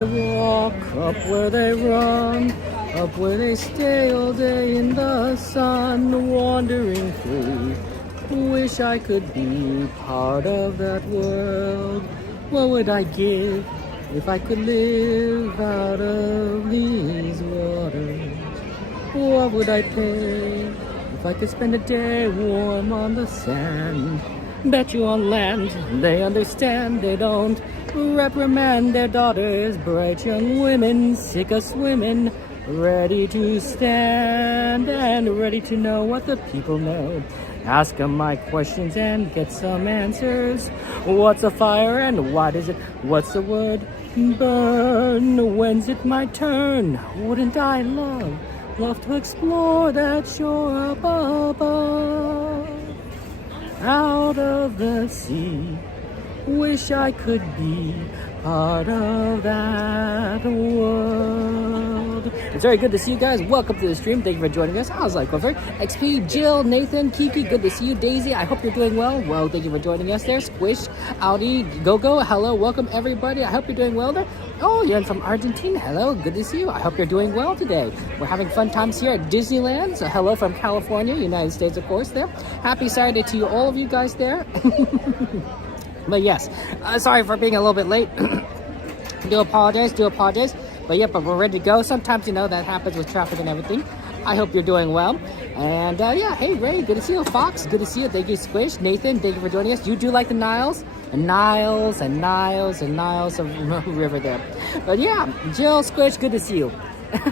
Walk up where they run, up where they stay all day in the sun, wandering free. Wish I could be part of that world. What would I give if I could live out of these waters? What would I pay if I could spend a day warm on the sand? Bet you on land, they understand, they don't reprimand their daughters, bright young women, sick of swimming, ready to stand and ready to know what the people know. Ask them my questions and get some answers. What's a fire and why does it? What's the wood burn? When's it my turn? Wouldn't I love to explore that shore up above? Out of the sea, wish I could be part of that world. It's very good to see you guys. Welcome to the stream. Thank you for joining us. How's life going? XP, Jill, Nathan, Kiki, good to see you. Daisy, I hope you're doing well. Well, thank you for joining us there. Squish, Audi, Gogo, hello, welcome everybody. I hope you're doing well there. Oh, you're from Argentina. Hello, good to see you. I hope you're doing well today. We're having fun times here at Disneyland. So hello from California, United States, of course, there. Happy Saturday to you, all of you guys there. But yes, sorry for being a little bit late. do apologize. But yeah, but we're ready to go. Sometimes, you know, that happens with traffic and everything. I hope you're doing well. And yeah, hey Ray, good to see you. Fox, good to see you. Thank you, Squish. Nathan, thank you for joining us. You do like the Niles? And Niles and Niles and Niles of river there. But yeah, Jill, Squish, good to see you.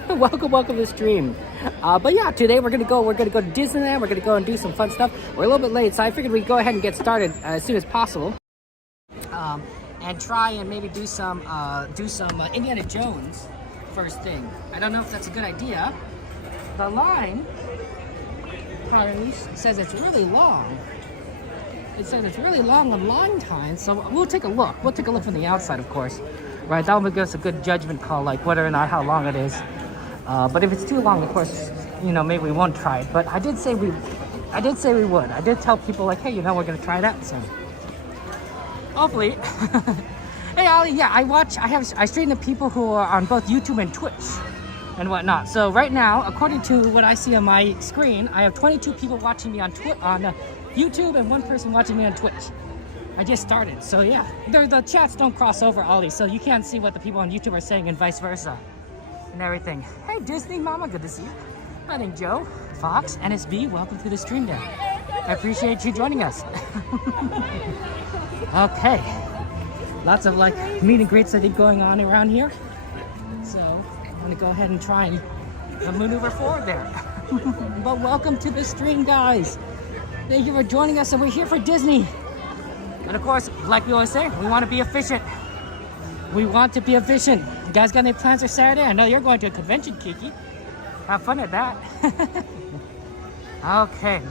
welcome to the stream. But yeah, today we're gonna go to Disneyland. We're gonna go and do some fun stuff. We're a little bit late, so I figured we'd go ahead and get started as soon as possible. And try and maybe do some Indiana Jones first thing. I don't know if that's a good idea. The line apparently says it's really long. It says it's really long on line time, so we'll take a look. We'll take a look from the outside, of course. Right, that will give us a good judgment call, like whether or not how long it is. But if it's too long, of course, you know, maybe we won't try it. But I did say we would. I did tell people like, hey, you know, we're gonna try that soon. Hopefully. Hey Ali, yeah, I stream the people who are on both YouTube and Twitch and whatnot. So right now, according to what I see on my screen, I have 22 people watching me on YouTube and 1 person watching me on Twitch. I just started, so yeah. The chats don't cross over, Ali, so you can't see what the people on YouTube are saying and vice versa and everything. Hey Disney Mama, good to see you. My name's Joe, Fox, NSB, welcome to the stream there. I appreciate you joining us. Okay, lots of like meet and greets I think going on around here. So I'm gonna go ahead and try and maneuver forward there. But welcome to the stream, guys. Thank you for joining us, and we're here for Disney. And of course, like we always say, we want to be efficient. We want to be efficient. You guys got any plans for Saturday? I know you're going to a convention, Kiki. Have fun at that. Okay.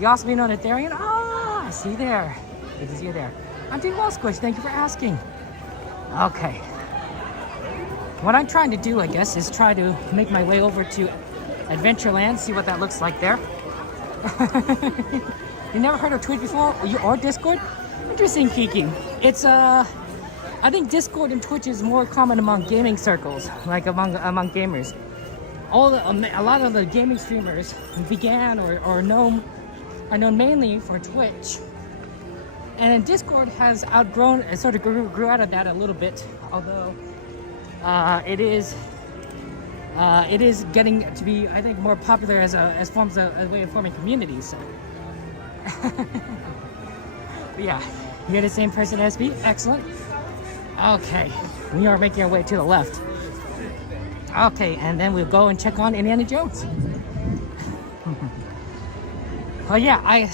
You also be known as Darian? Ah, I see you there. Good to see you there. I'm doing well, Squish. Thank you for asking. Okay. What I'm trying to do, I guess, is try to make my way over to Adventureland, see what that looks like there. You never heard of Twitch before? Or Discord? Interesting, Kiki. It's, I think Discord and Twitch is more common among gaming circles, like among gamers. A lot of the gaming streamers began or are known mainly for Twitch. And Discord has outgrown, it sort of grew out of that a little bit, although it is getting to be, I think, more popular as a way of forming communities. So. But yeah, you're the same person as me. Excellent. Okay, we are making our way to the left. Okay, and then we'll go and check on Indiana Jones. Oh yeah, I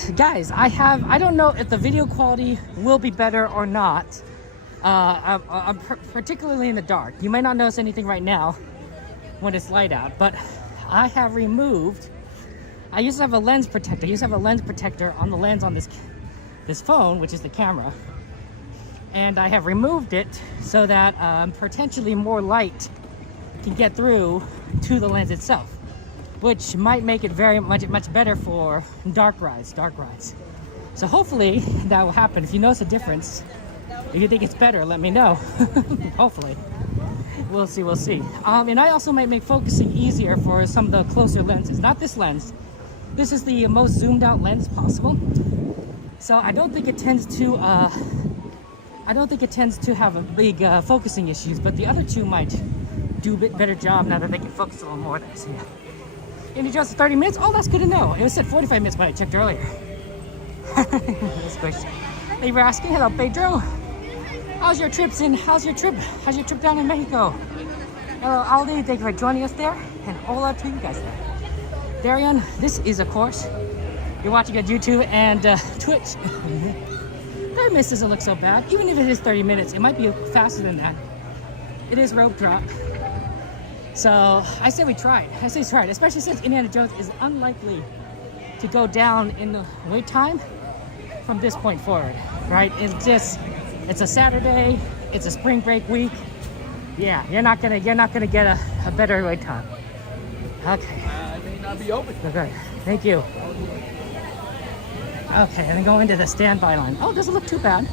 don't know if the video quality will be better or not. I'm particularly in the dark. You may not notice anything right now when it's light out, but I have removed. I used to have a lens protector. I used to have a lens protector on the lens on this phone, which is the camera, and I have removed it so that potentially more light can get through to the lens itself, which might make it very much better for dark rides. So hopefully that will happen. If you notice a difference, if you think it's better, let me know. Hopefully. We'll see, we'll see. And I also might make focusing easier for some of the closer lenses. Not this lens. This is the most zoomed out lens possible. So I don't think it tends to have a big focusing issues, but the other two might do a bit better job now that they can focus a little more. So yeah. And just 30 minutes? Oh, that's good to know. It was said 45 minutes when I checked earlier. That's great. Thank you for asking. Hello, Pedro. How's your trip down in Mexico? Hello, Aldi. Thank you for joining us there. And hola to you guys there. Darian, this is, of course, you're watching on YouTube and Twitch. 30 minutes doesn't look so bad. Even if it is 30 minutes, it might be faster than that. It is Ropedrop. So I say we try it. Especially since Indiana Jones is unlikely to go down in the wait time from this point forward, right? It's a Saturday, it's a spring break week. Yeah, you're not gonna get a better wait time. Okay. It may not be open. Okay, thank you. Okay, and then go into the standby line. Oh, it doesn't look too bad.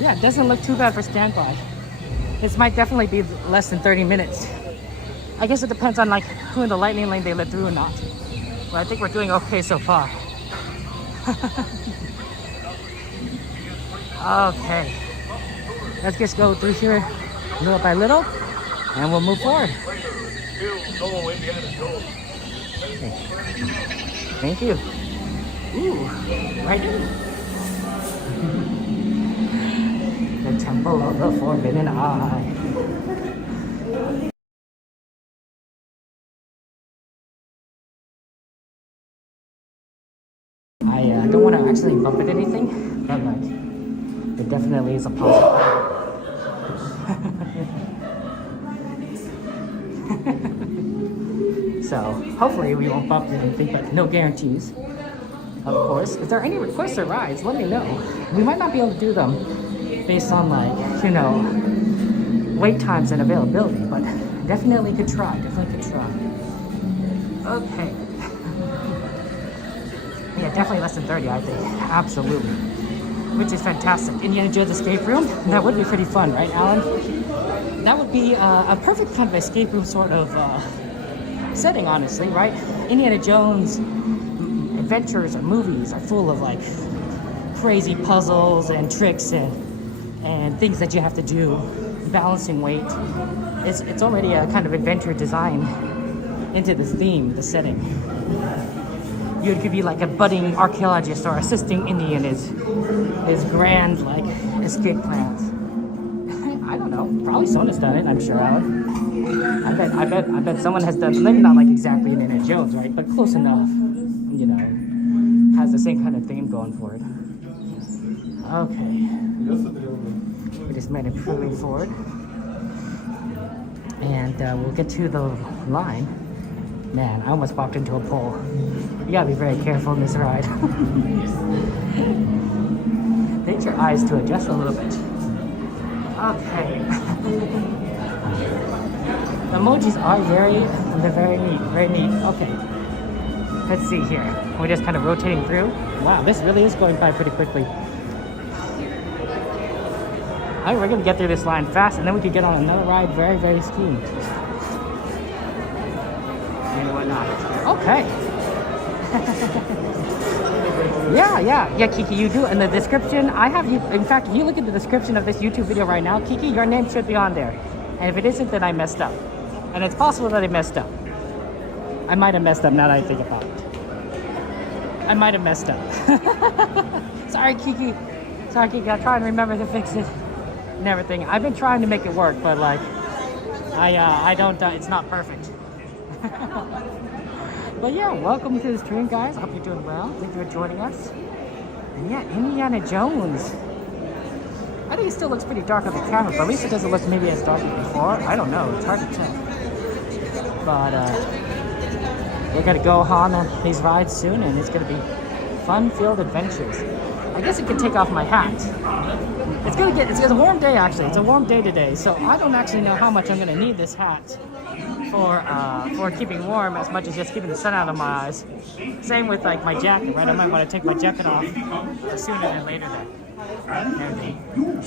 Yeah, it doesn't look too bad for standby. This might definitely be less than 30 minutes. I guess it depends on like who in the lightning lane they let through or not. But I think we're doing okay so far. Okay. Let's just go through here little by little and we'll move forward. Okay. Thank you. Ooh, right in. The Temple of the Forbidden Eye. I don't want to actually bump into anything, but like, it definitely is a possibility. So, hopefully we won't bump into anything, but no guarantees. Of course, if there are any requests or rides, let me know. We might not be able to do them based on like, you know, wait times and availability, but definitely could try, Okay. Yeah, definitely less than 30, I think. Absolutely. Which is fantastic. Indiana Jones escape room? That would be pretty fun, right, Alan? That would be a perfect kind of escape room sort of setting, honestly, right? Indiana Jones adventures or movies are full of like crazy puzzles and tricks and things that you have to do, balancing weight. It's already a kind of adventure design into the theme, the setting. You could be like a budding archaeologist or assisting Indy in his grand like escape plans. I don't know. Probably someone's done it. I'm sure, Alan. I bet someone has done. Maybe not like exactly Indiana Jones, right? But close enough. You know, has the same kind of theme going for it. Okay. We just made it moving forward, and we'll get to the line. Man, I almost walked into a pole. You gotta be very careful in this ride. Need your eyes to adjust a little bit. Okay. The emojis are very neat, very neat. Okay. Let's see here. We're just kind of rotating through. Wow, this really is going by pretty quickly. I think we're gonna get through this line fast, and then we could get on another ride very, very soon. And whatnot. Okay. Yeah, Kiki, you do. In the description, I have you. In fact, if you look at the description of this YouTube video right now, Kiki, your name should be on there. And if it isn't, then I messed up. And it's possible that I messed up. I might have messed up now that I think about it. I might have messed up. Sorry, Kiki. I'll try and remember to fix it and everything. I've been trying to make it work, but like, I don't. It's not perfect. But yeah, welcome to the stream, guys. I hope you're doing well. Thank you for joining us. And yeah, Indiana Jones. I think it still looks pretty dark on the camera, but at least it doesn't look maybe as dark as before. I don't know. It's hard to tell. But we're gonna go on these rides soon, and it's gonna be fun-filled adventures. I guess I can take off my hat. It's a warm day actually. It's a warm day today, so I don't actually know how much I'm gonna need this hat for keeping warm as much as just keeping the sun out of my eyes. Same with like my jacket, right? I might want to take my jacket off sooner than later then.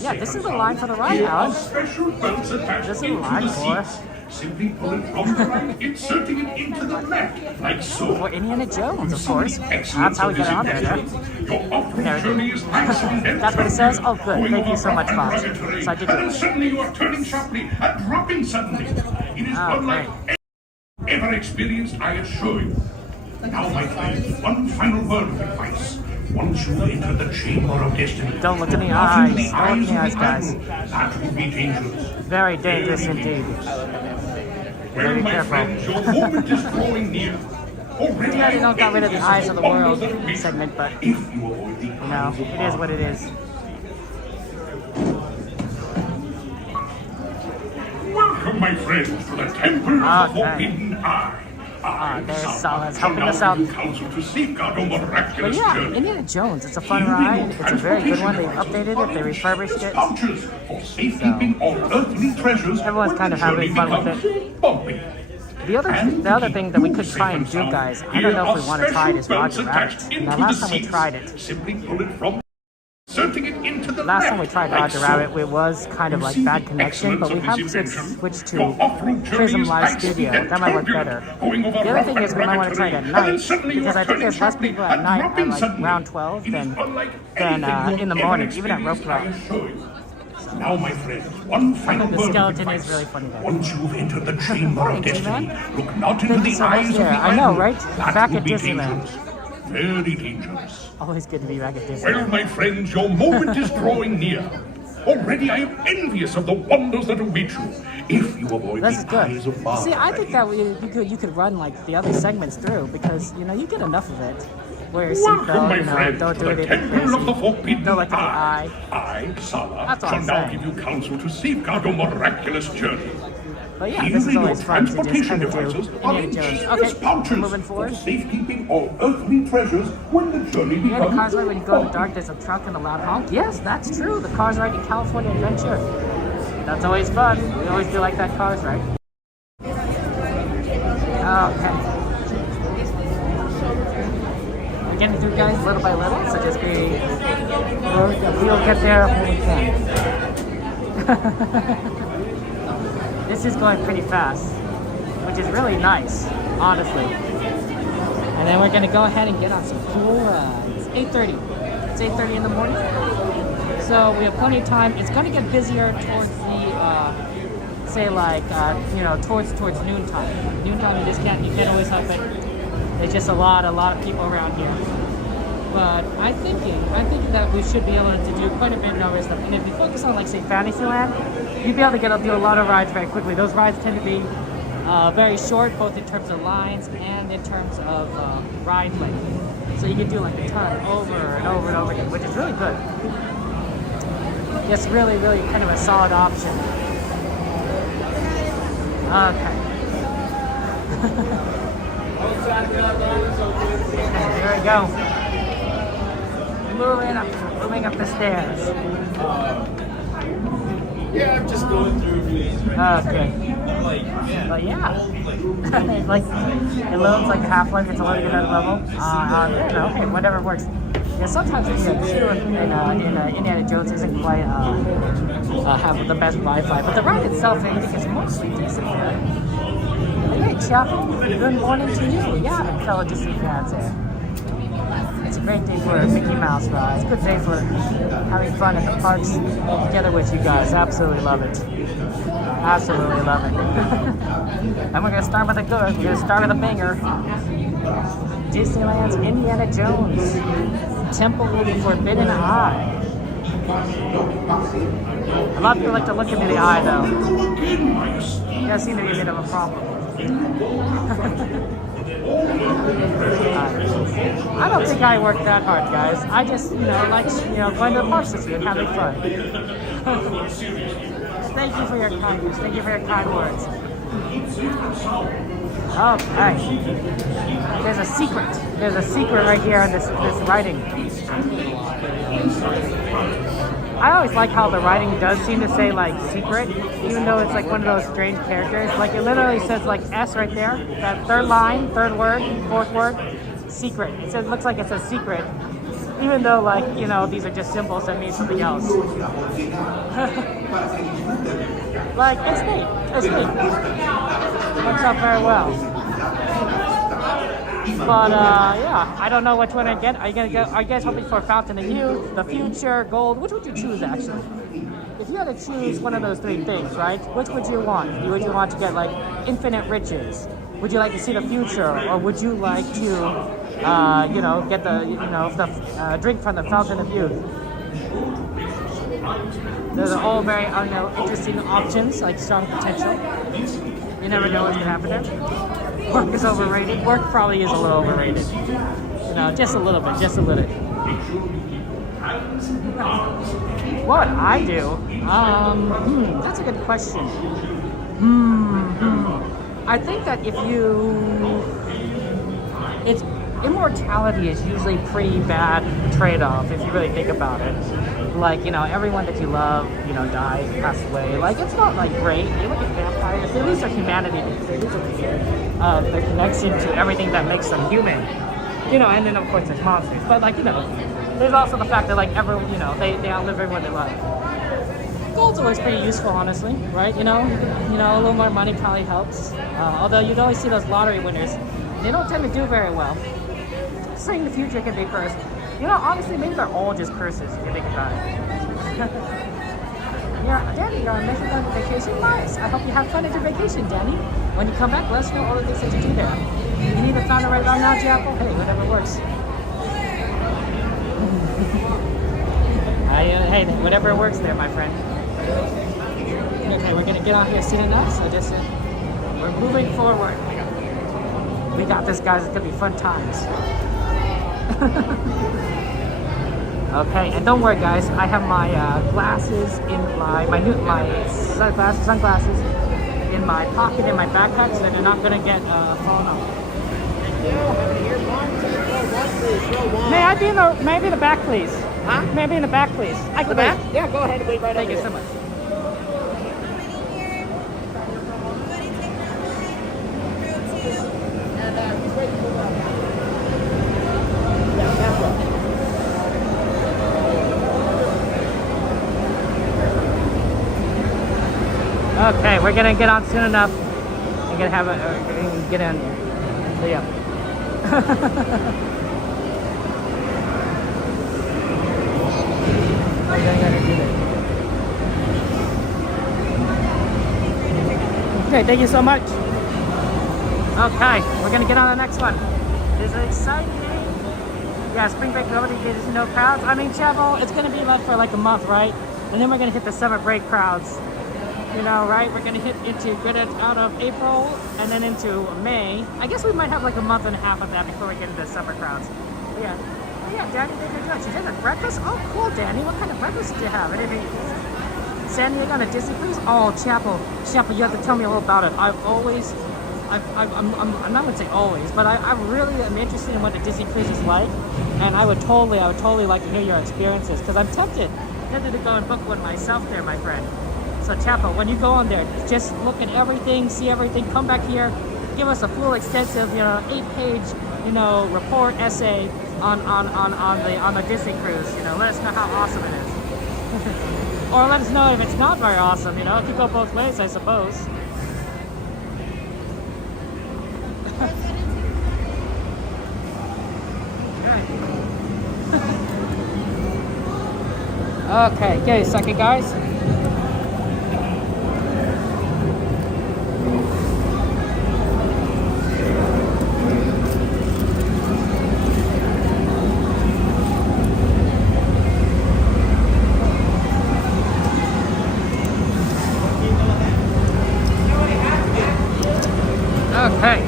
Yeah, this is the line for the ride, Alex. This is the line for. Simply pull it from the right, inserting it into the left, like so. For Indiana Jones, of course. That's how we get on there. Your off-road journey is accident. That's what it says? Oh, good. Thank you so much, Fox. So I did do And it. suddenly you are turning sharply and dropping suddenly. It is unlike ever experienced, I assure you. Now, my friend, one final word of advice. Once you enter the chamber of destiny, don't look in the eyes. Don't look in the eyes, guys. That would be dangerous. Very dangerous indeed. Well, my friends, your moment is drawing near. Already Yeah, they don't got rid of the eyes of the world segment, but if you avoid the it is what it is. Welcome, my friends, to the Temple of the Forbidden Eye. There's Salas helping us out. But yeah, Indiana Jones, it's a fun ride. It's a very good one. They updated it, they refurbished it. So, everyone's kind of having fun with it. The other thing that we could try and do, guys, I don't know if we want to try this Roger Rabbit. Now, last time we tried it, last time we tried Roger Rabbit, it was kind of like bad connection, but we have to switch to Prism Live Studio. That might work better. The other thing is we might want to try it at night, because I think there's less people at night at like around 12 than in the morning, even at Ropedrop. Now, my friends, one final word. The skeleton is really funny though. Once you've entered the chamber of destiny, look not into the eyes of the I know, right? Back at Disneyland. Very dangerous. Always good to be back at Disneyland. Well, my friends, your moment is drawing near. Already I am envious of the wonders that await you if you avoid this is the eyes of good. See, I think that you could run like the other segments through because you get enough of it. Wear your seatbelt, don't do it crazy. Don't look in the eye. I, Sala, That's all shall I'm now saying. give you counsel to safeguard your miraculous journey. But yeah, this is always fun to just kind of do Indiana Jones. Okay, moving forward. Safekeeping all earthly treasures when the journey Yeah, the becomes. cars ride when you go in the dark, there's a truck and a loud honk. Yes, that's true. The cars ride in California Adventure. That's always fun. We always do like that cars ride. Okay. We're getting through, guys, little by little, so just we'll get there when we can. This is going pretty fast, which is really nice, honestly. And then we're gonna go ahead and get on some cool rides. 8:30. It's 8:30 in the morning, so we have plenty of time. It's gonna get busier towards the, towards noontime. Noontime, you can't always help it. There's just a lot of people around here. But I'm thinking that we should be able to do quite a bit of other stuff. And if you focus on, like, say, Fantasyland, you'd be able to do a lot of rides very quickly. Those rides tend to be very short, both in terms of lines and in terms of ride length. So you can do like a ton over and over and over again, which is really good. It's really, really kind of a solid option. Okay. Here we go. Moving up the stairs. Yeah, I'm just going through. Okay. But yeah, it's like it loads like Half-Life. It's a loading at level. Okay, whatever works. Yeah, sometimes Indiana Jones isn't quite have the best Wi-Fi, but the ride itself I think is mostly decent here. Hey, Chuck, good morning to you. Yeah, fellow Disney fans there. It's a great day for a Mickey Mouse ride. It's a good day for having fun at the parks together with you guys. Absolutely love it. Absolutely love it. And we're going to start with a good. We're going to start with a banger. Disneyland's Indiana Jones. Temple of the Forbidden Eye. A lot of people like to look into the eye, though. You guys seem to be a bit of a problem. I don't think I worked that hard, guys. I just, like, going to the parks this year and having fun. Thank you for your kindness. Thank you for your kind words. Okay. There's a secret. There's a secret right here in this writing. I always like how the writing does seem to say, like, secret, even though it's like one of those strange characters. Like, it literally says, like, S right there. That third line, third word, fourth word, secret. It looks like it says secret. Even though, like, you know, these are just symbols that mean something else. Like, it's neat. It's neat. Works out very well. But yeah, I don't know which one I get. Are you guys hoping for Fountain of Youth, the Future, Gold? Which would you choose actually? If you had to choose one of those three things, right? Which would you want? Would you want to get like infinite riches? Would you like to see the future, or would you like to, you know, get the, you know, the drink from the Fountain of Youth? Those are all very, interesting options, like strong potential. You never know what's gonna happen there. Work is overrated. Work probably is a little overrated. You know, just a little bit, just a little. What would I do? That's a good question. I think that if immortality is usually pretty bad trade-off if you really think about it. Like, you know, everyone that you love, you know, dies, passes away. Like, it's not like great. You look at vampires, they lose their humanity, they lose their connection to everything that makes them human. You know, and then of course there's monsters. But like, you know, there's also the fact that like you know, they outlive everyone they love. Gold's always pretty useful, honestly, right? You know, a little more money probably helps. Although you'd always see those lottery winners, they don't tend to do very well. Saying the future can be cursed. You know, honestly, maybe they're all just curses if you think about it. Yeah, Danny, you're on Mexico vacation? Nice. I hope you have fun at your vacation, Danny. When you come back, let us know all the things that you do there. You need to find it right now, Japple? Hey, whatever works. Hey, whatever works there, my friend. Okay, we're gonna get on here soon enough, so just we're moving forward. We got this, guys. It's gonna be fun times. Okay, and don't worry, guys. I have my glasses in my sunglasses in my pocket in my backpack, so they're not gonna get fallen off. May I be in the back, please? Huh? May I be in the back, please? I can back? Yeah, go ahead and wait right. Thank you so much. Okay, we're gonna get on soon enough. We're gonna have get in here. So yeah. Okay, thank you so much. Okay, we're gonna get on the next one. This is exciting. Yeah, spring break nobody gets no crowds. I mean, Chapel, it's gonna be left for like a month, right? And then we're gonna hit the summer break crowds. You know, right? We're gonna get it out of April and then into May. I guess we might have like a month and a half of that before we get into summer crowds. But yeah. Oh yeah, Danny did good job. She did a breakfast? Oh cool, Danny. What kind of breakfast did you have? San Diego on a Disney cruise? Oh, Chapel, you have to tell me a little about it. I'm not gonna say always, but I really am interested in what the Disney cruise is like, and I would totally like to hear your experiences, because I'm tempted to go and book one myself there, my friend. So Chapel, when you go on there, just look at everything, see everything, come back here, give us a full extensive, 8-page, report essay on the Disney cruise. Let us know how awesome it is. Or let us know if it's not very awesome, it could go both ways, I suppose. Okay, give me a second, guys. Okay.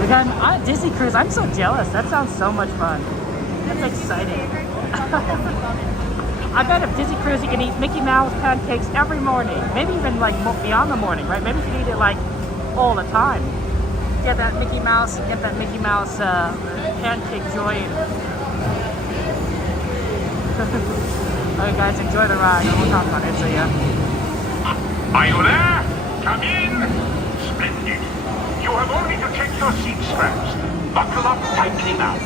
We got a Disney cruise. I'm so jealous. That sounds so much fun. That's exciting. I bet if Disney cruise, you can eat Mickey Mouse pancakes every morning. Maybe even like beyond the morning, right? Maybe you can eat it like all the time. Get that Mickey Mouse pancake joy. Alright guys, enjoy the ride. We'll talk about it. So yeah. Are you there? Come in. Splendid. You have only to take your seats first. Buckle up tightly now.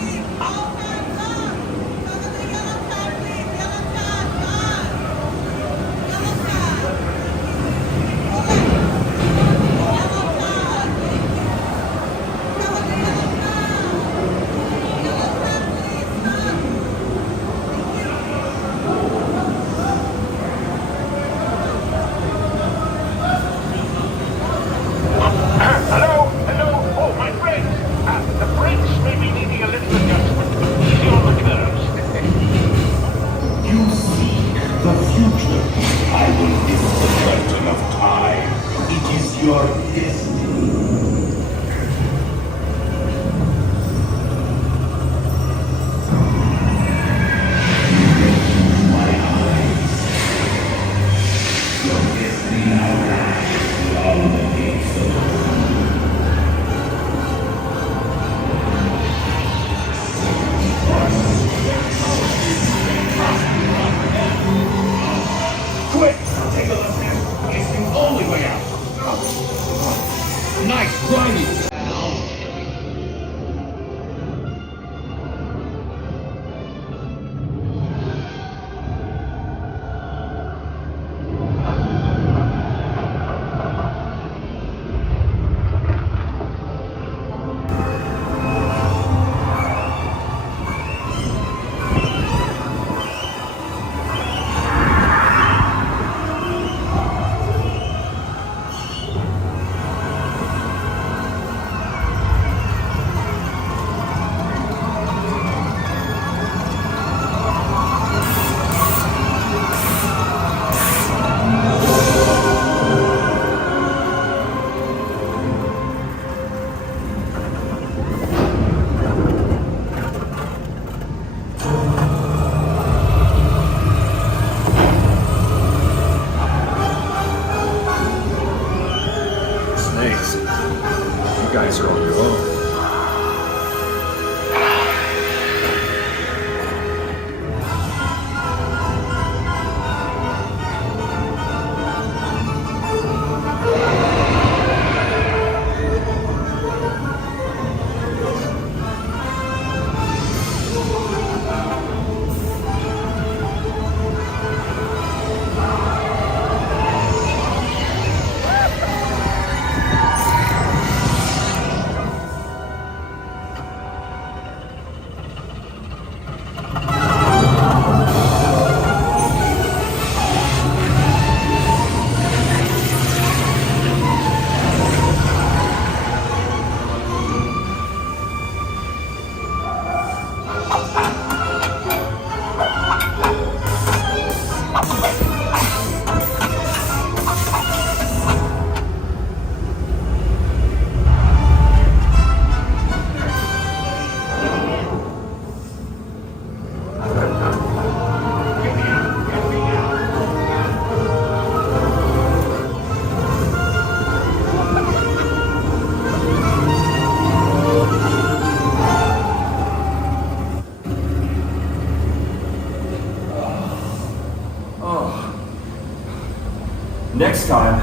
Next time,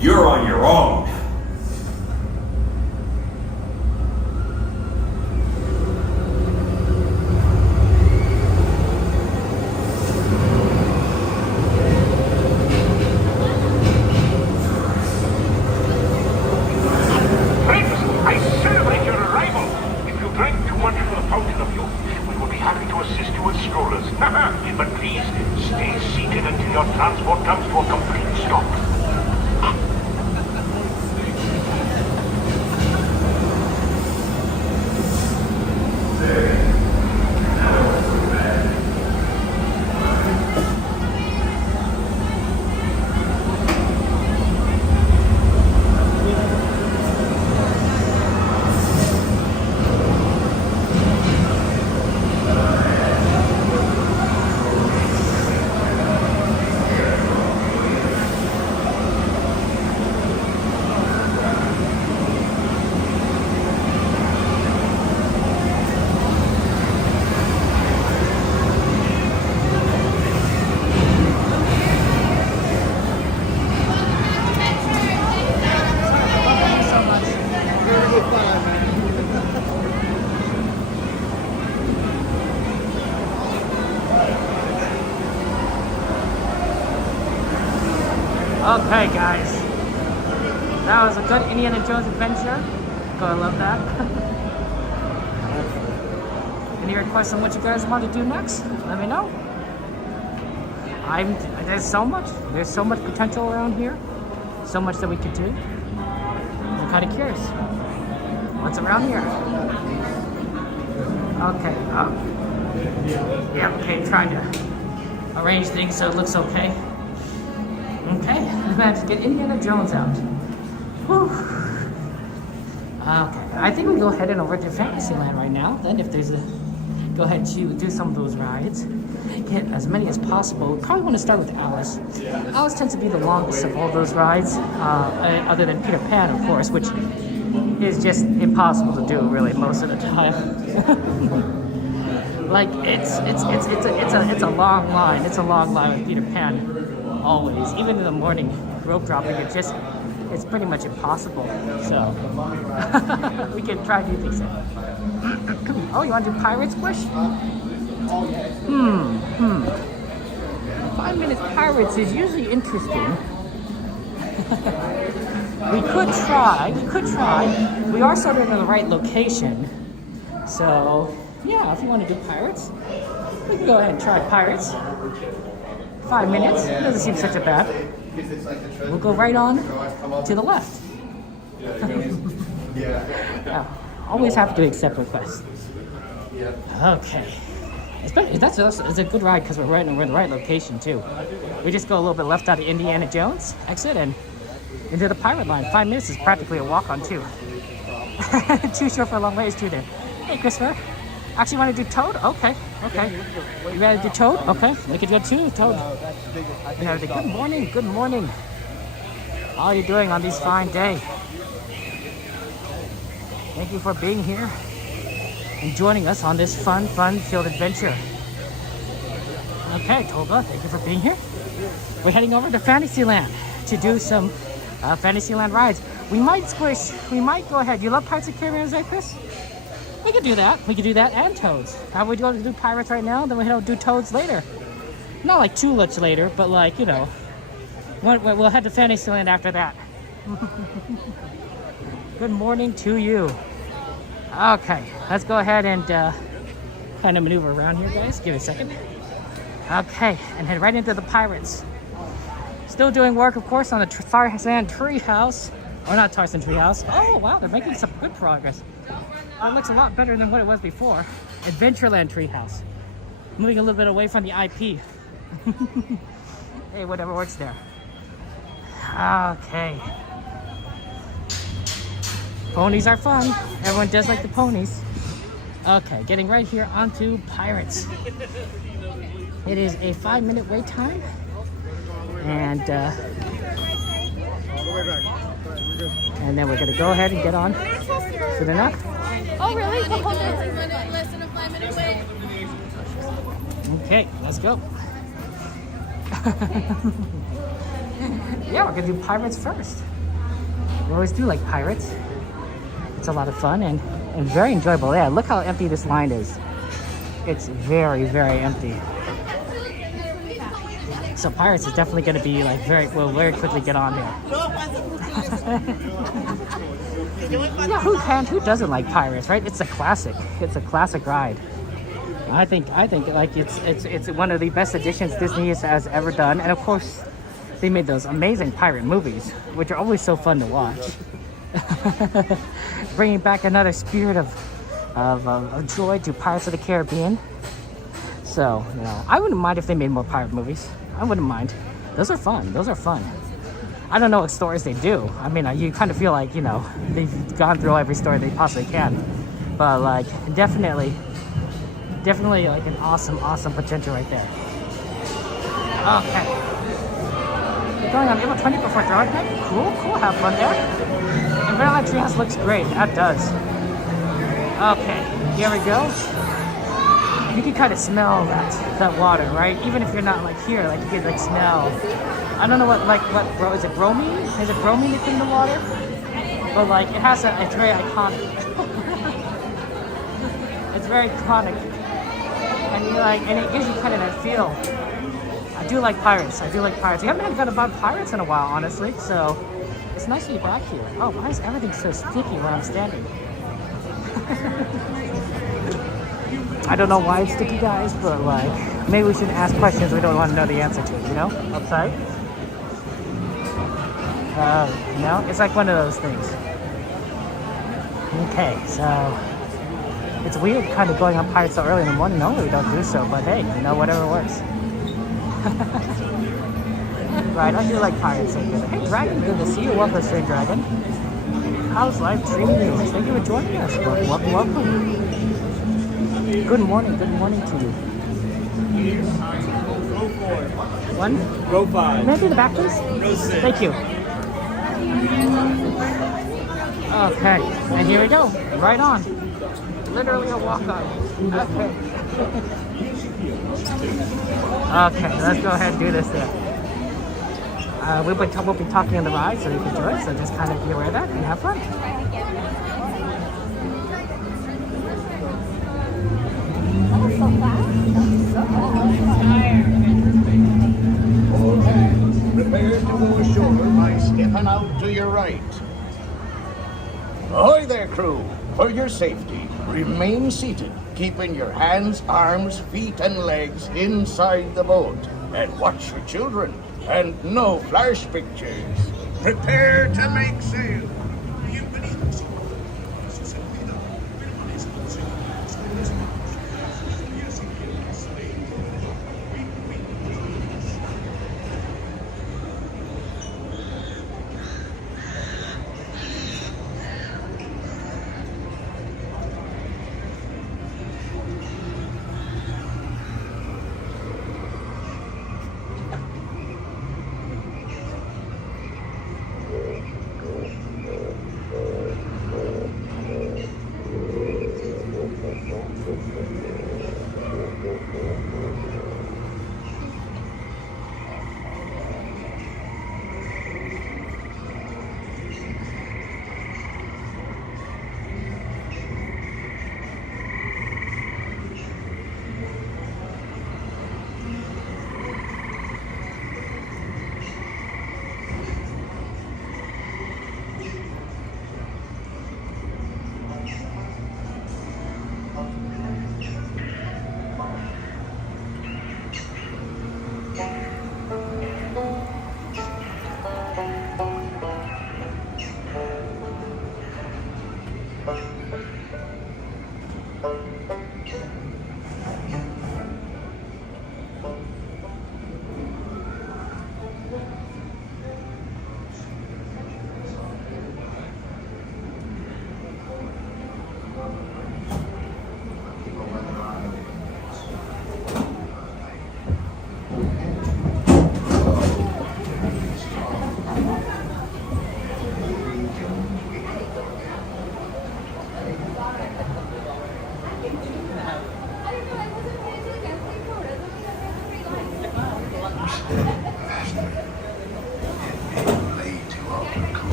you're on your own. Friends, I celebrate your arrival. If you drank too much from the fountain of youth, we will be happy to assist you with strollers. But please, stay seated until your transport comes to a complete stop. Okay, guys. That was a good Indiana Jones adventure. I love that. Any requests on what you guys want to do next? Let me know. There's so much potential around here. So much that we could do. I'm kind of curious. What's around here? Okay. Yeah, okay, trying to arrange things so it looks okay. Okay, let's manage to get Indiana Jones out. Whew. Okay, I think we go ahead and over to Fantasyland right now. Then if there's go ahead to do some of those rides. Get as many as possible. We probably want to start with Alice. Alice tends to be the longest of all those rides, other than Peter Pan, of course, which is just impossible to do really most of the time. Like it's a long line. It's a long line with Peter Pan. Always, even in the morning, rope dropping, it's pretty much impossible. So we can try to do things. Oh, you want to do Pirate Squish? 5 minutes Pirates is usually interesting. We could try. We are sort of in the right location. So yeah, if you want to do Pirates, we can go ahead and try Pirates. 5 minutes, doesn't seem such a bad. We'll go right on to the left. Always have to accept requests. Okay. It's a good ride because we're in the right location too. We just go a little bit left out of Indiana Jones exit and into the pirate line. 5 minutes is practically a walk on too. Too short for a long ways too there. Hey Christopher. Actually want to do Toad? Okay. You ready to do Toad? Okay. We could go too, Toad. Good morning. How are you doing on this fine day? Thank you for being here and joining us on this fun-filled adventure. Okay, Toba, thank you for being here. We're heading over to Fantasyland to do some Fantasyland rides. We might go ahead. You love Pirates of the Caribbean, right, Chris? We could do that. And Toads. How would you want to do Pirates right now? Then we'll do Toads later. Not like too much later, but like, we'll head to Fantasyland after that. Good morning to you. Okay, let's go ahead and kind of maneuver around here, guys. Give me a second. Okay, and head right into the Pirates. Still doing work, of course, on the Tarzan Treehouse. Or not Tarzan Treehouse. Oh, wow, they're making some good progress. It looks a lot better than what it was before. Adventureland Treehouse. Moving a little bit away from the IP. Hey, whatever works there. Okay. Ponies are fun. Everyone does like the ponies. Okay, getting right here onto Pirates. It is a 5-minute wait time. And then we're going to go ahead and get on. Good enough? Oh, really? Less than a 5-minute wait. Okay, let's go. Yeah, we're going to do Pirates first. We always do like Pirates. It's a lot of fun and very enjoyable. Yeah, look how empty this line is. It's very, very empty. So Pirates is definitely going to be like we'll very quickly get on here. Yeah, who doesn't like Pirates, right? It's a classic. It's a classic ride. I think like it's one of the best additions Disney has ever done, and of course they made those amazing pirate movies, which are always so fun to watch. Bringing back another spirit of joy to Pirates of the Caribbean. So, I wouldn't mind if they made more pirate movies. I wouldn't mind. Those are fun. I don't know what stories they do. I mean, you kind of feel like, they've gone through every story they possibly can. But, like, definitely like an awesome potential right there. Okay. We're going on April 20th before Dark Night. Cool. Have fun there. And Wonderland Treehouse looks great. That does. Okay. Here we go. You can kind of smell that water, right? Even if you're not like here, like you can like smell. I don't know what is it bromine? Is it bromine that's in the water? But like it's very iconic. It's very iconic, and it gives you kind of that feel. I I do like pirates. I do like pirates. We haven't had about pirates in a while, honestly, so it's nice to be back here. Oh, why is everything so sticky where I'm standing? I don't know why it's sticky, guys, but like, maybe we should ask questions we don't want to know the answer to, you know? Outside? You know? It's like one of those things. Okay, so it's weird kind of going on pirates so early in the morning. Normally we don't do so, but hey, you know, whatever works. Right, I do like pirates. So good. Hey, Dragon, good to see you. Welcome, Strange Dragon. How's life treating you? Thank you for joining us. Welcome, welcome. Good morning to you. One? Row 5. May I do the back, please? Row 6. Thank you. Okay, and here we go. Right on. Literally a walk-on. Okay. Okay, let's go ahead and do this then. We'll be talking on the ride, so you can enjoy it. So just kind of be aware of that and have fun. Prepare to go ashore by stepping out to your right. Ahoy there, crew! For your safety, remain seated, keeping your hands, arms, feet, and legs inside the boat. And watch your children, and no flash pictures. Prepare to make sail.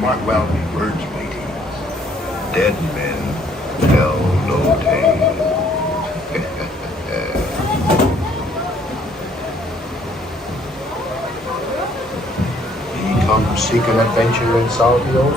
Mark well the words, matey. Dead men tell no tales. He come seeking adventure in salty old.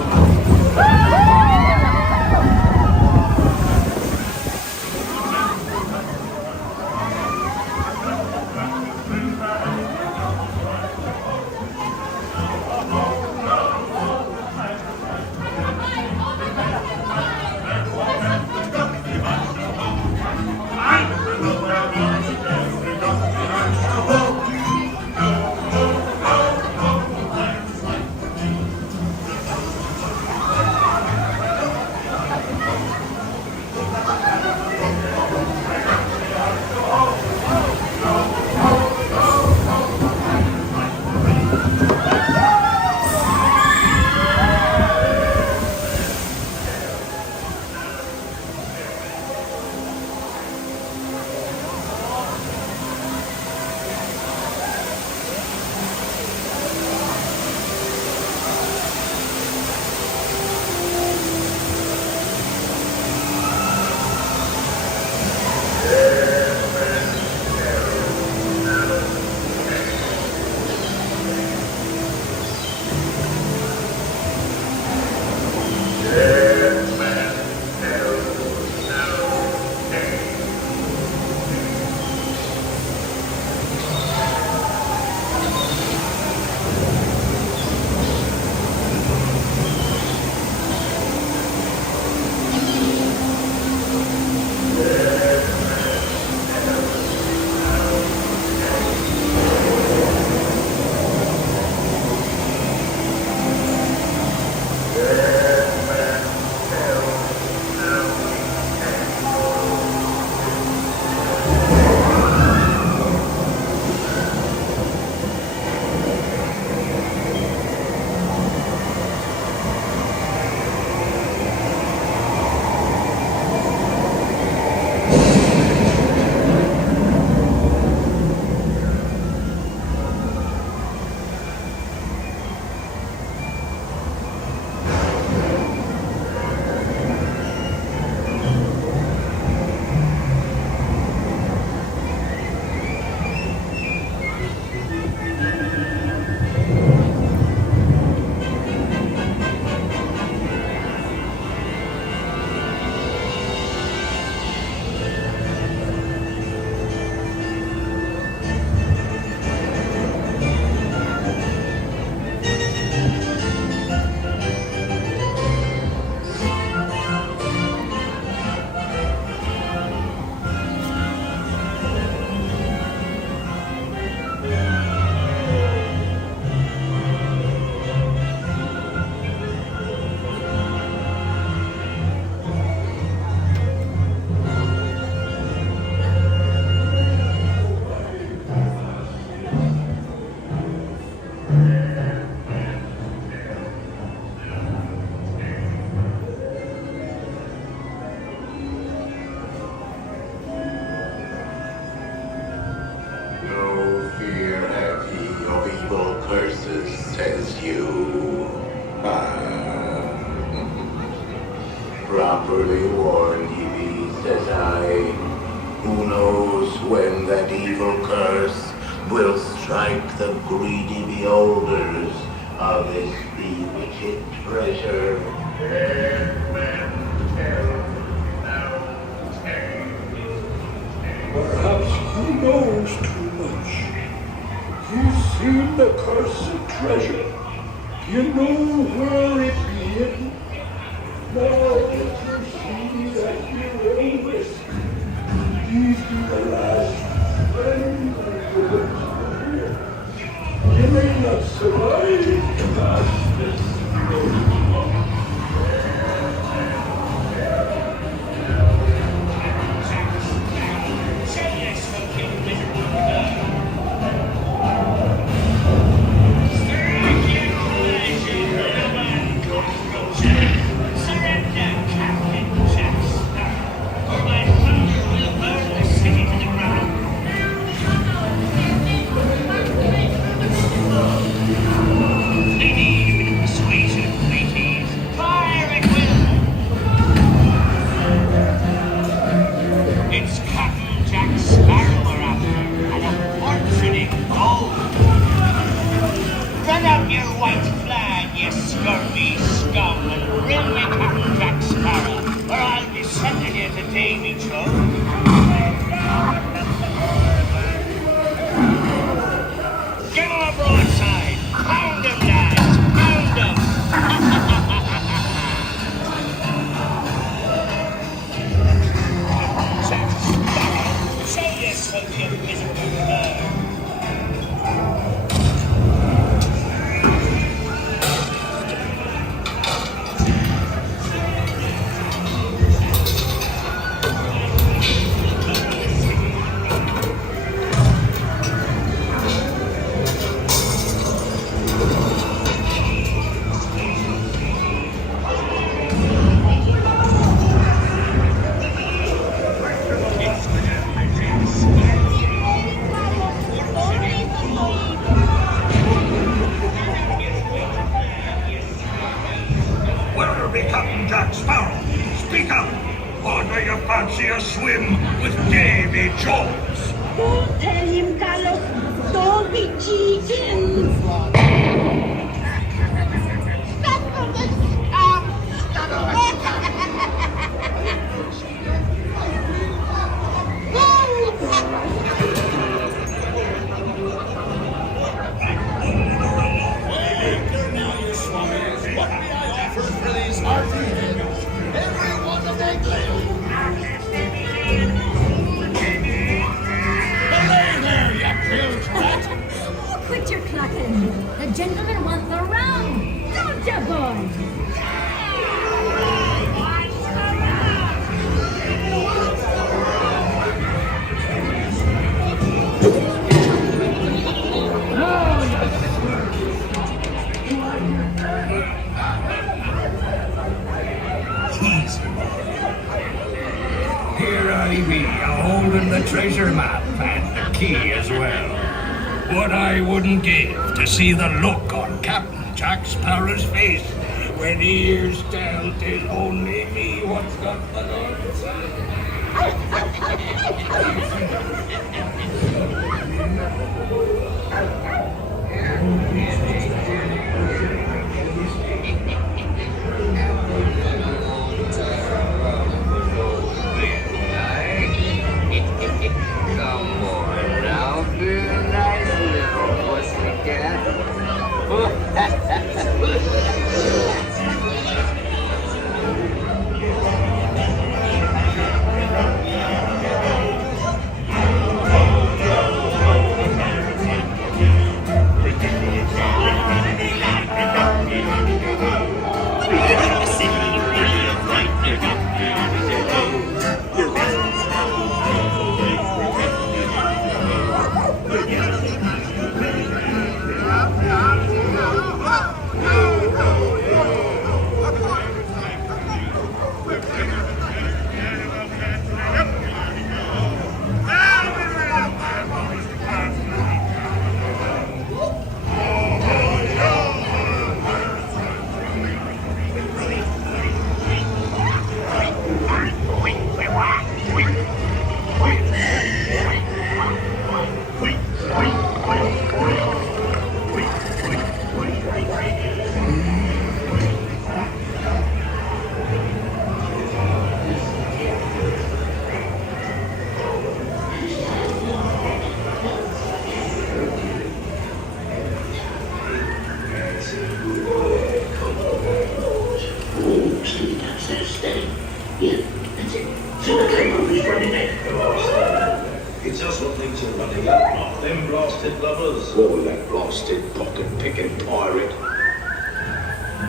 properly warned ye, says I. Who knows when that evil curse will strike the greedy beholders of this bewitched treasure? Perhaps he knows too much. He's seen the cursed treasure. You know where it be hidden. Now that you see that your own risk, he's the last friend of yours here. You may not survive past this. Here I be, a-holding the treasure map and the key as well. What I wouldn't give to see the look on Captain Jack Sparrow's face when he hears tell 'tis only me what's got the goods. plastic lovers, or that blasted pocket-picking pirate.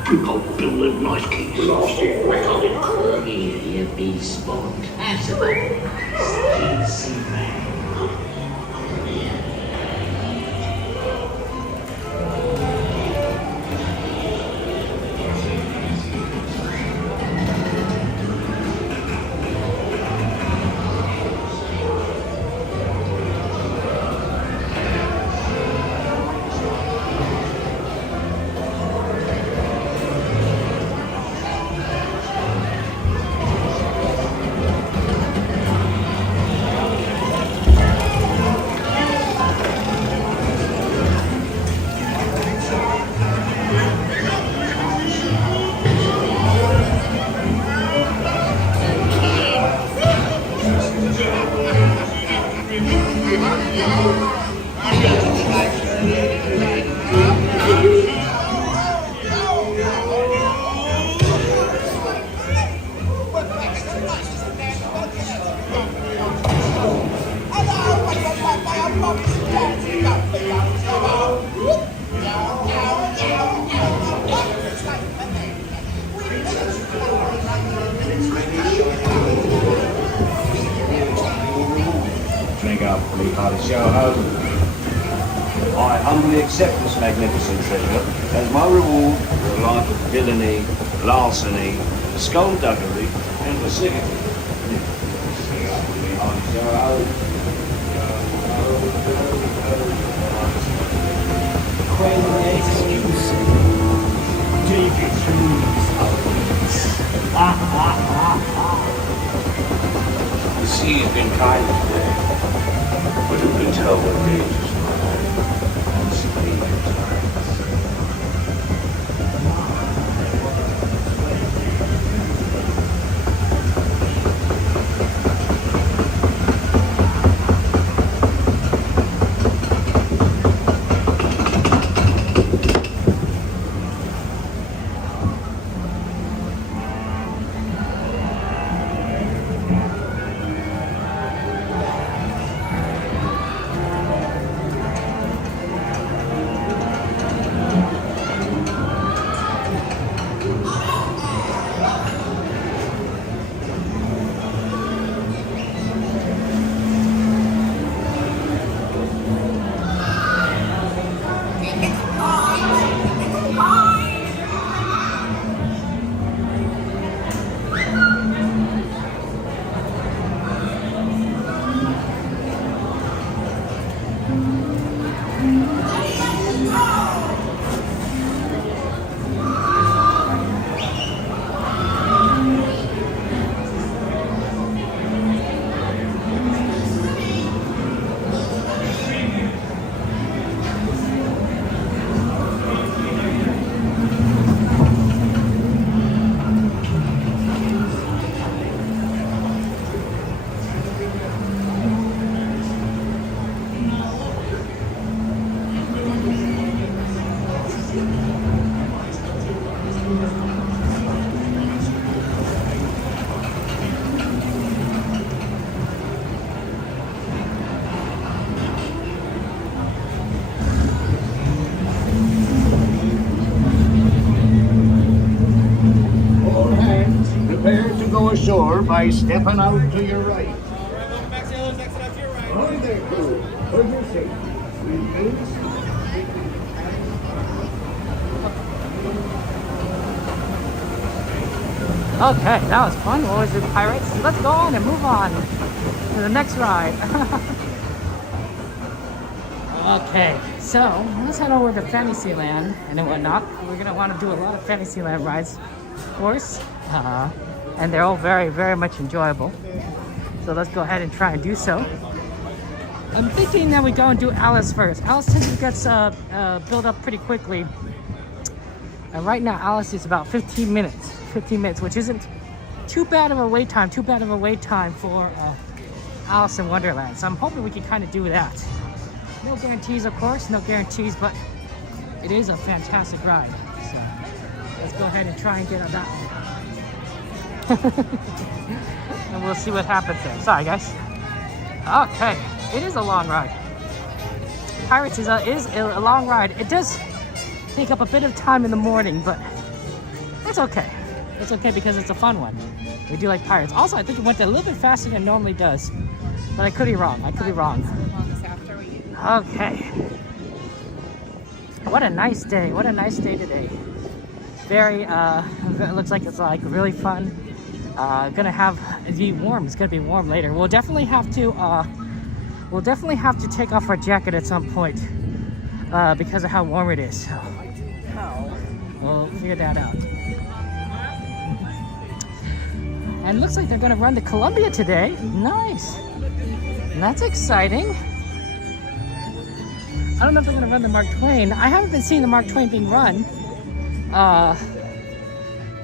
I'll build a Nike. Blasted record. Cornelia B. Spot. Absolutely. Easy man. Drink up, please, party show home. I humbly accept this magnificent treasure as my reward for a life of villainy, larceny, skullduggery, and lascivity. The sea has been kind today, but who can tell what dangers lie and strange times. Ashore by stepping out to your right. Hi there, crew. For your safety, remain Okay, that was fun. What was it, pirates? Let's go on and move on to the next ride. Okay, so let's head over to Fantasyland and whatnot. We're gonna want to do a lot of Fantasyland rides, of course, and they're all very, very much enjoyable. So let's go ahead and try and do so. I'm thinking that we go and do Alice first. Alice tends to get built up pretty quickly. And right now, Alice is about 15 minutes, which isn't too bad of a wait time, for Alice in Wonderland. So I'm hoping we can kind of do that. No guarantees, of course, no guarantees, but it is a fantastic ride. So let's go ahead and try and get on that one. And we'll see what happens there. Sorry, guys. Okay, it is a long ride. Pirates is a long ride. It does take up a bit of time in the morning, but it's okay. It's okay because it's a fun one. We do like Pirates. Also, I think it went a little bit faster than it normally does, but I could be wrong. I could be wrong. Okay. What a nice day. What a nice day today. Very, it looks like it's like really fun. It'll be warm. It's gonna be warm later. We'll definitely have to take off our jacket at some point because of how warm it is. So we'll figure that out. And it looks like they're gonna run to Columbia today. Nice. That's exciting. I don't know if they're gonna run the Mark Twain. I haven't been seeing the Mark Twain being run.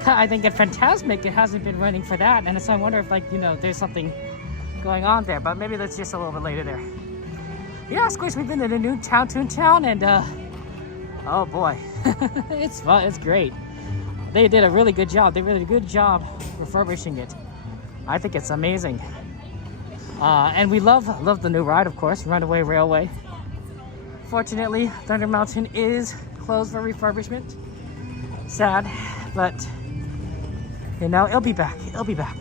I think at Fantasmic it hasn't been running for that, and so I wonder if, like, you know, there's something going on there, but maybe that's just a little bit later there. Yeah, of course, we've been to the new Toontown, and oh boy, it's fun. It's great. They did a really good job. They really did a good job refurbishing it. I think it's amazing. And we love the new ride, of course, Runaway Railway. Fortunately, Thunder Mountain is closed for refurbishment. Sad, but you know, it'll be back. It'll be back.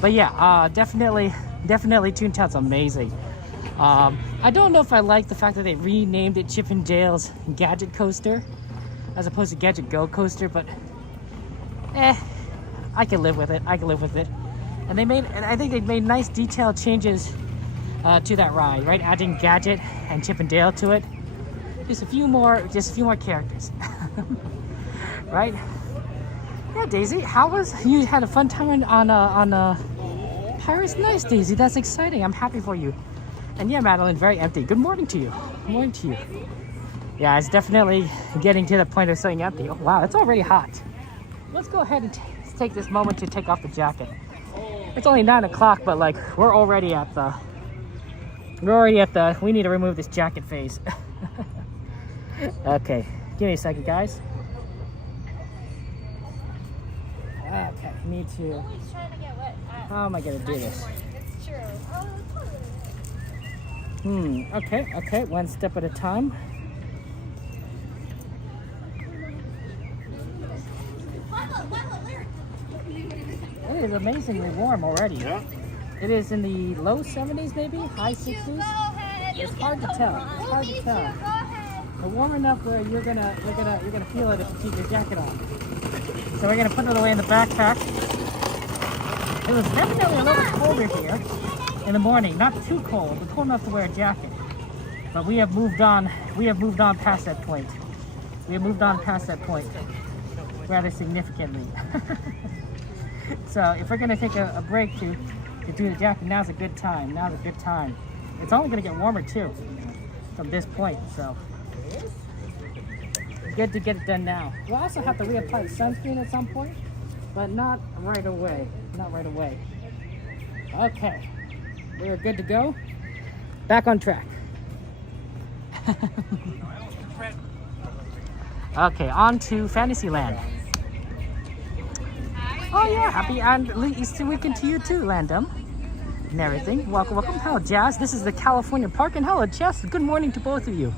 But yeah, definitely Toontown's amazing. I don't know if I like the fact that they renamed it Chip and Dale's Gadget Coaster as opposed to Gadget Go Coaster, but I can live with it. I can live with it. And I think they made nice detailed changes to that ride, right? Adding Gadget and Chip and Dale to it. Just a few more characters. Right? Yeah, Daisy, you had a fun time on Paris? Nice, Daisy. That's exciting. I'm happy for you. And yeah, Madeline, very empty. Good morning to you. Good morning to you. Yeah, it's definitely getting to the point of saying empty. Oh, wow, it's already hot. Let's go ahead and take this moment to take off the jacket. It's only 9 o'clock, but like we're already at the we need to remove this jacket phase. Okay, give me a second, guys. Okay, me too. How am I gonna do this? It's true. Okay, one step at a time. It is amazingly warm already. Yeah. It is in the low 70s, maybe high 60s. It's hard to tell. It's hard to tell. But warm enough where you're gonna feel it if you keep your jacket on. So we're gonna put it away in the backpack. It was definitely a little colder here in the morning. Not too cold, but cold enough to wear a jacket. But we have moved on. We have moved on past that point. We have moved on past that point rather significantly. So if we're gonna take a break to do the jacket, now's a good time. Now's a good time. It's only gonna get warmer too from this point, so good to get it done now. We'll also have to reapply sunscreen at some point, but not right away. Not right away. Okay, we're good to go. Back on track. Okay, on to Fantasyland. Oh yeah, happy Easter weekend to you too, Landum. And everything. Welcome. Hello, Jazz. This is the California Park, and hello, Jess. Good morning to both of you.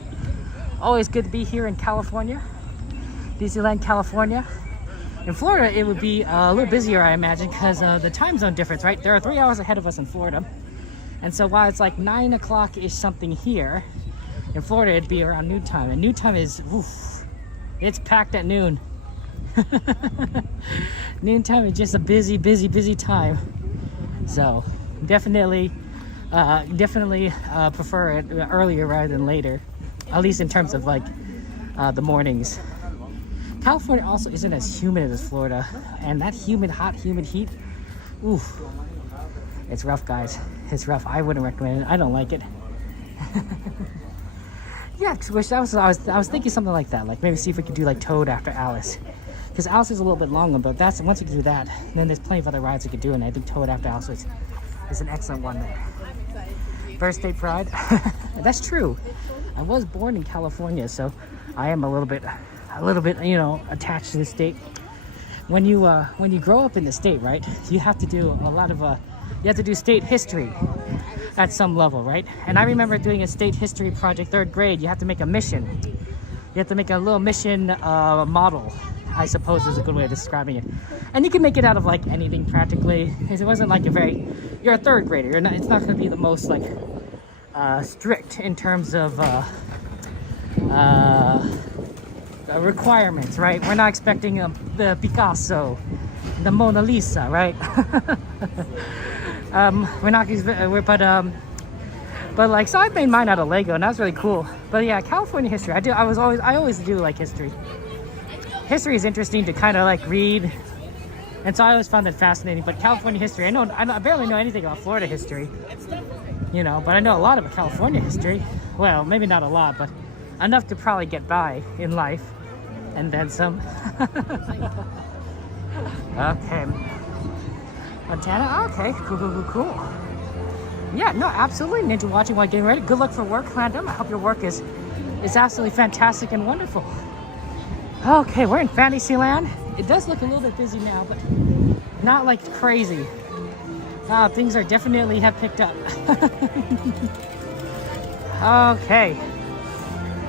Always good to be here in California, Disneyland, California. In Florida, it would be a little busier, I imagine, because the time zone difference, right? There are 3 hours ahead of us in Florida. And so while it's like 9 o'clock-ish something here, in Florida, it'd be around noon time. And noon time is, oof, it's packed at noon. Noon time is just a busy time. So definitely prefer it earlier rather than later, at least in terms of like the mornings. California also isn't as humid as Florida, and that hot humid heat, oof, it's rough, guys. It's rough. I wouldn't recommend it. I don't like it. Yeah, I was thinking something like that, like maybe see if we could do like Toad after Alice, because Alice is a little bit longer, but once we can do that, then there's plenty of other rides we could do, and I think Toad after Alice is an excellent one there. First state pride. That's true. I was born in California, so I am a little bit, you know, attached to the state. When you grow up in the state, right, you have to do a lot of you have to do state history. at some level, right? And I remember doing a state history project, 3rd grade. You have to make a mission. You have to make a little mission model, I suppose is a good way of describing it. And you can make it out of like anything practically. It wasn't like you're a 3rd grader. It's not going to be the most like strict in terms of requirements, right? We're not expecting the Picasso, the Mona Lisa, right? We're not, but like, so I made mine out of Lego, and that was really cool. But yeah, California history. I always do like history. History is interesting to kind of like read, and so I always found that fascinating. But California history, I barely know anything about Florida history, you know, but I know a lot about California history. Well, maybe not a lot, but enough to probably get by in life, and then some. Okay. Montana? Okay, cool. Yeah, no, absolutely. Ninja watching while getting ready. Good luck for work, Random. I hope your work is absolutely fantastic and wonderful. Okay, we're in Fantasyland. It does look a little bit busy now, but not like crazy. Things are definitely have picked up. Okay.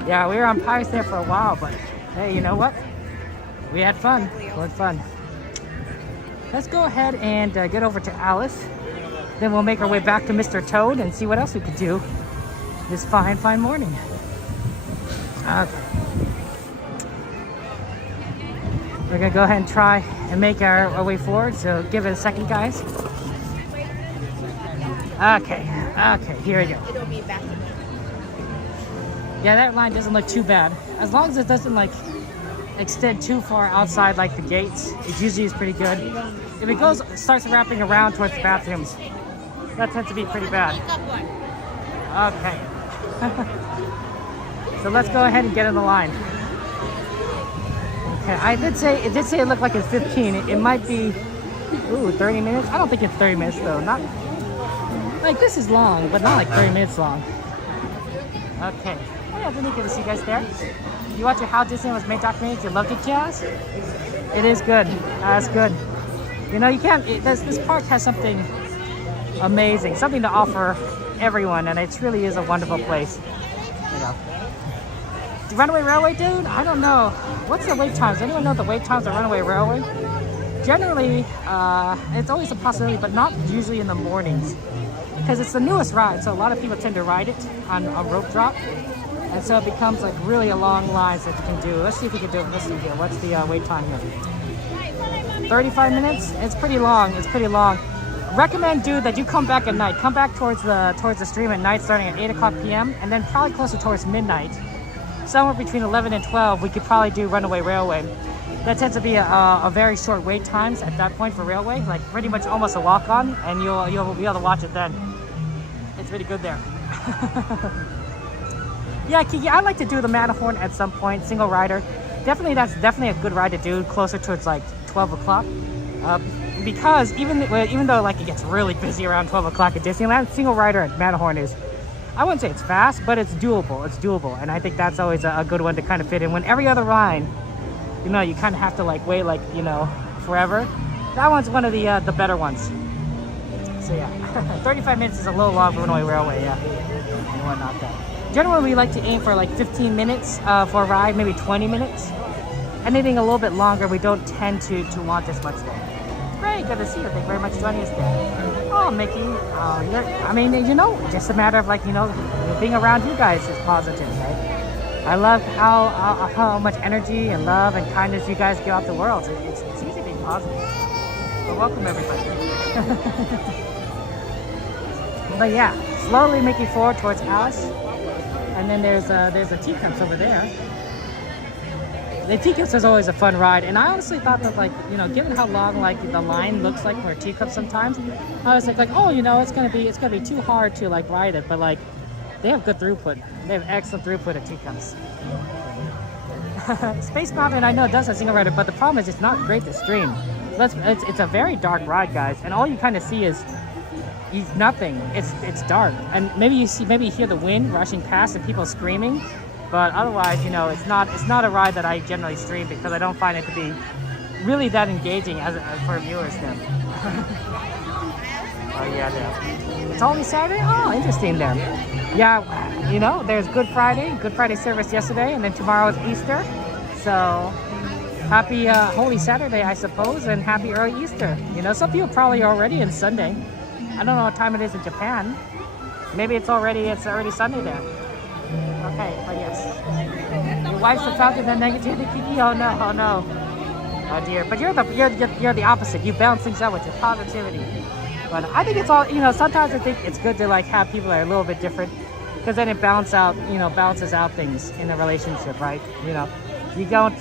Yeah, we were on Pirates there for a while, but hey, you know what? We had fun. Let's go ahead and get over to Alice. Then we'll make our way back to Mr. Toad and see what else we could do this fine morning. Okay. We're gonna go ahead and try and make our way forward, so give it a second, guys. Okay, here we go. Yeah, that line doesn't look too bad. As long as it doesn't like extend too far outside like the gates, it usually is pretty good. If it starts wrapping around towards the bathrooms, that tends to be pretty bad. Okay. So let's go ahead and get in the line. Okay, it did say it looked like it's 15. It might be 30 minutes. I don't think it's 30 minutes though. Not like this is long, but not like 30 minutes long. Okay. Oh yeah, really good to see you guys there. You watch your How Disneyland Was Made documentary. You loved it, Jazz? It is good. That's good. You know, you can't. This park has something amazing, something to offer everyone, and it really is a wonderful place. You know. The Runaway Railway, dude? I don't know. What's the wait times? Anyone know the wait times of Runaway Railway? Generally, it's always a possibility, but not usually in the mornings, because it's the newest ride, so a lot of people tend to ride it on a Ropedrop. And so it becomes like really a long lines that you can do. Let's see if we can do it. Let's see here. What's the wait time here? 35 minutes? It's pretty long. Recommend, dude, that you come back at night. Come back towards the stream at night, starting at 8 o'clock p.m. and then probably closer towards midnight. Somewhere between 11 and 12, we could probably do Runaway Railway. That tends to be a very short wait times at that point for Railway, like pretty much almost a walk-on, and you'll be able to watch it then. It's really good there. Yeah, Kiki, I'd like to do the Matterhorn at some point, single rider. That's definitely a good ride to do closer towards like 12 o'clock. Because even though like it gets really busy around 12 o'clock at Disneyland, single rider at Matterhorn is, I wouldn't say it's fast, but it's doable. And I think that's always a good one to kind of fit in. When every other ride, you know, you kind of have to like wait like, you know, forever. That one's one of the better ones. So yeah, 35 minutes is a little long for Runaway Railway, yeah. And whatnot though. Generally, we like to aim for like 15 minutes for a ride, maybe 20 minutes. Anything a little bit longer, we don't tend to want as much there. Great, good to see you. Thank you very much for joining us there. Oh, Mickey. I mean, you know, just a matter of like, you know, being around you guys is positive, right? I love how much energy and love and kindness you guys give out to the world. It's easy being positive. So welcome, everybody. But yeah, slowly making forward towards Alice. And then there's a teacups over there. The teacups is always a fun ride, and I honestly thought that, like, you know, given how long like the line looks like for teacups sometimes, I was like, oh, you know, it's gonna be too hard to like ride it, but like they have good throughput. They have excellent throughput at teacups. Space Mountain, I know, does have single rider, but the problem is it's not great to stream. It's a very dark ride, guys, and all you kind of see is nothing. It's dark, and maybe you hear the wind rushing past and people screaming. But otherwise, you know, it's not a ride that I generally stream because I don't find it to be really that engaging for viewers then. Oh yeah, there. It's only Saturday? Oh, interesting there. Yeah, you know, there's Good Friday service yesterday, and then tomorrow is Easter. So happy Holy Saturday, I suppose, and happy early Easter. You know, some people probably already in Sunday. I don't know what time it is in Japan. Maybe it's already Sunday there. Okay, but yes. Your wife's the fountain of negativity, Kiki? Oh no, oh no. Oh dear, but you're the opposite. You balance things out with your positivity. But I think it's all, you know, sometimes I think it's good to like have people that are a little bit different, because then it balances out things in a relationship, right? You know, you don't,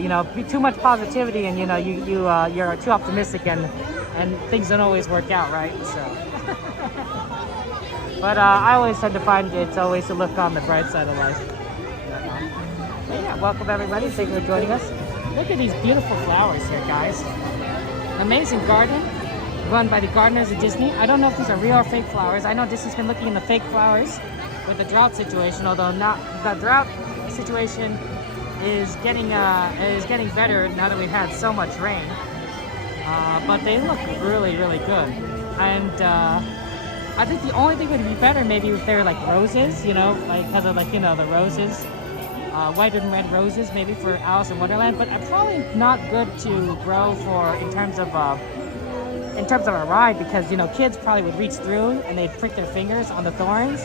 you know, be too much positivity, and you know, you're too optimistic, and things don't always work out, right? So, but I always tend to find it's always to look on the bright side of life. But yeah, welcome everybody. Thank you for joining us. Look at these beautiful flowers here, guys. An amazing garden run by the gardeners of Disney. I don't know if these are real or fake flowers. I know Disney's been looking into fake flowers with the drought situation, although not the drought situation is getting better now that we've had so much rain. But they look really, really good. And I think the only thing would be better maybe if they were like roses, you know, like because of like, you know, the roses, white and red roses maybe for Alice in Wonderland. But probably not good to grow for in terms of a ride, because you know kids probably would reach through and they'd prick their fingers on the thorns,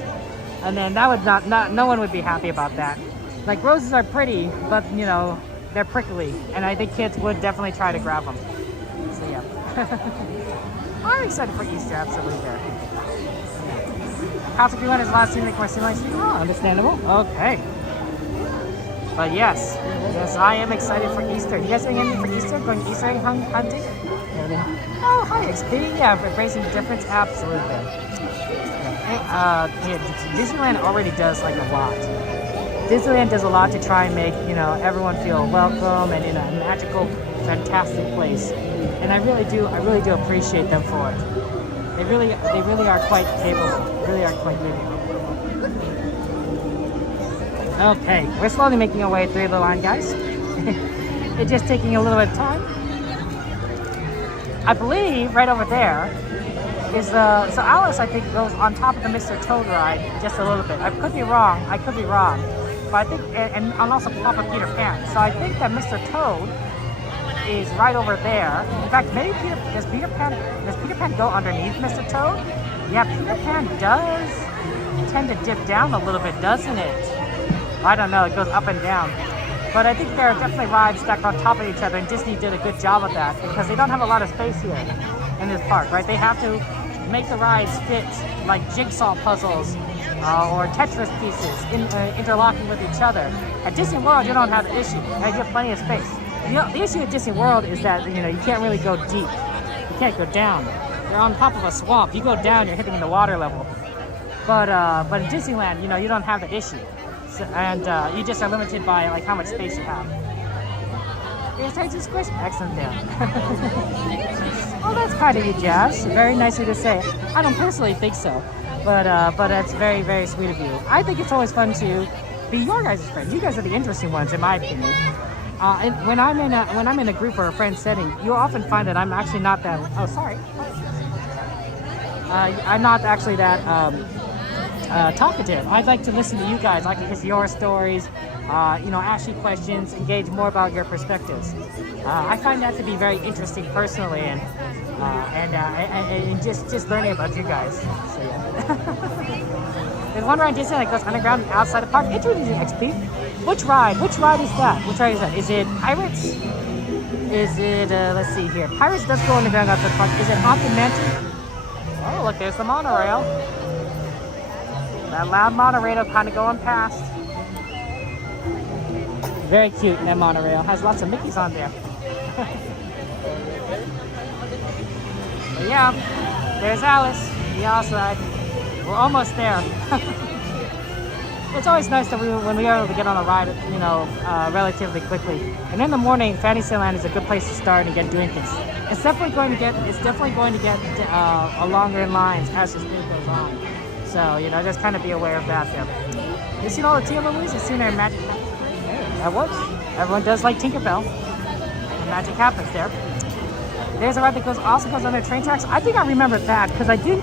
and then that would not no one would be happy about that. Like roses are pretty, but you know they're prickly, and I think kids would definitely try to grab them. So yeah, I'm excited for Easter, absolutely there. House of Greenland is last seen more simulation. Oh, understandable. Okay. But yes, I am excited for Easter. You guys doing anything for Easter? Going Easter egg hunting? Oh, hi, XP. Yeah, embracing the difference. Absolutely. Yeah, Disneyland already does like a lot. Disneyland does a lot to try and make, you know, everyone feel welcome and in a magical, fantastic place. And I really do appreciate them for it. They really are quite capable. Really are quite capable. Okay, we're slowly making our way through the line, guys. It's just taking a little bit of time. I believe right over there is so Alice, I think, goes on top of the Mr. Toad ride just a little bit. I could be wrong, but I think, and also Papa Peter Pan. So I think that Mr. Toad is right over there. In fact, maybe does Peter Pan go underneath Mr. Toad? Yeah, Peter Pan does tend to dip down a little bit, doesn't it? I don't know, it goes up and down. But I think there are definitely rides stacked on top of each other, and Disney did a good job of that because they don't have a lot of space here in this park, right? They have to make the rides fit like jigsaw puzzles or Tetris pieces interlocking with each other. At Disney World, you don't have the issue. You have plenty of space. The issue at Disney World is that, you know, you can't really go deep. You can't go down. You're on top of a swamp. You go down, you're hitting the water level. But in Disneyland, you know, you don't have the issue. And you just are limited by like how much space you have. It's time to squish. Excellent there. Well, that's kind of you, Jazz. Very nice of you to say. I don't personally think so, but that's very, very sweet of you. I think it's always fun to be your guys' friends. You guys are the interesting ones, in my opinion. And when I'm in a group or a friend setting, you'll often find that I'm actually not that. Oh, sorry. I'm not actually that. Talkative. I'd like to listen to you guys. I like to hear your stories, you know, ask you questions, engage more about your perspectives. I find that to be very interesting personally, and just learning about you guys. So yeah. There's one ride in Disney that goes underground outside the park. Interesting, XP. Which ride is that? Is it Pirates? Is it, let's see here. Pirates does go underground outside the park. Is it Haunted Mansion? Oh, look, there's the monorail. That loud monorail kind of going past. Very cute, that monorail. Has lots of Mickeys on there. But yeah, there's Alice, the outside. We're almost there. It's always nice that when we are able to get on a ride, you know, relatively quickly. And in the morning, Fantasyland is a good place to start and get doing things. It's definitely going to get longer in lines as this day goes on. So, you know, just kind of be aware of that there. You seen all the Tia movies? You've seen their magic? Hey, that works. Everyone does like Tinkerbell. And magic happens there. There's a ride that also goes on the train tracks. I think I remember that because I did.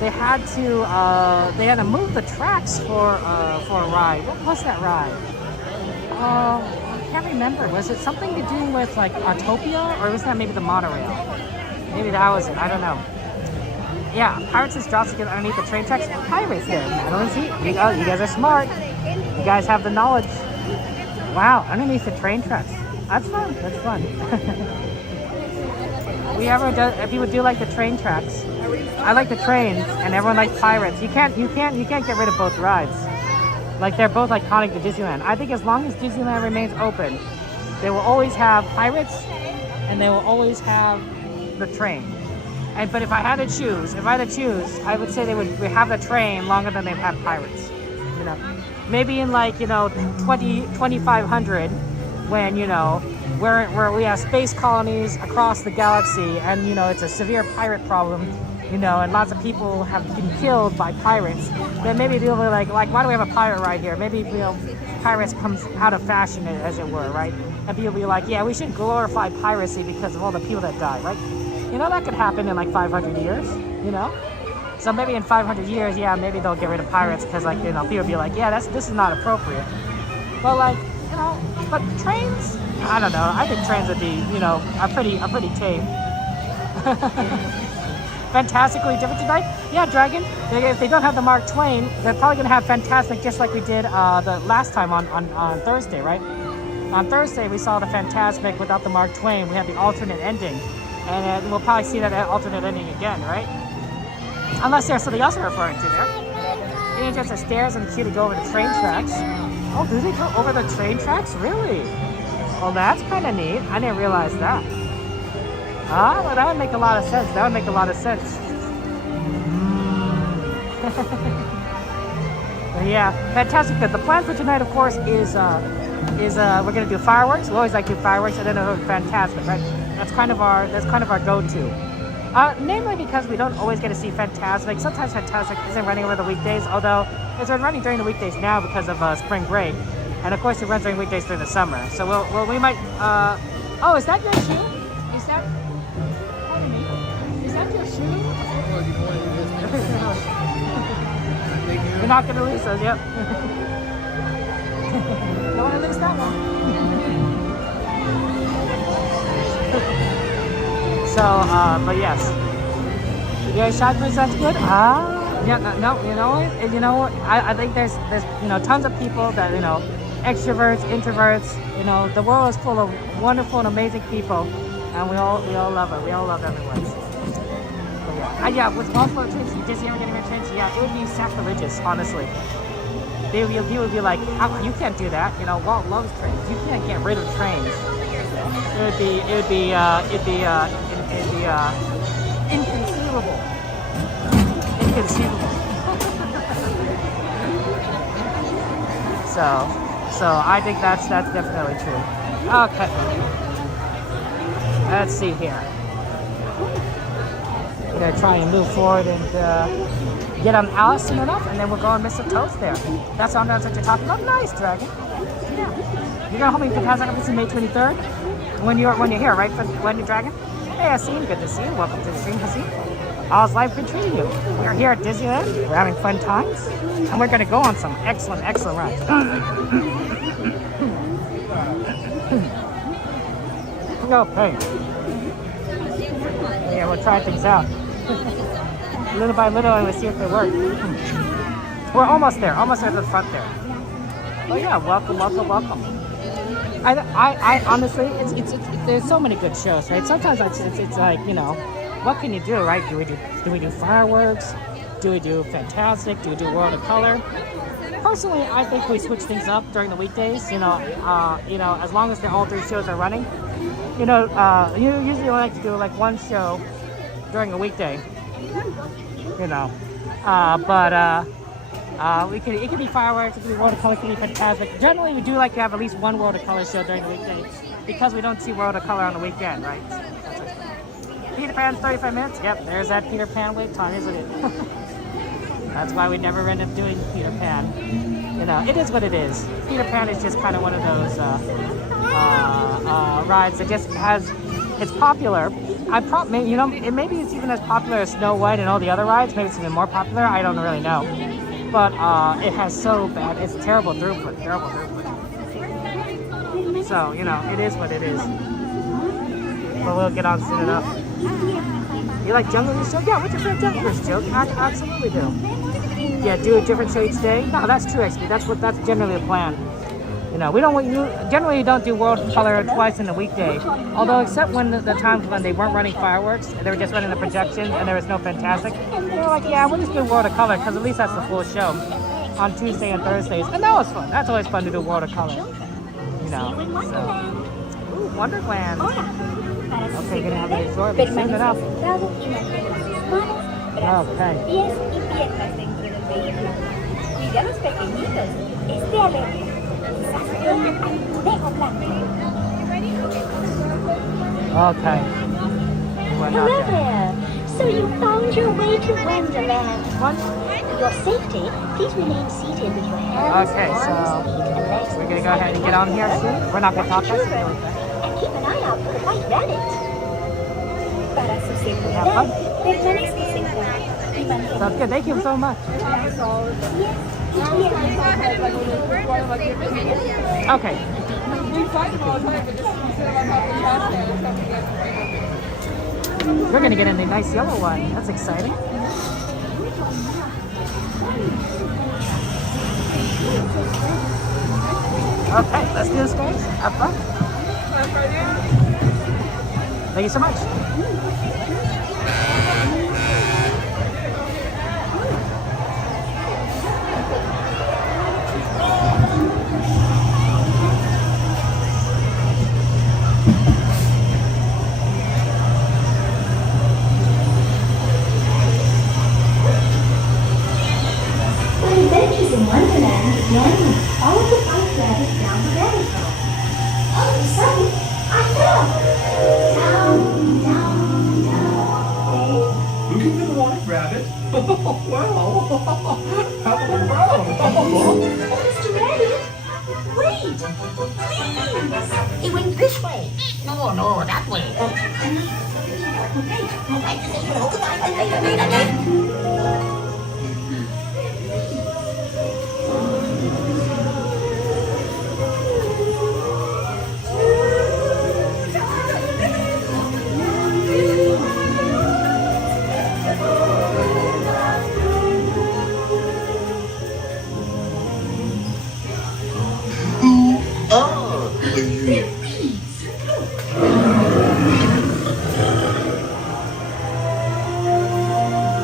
They had to move the tracks for a ride. What was that ride? I can't remember. Was it something to do with like Autopia, or was that maybe the Monorail? Maybe that was it. I don't know. Yeah, Pirates is drops to get underneath the train tracks. Pirates there. I don't see. You guys are smart. You guys have the knowledge. Wow, underneath the train tracks. That's fun. That's fun. If you would do like the train tracks. I like the trains, and everyone likes pirates. You can't get rid of both rides. Like they're both iconic to Disneyland. I think as long as Disneyland remains open, they will always have pirates, and they will always have the train. But if I had to choose, I would say they would have the train longer than they'd have pirates. You know, maybe in like 2500, when where we have space colonies across the galaxy, and it's a severe pirate problem. And lots of people have been killed by pirates, then maybe people are like, why do we have a pirate right here? Maybe, pirates comes out of fashion, as it were, right? And people will be like, yeah, we should glorify piracy because of all the people that died, right? That could happen in like 500 years, So maybe in 500 years, yeah, maybe they'll get rid of pirates because people will be like, yeah, this is not appropriate. But but trains, I don't know. I think trains would be, are pretty tame. Fantastically different tonight? Yeah, Dragon. If they don't have the Mark Twain, they're probably going to have Fantastic just like we did the last time on Thursday, right? On Thursday, we saw the Fantastic without the Mark Twain. We had the alternate ending. And we'll probably see that alternate ending again, right? Unless there's something else we're referring to there. Maybe just the stairs and queue to go over the train tracks. Oh, do they go over the train tracks? Really? Well, that's kind of neat. I didn't realize that. Well, that would make a lot of sense. Yeah, fantastic. The plan for tonight, of course, is we're gonna do fireworks. We always like to do fireworks, and then it'll be fantastic, right? That's kind of our go-to. Namely because we don't always get to see Fantastic. Sometimes Fantastic isn't running over the weekdays, although it's been running during the weekdays now because of spring break, and of course it runs during weekdays during the summer. So we might. Oh, is that your shoe? Is that your shoe? You're not gonna lose those, yep. Don't want to lose that one. So, but yes. Yeah, shot puts, that's good. Yeah, no, I think there's tons of people that, extroverts, introverts, the world is full of wonderful and amazing people, and we all love it. We all love everyone. So, yeah, with multiple trips, Disney ever getting rid of trains? Yeah, it would be sacrilegious, honestly. People would be like, you can't do that. Walt loves trains. You can't get rid of trains. It would be inconceivable. So I think that's definitely true. Okay. Let's see here. We're gonna try and move forward and get on Alice soon enough, and then we'll go on Mr. Toast there. That's what you're talking about. Nice, Dragon. Yeah. You're gonna help me Fantastic on May 23rd when you're here, right? When you're Dragon. Hey, Haseen, good to see you. Welcome to the stream, Haseen. How's life been treating you? We're here at Disneyland. We're having fun times, and we're gonna go on some excellent rides. Okay. Yeah, we'll try things out. Little by little, and we'll see if they work. We're almost there at the front there. Oh yeah, welcome. I honestly, it's there's so many good shows, right? Sometimes it's like, what can you do, right? Do we do fireworks? Do we do Fantastic? Do we do World of Color? Personally, I think we switch things up during the weekdays. As long as all three shows are running. You usually like to do like one show during a weekday. It could be fireworks, it could be World of Color, it could be Fantastic. Generally, we do like to have at least one World of Color show during the weekday because we don't see World of Color on the weekend, right? Peter Pan's 35 minutes. Yep, there's that Peter Pan wait time, isn't it? That's why we never end up doing Peter Pan. It is what it is. Peter Pan is just kind of one of those rides that just has It's popular. Maybe it's even as popular as Snow White and all the other rides. Maybe it's even more popular. I don't really know. But it has so bad. It's terrible throughput. Terrible throughput. So it is what it is. But we'll get on soon enough. You like Jungle Cruise joke? Yeah, what's your favorite Jungle Cruise joke? I absolutely do. Yeah, do a different show each day. No, that's true. XP. That's generally the plan. We generally don't do World of Color twice in a weekday. Although, except when the times when they weren't running fireworks, and they were just running the projections, and there was no Fantastic. They were like, yeah, we'll just do World of Color, because at least that's the full show on Tuesday and Thursdays. And that was fun. That's always fun to do World of Color. So. Ooh, Wonderland. Okay, gonna have an resort soon enough. Okay. Okay. Hello there. So you found your way to Wonderland. For your safety, please remain seated with your hands, okay, arms, so feet, and legs. we're gonna go ahead and get on here soon. We're not gonna talk guys. And keep an eye out for the white rabbit. Para su seguridad, permanezca sentado. Sounds good. Thank you so much. Okay. We're gonna get in a nice yellow one. That's exciting. Okay, let's do this, guys. Have fun. Thank you so much. Adventures in Wonderland began when I followed the white rabbit down the rabbit hole. All of a sudden, I fell. Down, down, down. Oh, looking for the white rabbit? Wow. How proud. Mr. Rabbit, wait, please. It went this way. No, that way.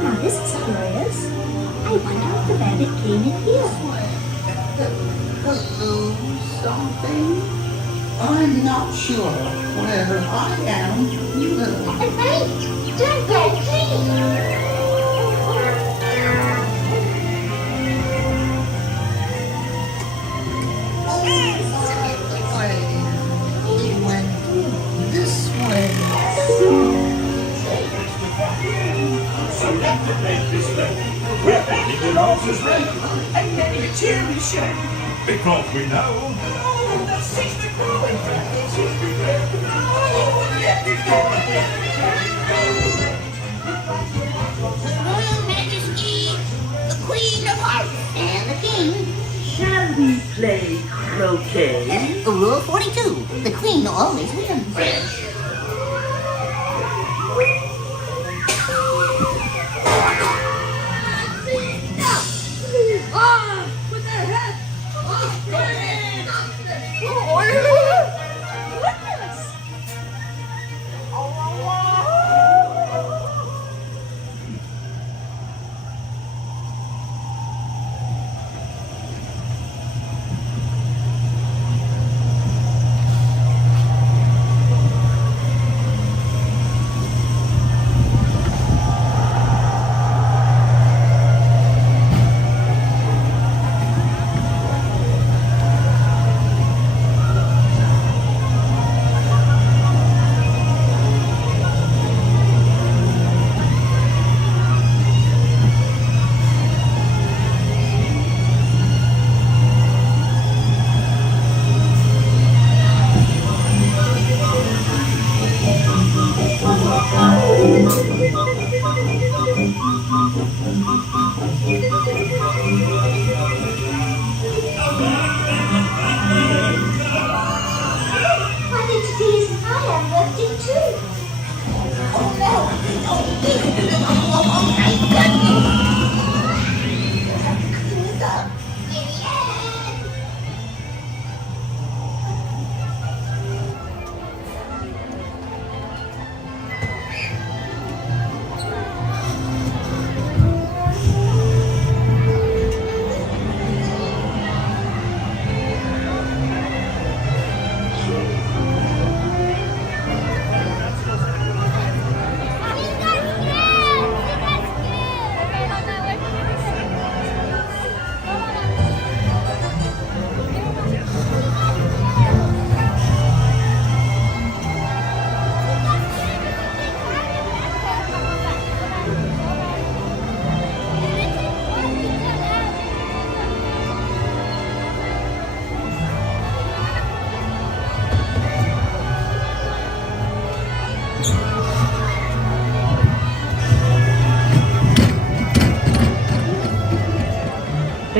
Now this is curious. I wonder if the rabbit came in here. Hello, something? I'm not sure where I am either. And wait, don't go, please. This way. We're heading to North's Ring and getting a cheery shake. Because we know. Oh, the sister growing. Royal Majesty, the Queen of Hearts, and the King. Shall we play croquet? Rule 42, the Queen always wins.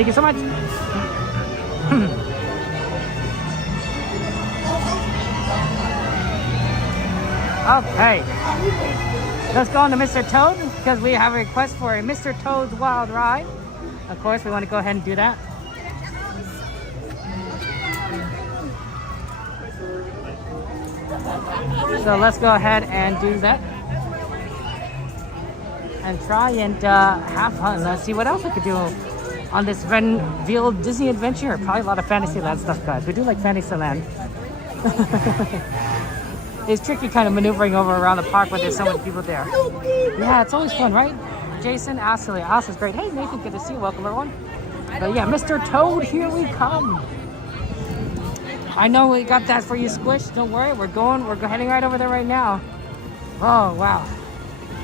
Thank you so much. Okay, let's go on to Mr. Toad because we have a request for a Mr. Toad's Wild Ride. Of course, we want to go ahead and do that. So let's go ahead and do that. And try and have fun. Let's see what else we could do on this Renville Disney adventure. Probably a lot of Fantasyland stuff, guys. We do like Fantasyland. It's tricky kind of maneuvering over around the park when there's so many people there. Yeah, it's always fun, right? Jason, Ashley, Ashley's great. Hey, Nathan, good to see you. Welcome, everyone. But yeah, Mr. Toad, here we come. I know we got that for you, Squish. Don't worry, we're heading right over there right now. Oh, wow.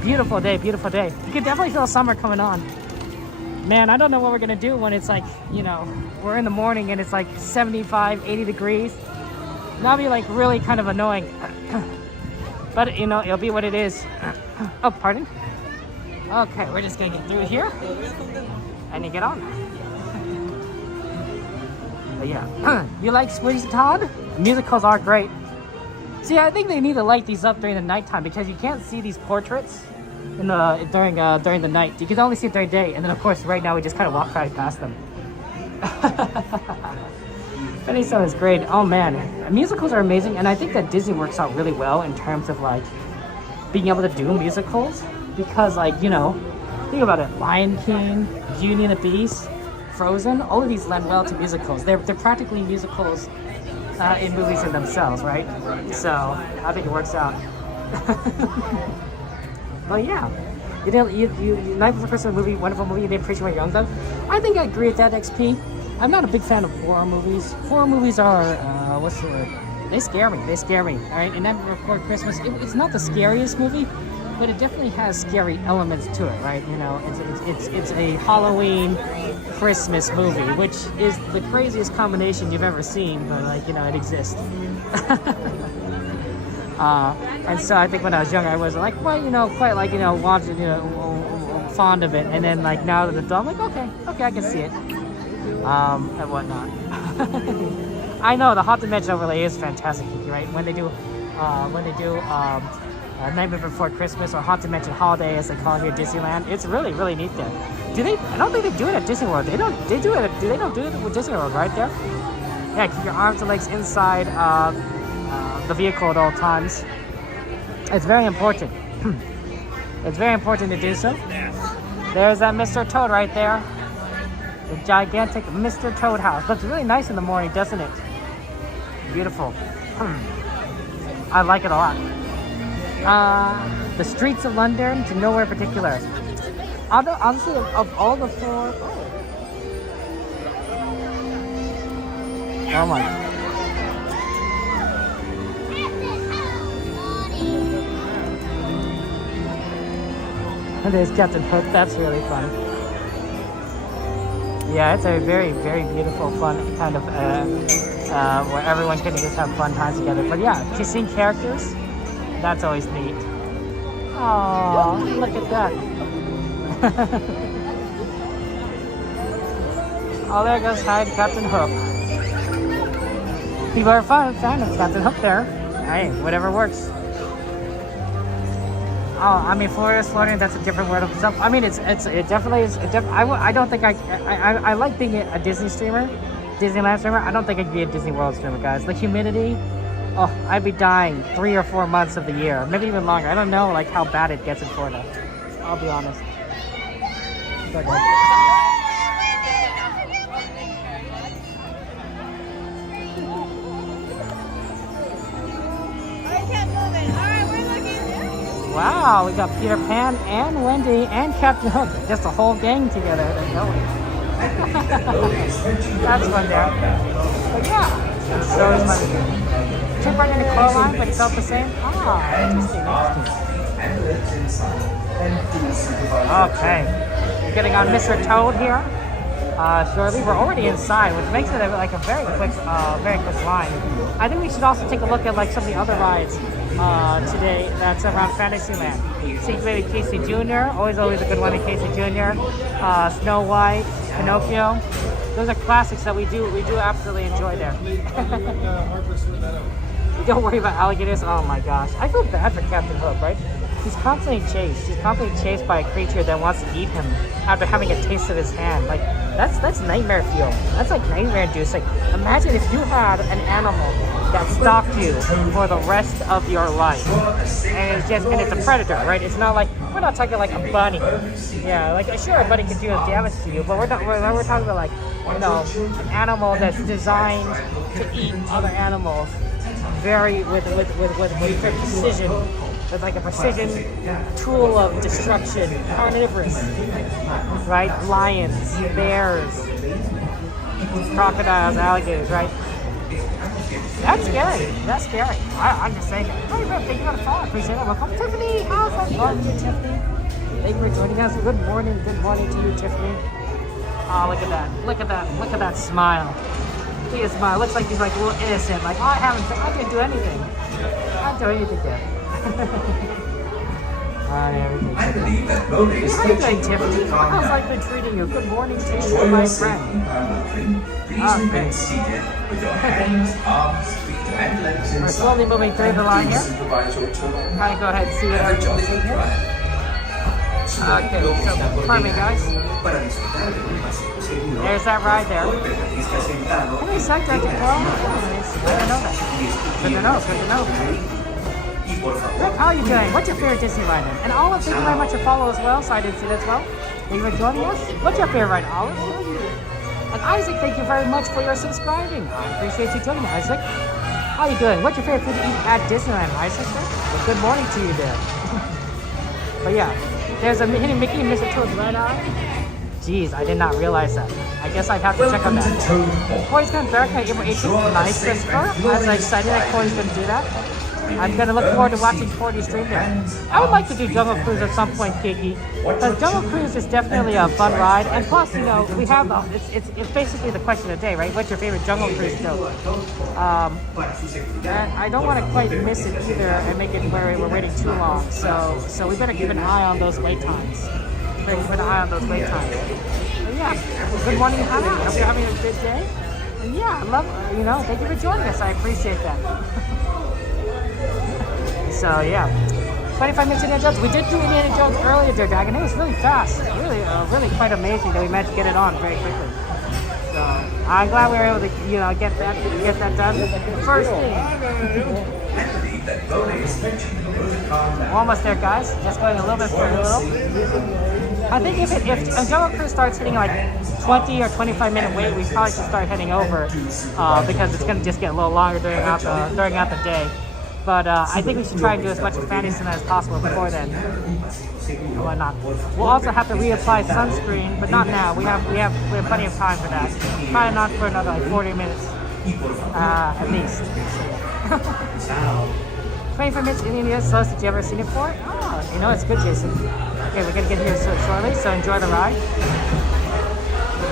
Beautiful day, beautiful day. You can definitely feel summer coming on. Man, I don't know what we're gonna do when it's like, you know, we're in the morning and it's like 75, 80 degrees. That'll be like really kind of annoying. But, you know, it'll be what it is. Oh, pardon? Okay, we're just gonna get through here. And you get on. But yeah, you like Squidgy Todd? Musicals are great. See, I think they need to light these up during the nighttime because you can't see these portraits in during the night. You can only see it during the day, and then of course right now we just kind of walk right past them. Fantasyland is great. Oh man, musicals are amazing, and I think that Disney works out really well in terms of like being able to do musicals because, like, you know, think about it: Lion King, Beauty and the Beast, Frozen. All of these lend well to musicals. They're practically musicals in movies in themselves, right? So I think it works out. But yeah, you Night Before Christmas movie, wonderful movie. You didn't appreciate what you're young though. I think I agree with that, XP. I'm not a big fan of horror movies. Horror movies are what's the word? They scare me. They scare me. All right, and Night Before Christmas, it's not the scariest movie, but it definitely has scary elements to it, right? You know, it's a Halloween Christmas movie, which is the craziest combination you've ever seen, but like, you know, it exists. And so I think when I was younger, I was like, well, you know, quite like, you know, watching, you know, fond of it. And then like now that it's done, I'm like, okay, I can see it, and whatnot. I know the Haunted Mansion overlay is fantastic, right? When they do Nightmare Before Christmas or Haunted Mansion Holiday, as they call it here at Disneyland, it's really, really neat there. Do they? I don't think they do it at Disney World. They don't do it with Disney World, right there? Yeah, keep your arms and legs inside the vehicle at all times. It's very important. It's very important to do so. There's that Mr. Toad right there. The gigantic Mr. Toad house. Looks really nice in the morning, doesn't it? Beautiful. I like it a lot. The streets of London to nowhere in particular. Honestly, of all the four... Oh my... And there's Captain Hook. That's really fun. Yeah, it's a very, very beautiful, fun kind of where everyone can just have fun times together. But yeah, seeing characters, that's always neat. Oh, look at that. Oh, there goes Hyde, Captain Hook. People are fan of Captain Hook there. Hey, whatever works. Oh, I mean, floating, that's a different word of itself. I mean, it definitely is. I don't think I like being a Disney streamer, Disneyland streamer. I don't think I could be a Disney World streamer, guys. The humidity, oh, I'd be dying 3 or 4 months of the year, maybe even longer. I don't know, like, how bad it gets in Florida. I'll be honest. But, wow, we got Peter Pan and Wendy and Captain Hook. Just a whole gang together. They're going. That's fun there. But yeah, so is my trip right into Coraline, but it felt the same. Ah, interesting. Okay, we're getting on Mr. Toad here. shortly. We're already inside, which makes it like a very quick line. I think we should also take a look at like some of the other rides today that's around Fantasyland. See maybe Casey Jr. Always a good one in Casey Jr. Snow White, Pinocchio. Those are classics that we do absolutely enjoy there. Don't worry about alligators. Oh my gosh, I feel bad for Captain Hook, right? He's constantly chased. He's constantly chased by a creature that wants to eat him after having a taste of his hand. Like that's nightmare fuel. That's like nightmare inducing. Imagine if you had an animal that stalked you for the rest of your life, and it's a predator, right? It's not like we're not talking like a bunny. Yeah, like sure a bunny can do damage to you, but we're talking about like an animal that's designed to eat other animals, with precision. With like a precision tool of destruction, carnivorous, right? Lions, bears, crocodiles, alligators, right? That's scary. That's scary. I'm just saying that. Hey, thank you for the follow. Appreciate it. Welcome, Tiffany. How's that going to you, Tiffany? Thank you for joining us. Good morning. Good morning to you, Tiffany. Oh, look at that. Look at that. Look at that smile. Look at his smile. Looks like he's like a little innocent. Like, oh, I didn't do anything. I didn't do anything there. Everything. I believe that Mona is How are you doing, Tiffany? How's life been treating you? Good morning to you, my friend. Please remain seated with your hands, arms, feet, and legs inside. We're slowly moving through the line here. Supervise your tour. Try to go ahead and see what everyone's seeing here. Okay, so pardon me, guys. There's that ride there. Hey, Site Director Paul. I didn't know that. Good to know, good to know. Rick, how are you doing? What's your favorite Disney ride? And Olive, thank you very much for follow as well, so I didn't see that as well. Thank you for joining us. What's your favorite ride, Olive? And Isaac, thank you very much for your subscribing. I appreciate you joining, Isaac. How are you doing? What's your favorite food to eat at Disneyland, Isaac? Well, good morning to you there. But yeah, there's a Hidden Mickey and Mr. Toad's Red Eye. Jeez, I did not realize that. I guess I'd have to check on that. Corey's going to Dark Knight April 18th. Nice, Christopher. I was excited that Corey's going to do that. I'm going to look forward to watching Corey stream there. I would like to do Jungle Cruise at some point, Kiki. Because Jungle Cruise is definitely a fun ride. And plus, we have it's basically the question of the day, right? What's your favorite Jungle Cruise joke? And I don't want to quite miss it either and make it where we're waiting too long. So we better keep an eye on those wait times. But yeah, good morning, Hannah. I hope you're having a good day. And yeah, I love, thank you for joining us. I appreciate that. So yeah, 25 minutes Indiana Jones. We did do Indiana Jones earlier there, Dragon. It was really fast. Really quite amazing that we managed to get it on very quickly. So I'm glad we were able to, get that done. First thing. We're almost there, guys. Just going a little bit further. I think if Jungle Cruise starts hitting like 20 or 25 minute wait, we probably should start heading over because it's going to just get a little longer during out the day. But I think we should try and do as much of Fantasyland as possible before then. Why not? We'll also have to reapply sunscreen, but not now. We have plenty of time for that. Probably not for another like 40 minutes, at least. 25 minutes in India is close. Did you ever seen it before? Oh, it's good, Jason. Okay, we're gonna get here shortly, so enjoy the ride.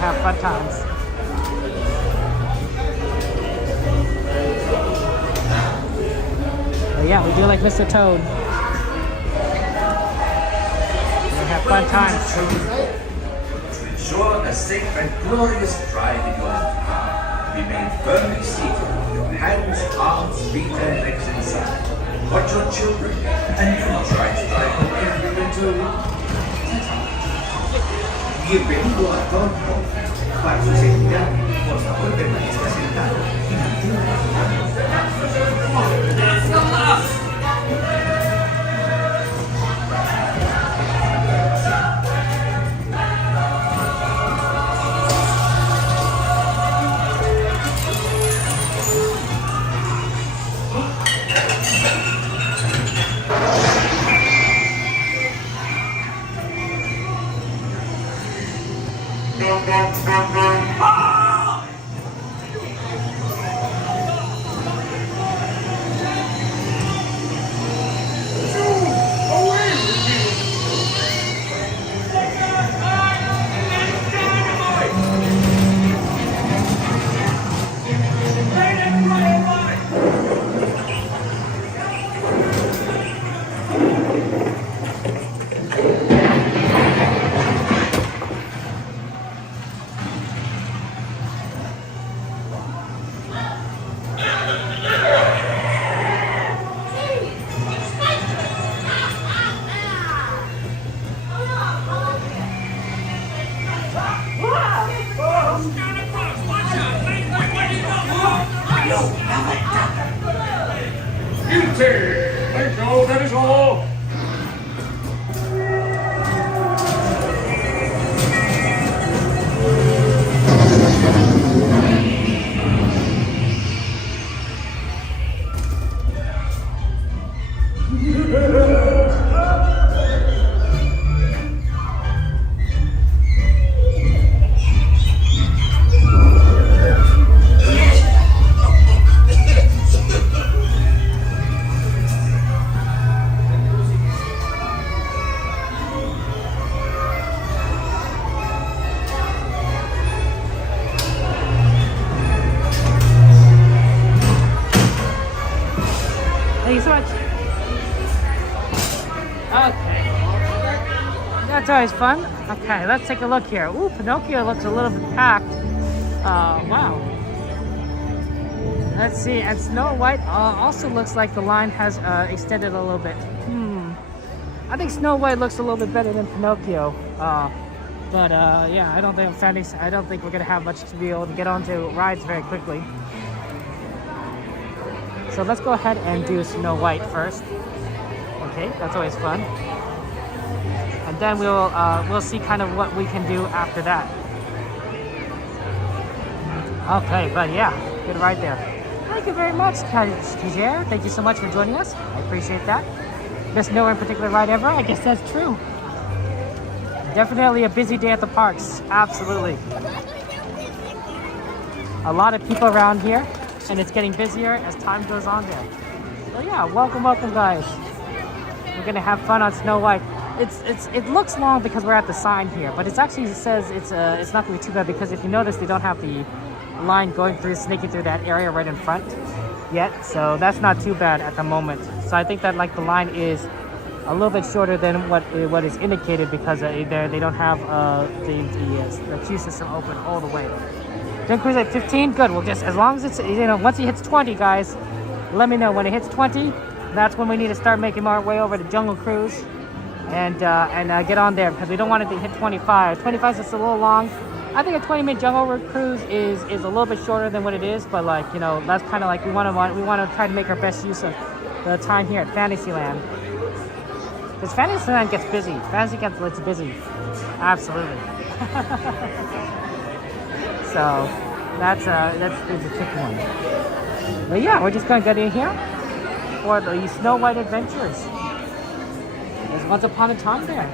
Have fun times. Yeah, we do like Mr. Toad. We have fun times. To ensure a safe and glorious drive in your car, remain firmly seated with your hands, arms, feet, and legs inside. Watch your children and do not try to drive them everywhere too. Bienvenido a Toronto. Para su seguridad, por favor permanezca sentado y mantenga las manos. Thank you, that is all. Thank you so much. Okay. That's always fun. Okay, let's take a look here. Ooh, Pinocchio looks a little bit packed. Wow. Let's see, and Snow White also looks like the line has extended a little bit. I think Snow White looks a little bit better than Pinocchio. But yeah, I don't think we're gonna have much to be able to get onto rides very quickly. So let's go ahead and do Snow White first. Okay, that's always fun. And then we'll see kind of what we can do after that. Okay, but yeah, good ride there. Thank you very much, Stagiaire. Thank you so much for joining us. I appreciate that. There's no in particular ride ever. I guess that's true. Definitely a busy day at the parks. Absolutely. A lot of people around here, and it's getting busier as time goes on there. So yeah, welcome guys. We're gonna have fun on Snow White. It looks long because we're at the sign here, but it actually says it's not gonna be too bad because if you notice, they don't have the line snaking through that area right in front yet, so that's not too bad at the moment. So I think that like the line is a little bit shorter than what is indicated because they don't have the queue system open all the way. Jungle Cruise at 15, good. We'll just, as long as it's, once it hits 20, guys, let me know. When it hits 20, that's when we need to start making our way over to Jungle Cruise and get on there because we don't want it to hit 25. 25 is just a little long. I think a 20-minute Jungle Cruise is a little bit shorter than what it is, but like, that's kind of like we want to try to make our best use of the time here at Fantasyland. Because Fantasyland gets busy. Fantasyland gets busy. Absolutely. So that's a tricky one. But yeah, we're just gonna get in here for the Snow White adventures. There's once upon a time there.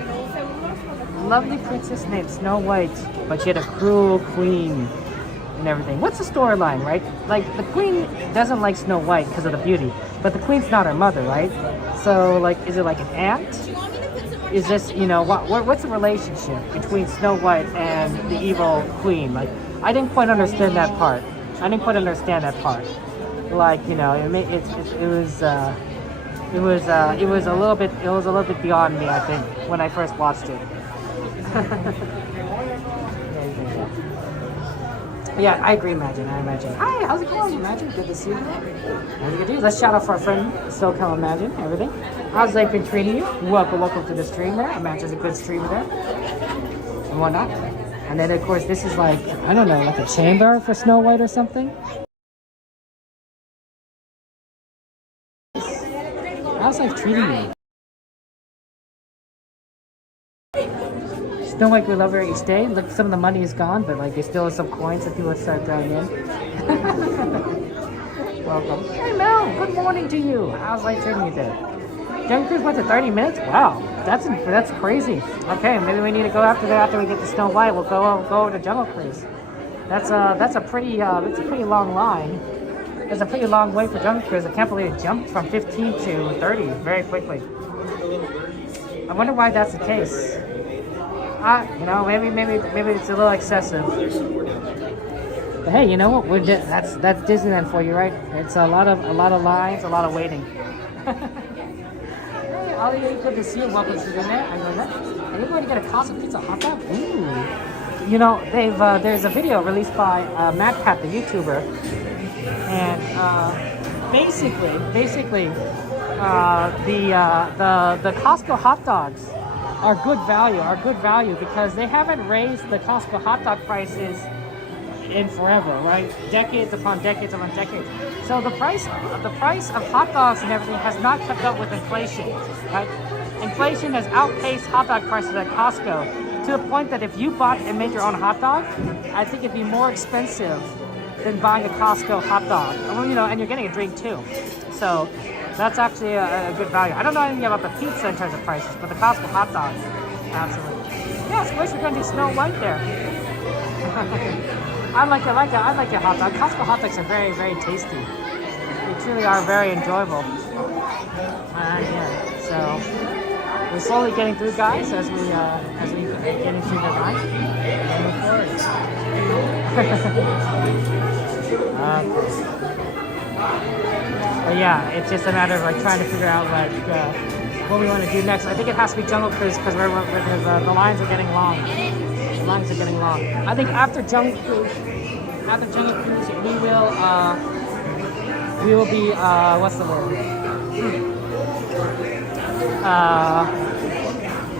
Lovely princess named Snow White, but she had a cruel queen and everything. What's the storyline, right? Like the queen doesn't like Snow White because of the beauty, but the queen's not her mother, right? So like, is it like an aunt? Is this, what's the relationship between Snow White and the evil queen? Like, I didn't quite understand that part. Like, it was a little bit beyond me, I think, when I first watched it. Yeah, I agree, Imagine. Hi, how's it going, Imagine? Good to see you. Let's shout out for our friend SoCal Imagine, everything. How's life been treating you? Welcome to the stream there. Imagine's a good streamer there. And whatnot. And then, of course, this is like, I don't know, like a chamber for Snow White or something. How's life treating you? Snow White, we love her each day. Look, some of the money is gone, but like, there's still some coins that people start throwing in. Welcome. Hey, Mel, good morning to you. How's life treating you there? Jungle Cruise went to 30 minutes? Wow, that's crazy. Okay, maybe we need to go after that. After we get to Snow White, we'll go over to Jungle Cruise. That's a pretty long line. That's a pretty long way for Jungle Cruise. I can't believe it jumped from 15 to 30 very quickly. I wonder why that's the case. Maybe it's a little excessive. But hey, you know what? That's Disneyland for you, right? It's a lot of lines, a lot of waiting. Hey, Ollie, good to see you. Welcome to dinner. I know that. Are you going to get a Casa Pizza hot dog? Ooh. There's a video released by Matt Pat, the YouTuber, and basically, the Costco hot dogs are good value because they haven't raised the Costco hot dog prices in forever, right? Decades upon decades upon decades. So the price of hot dogs and everything has not kept up with inflation, right? Inflation has outpaced hot dog prices at Costco to the point that if you bought and made your own hot dog, I think it'd be more expensive than buying a Costco hot dog. Well, you know, and you're getting a drink too. So that's actually a good value. I don't know anything about the pizza in terms of prices, but the Costco hot dogs, absolutely. Yeah, Squish, we're going to do Snow White there. I like your hot dog. Costco hot dogs are very, very tasty. They truly are very enjoyable. Yeah, so we're slowly getting through, guys, as we get into the line. And move forward. But yeah, it's just a matter of like trying to figure out like what we want to do next. I think it has to be Jungle Cruise because the lines are getting long. The lines are getting long. I think after Jungle Cruise, we will be what's the word?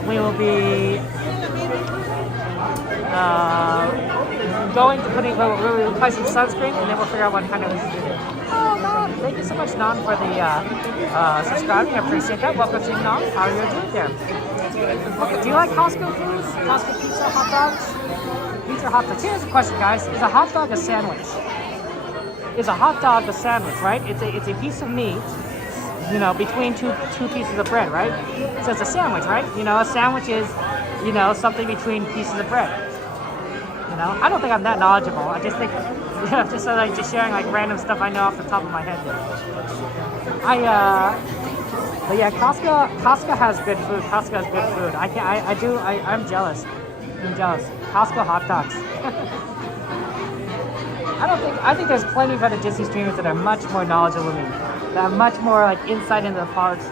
We will be going to we'll apply some sunscreen and then we'll figure out what kind of we should do there. Oh, Nan, thank you so much, Nan, for the subscribing. I appreciate that. Welcome to Nan. How are you doing there? Okay, do you like Costco foods? Costco pizza, hot dogs? Pizza, hot dogs. Here's the question, guys. Is a hot dog a sandwich? Is a hot dog a sandwich, right? It's a piece of meat, you know, between two pieces of bread, right? So it's a sandwich, right? You know, a sandwich is, you know, something between pieces of bread. You know, I don't think I'm that knowledgeable. I just think, you know, just sharing like random stuff I know off the top of my head. But yeah, Costco has good food. Costco has good food. I'm jealous. I'm jealous. Costco hot dogs. I think there's plenty of other Disney streamers that are much more knowledgeable than me. That have much more like insight into the parks.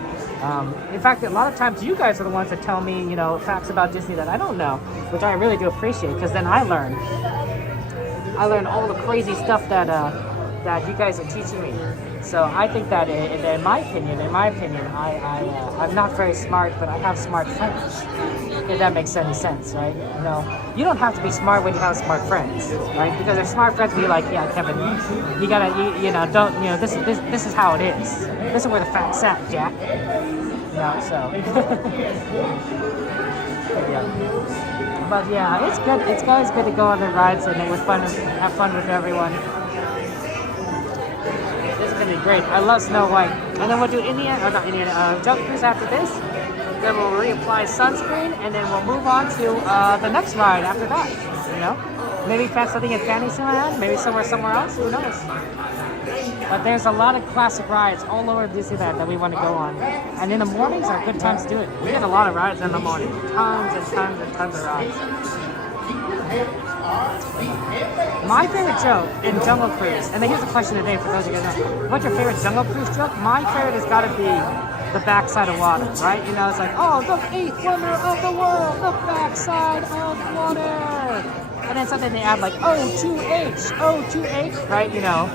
In fact, a lot of times you guys are the ones that tell me, you know, facts about Disney that I don't know, which I really do appreciate because then I learn all the crazy stuff that you guys are teaching me. So I think that in my opinion, I'm not very smart, but I have smart friends. If that makes any sense, right? You know, you don't have to be smart when you have smart friends, right? Because if smart friends be like, yeah, Kevin, you gotta, don't, this is how it is. This is where the fact's at, Jack. You know, so. Yeah. But yeah, it's good. It's always good to go on the rides and have fun with everyone. It's gonna be great. I love Snow White. And then we'll do Jungle Cruise after this. Then we'll reapply sunscreen, and then we'll move on to the next ride after that. You know, maybe something in Fantasyland, maybe somewhere else. Who knows? But there's a lot of classic rides all over Disneyland that we want to go on, and in the mornings are good times to do it. We get a lot of rides in the morning, tons and tons and tons of rides. My favorite joke in Jungle Cruise, and then here's the question today for those of you guys know. What's your favorite Jungle Cruise joke? My favorite has got to be the backside of water, right? You know, it's like, oh, the 8th wonder of the world, the backside of water. And then something they add like, O2H, right? You know,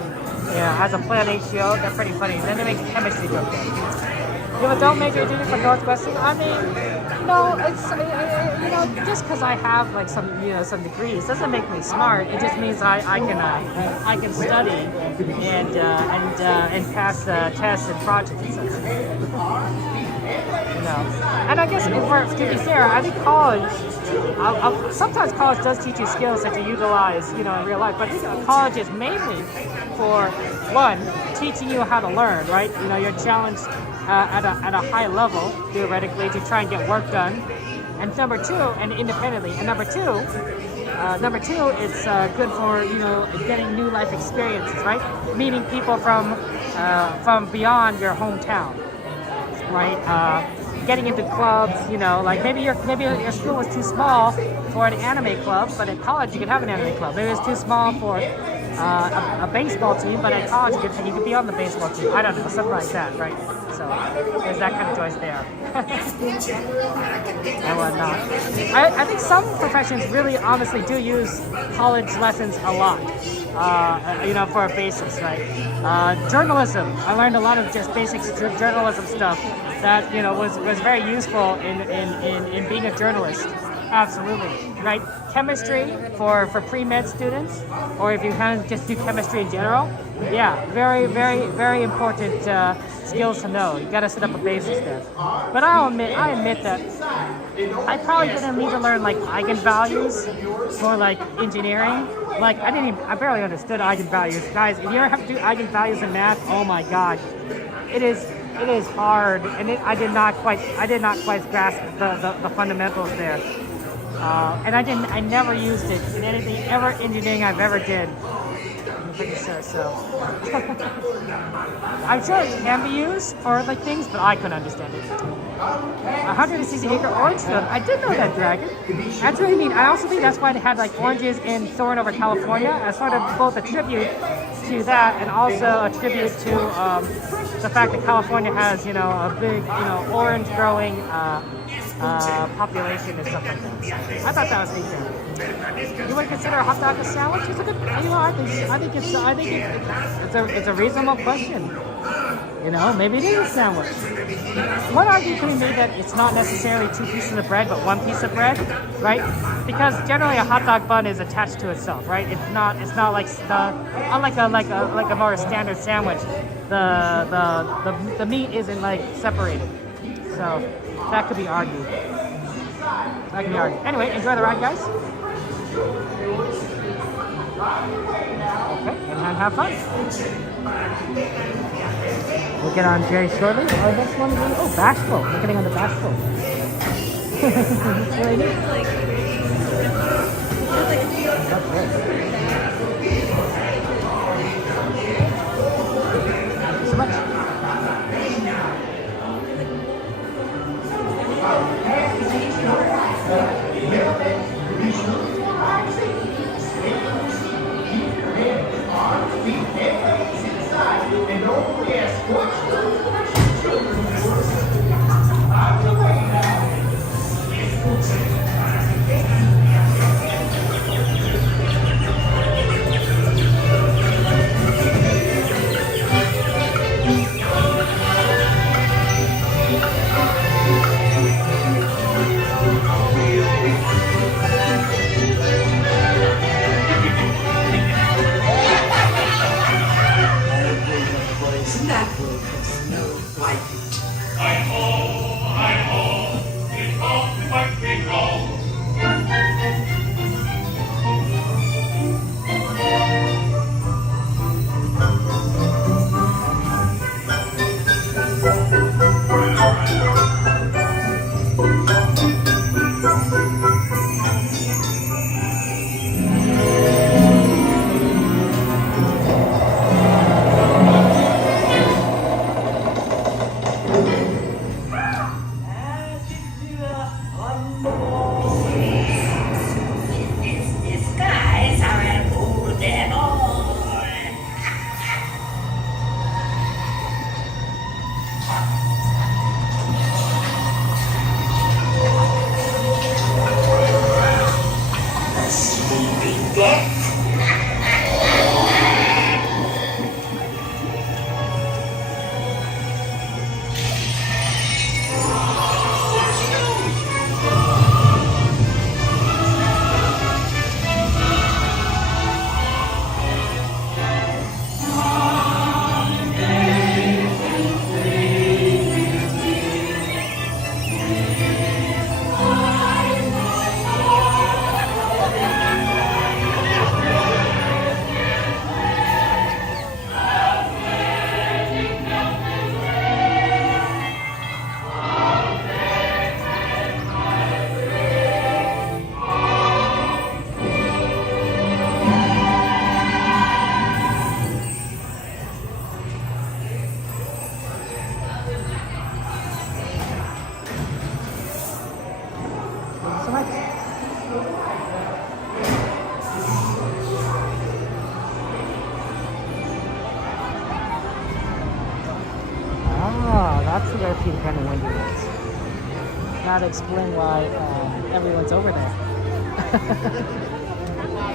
yeah, as a play on HBO, they're pretty funny. Then they make a chemistry joke there. You have a don't major degree from Northwestern? I mean, no, it's, just because I have like some degrees doesn't make me smart. It just means I can study and pass tests and projects and such. And I guess to be fair, I think college, sometimes college does teach you skills that you utilize, in real life. But I think college is mainly for one, teaching you how to learn, right? You're challenged at a high level theoretically to try and get work done. And number two, and independently. And number two, it's good for getting new life experiences, right? Meeting people from beyond your hometown, right? Getting into clubs, like maybe your school was too small for an anime club, but at college you could have an anime club. Maybe it was too small for a baseball team, but at college you could be on the baseball team. I don't know, something like that, right? So there's that kind of choice there. And whatnot. I think some professions really honestly do use college lessons a lot, for a basis, right? Journalism. I learned a lot of just basic journalism stuff that, was very useful in being a journalist. Absolutely, right? chemistry for pre-med students, or if you kind of just do chemistry in general, yeah, very important skills to know. You got to set up a basis there. But I admit that I probably didn't need to learn like eigenvalues for like engineering. Like I barely understood eigenvalues, guys. If you ever have to do eigenvalues in math, oh my god, it is hard, and I did not quite grasp the fundamentals there. And I never used it in anything engineering I've ever did. I'm pretty sure, so. I'm sure it can be used for like things, but I couldn't understand it. 160-acre orange field. I did know that, Dragon. That's really neat. I also think that's why they had like oranges in soaring over California, as sort of both a tribute to that and also a tribute to the fact that California has, you know, a big, you know, orange growing population and stuff like that. I thought that was neat. You would consider a hot dog a sandwich? It's a good, you know, I think it's a reasonable question. You know, maybe it is a sandwich. One argument can be made that it's not necessarily 2 pieces of bread, but 1 piece of bread, right? Because generally a hot dog bun is attached to itself, right? It's not like unlike a more standard sandwich, the meat isn't like separated. So that could be argued. Anyway, enjoy the ride, guys. Okay, and have fun. We'll get on very shortly. Our next one is Bashful. We're getting on the Bashful. That's really neat. That's great. Thank you so much. Peter Pan and Wendy is. Now to explain why everyone's over there.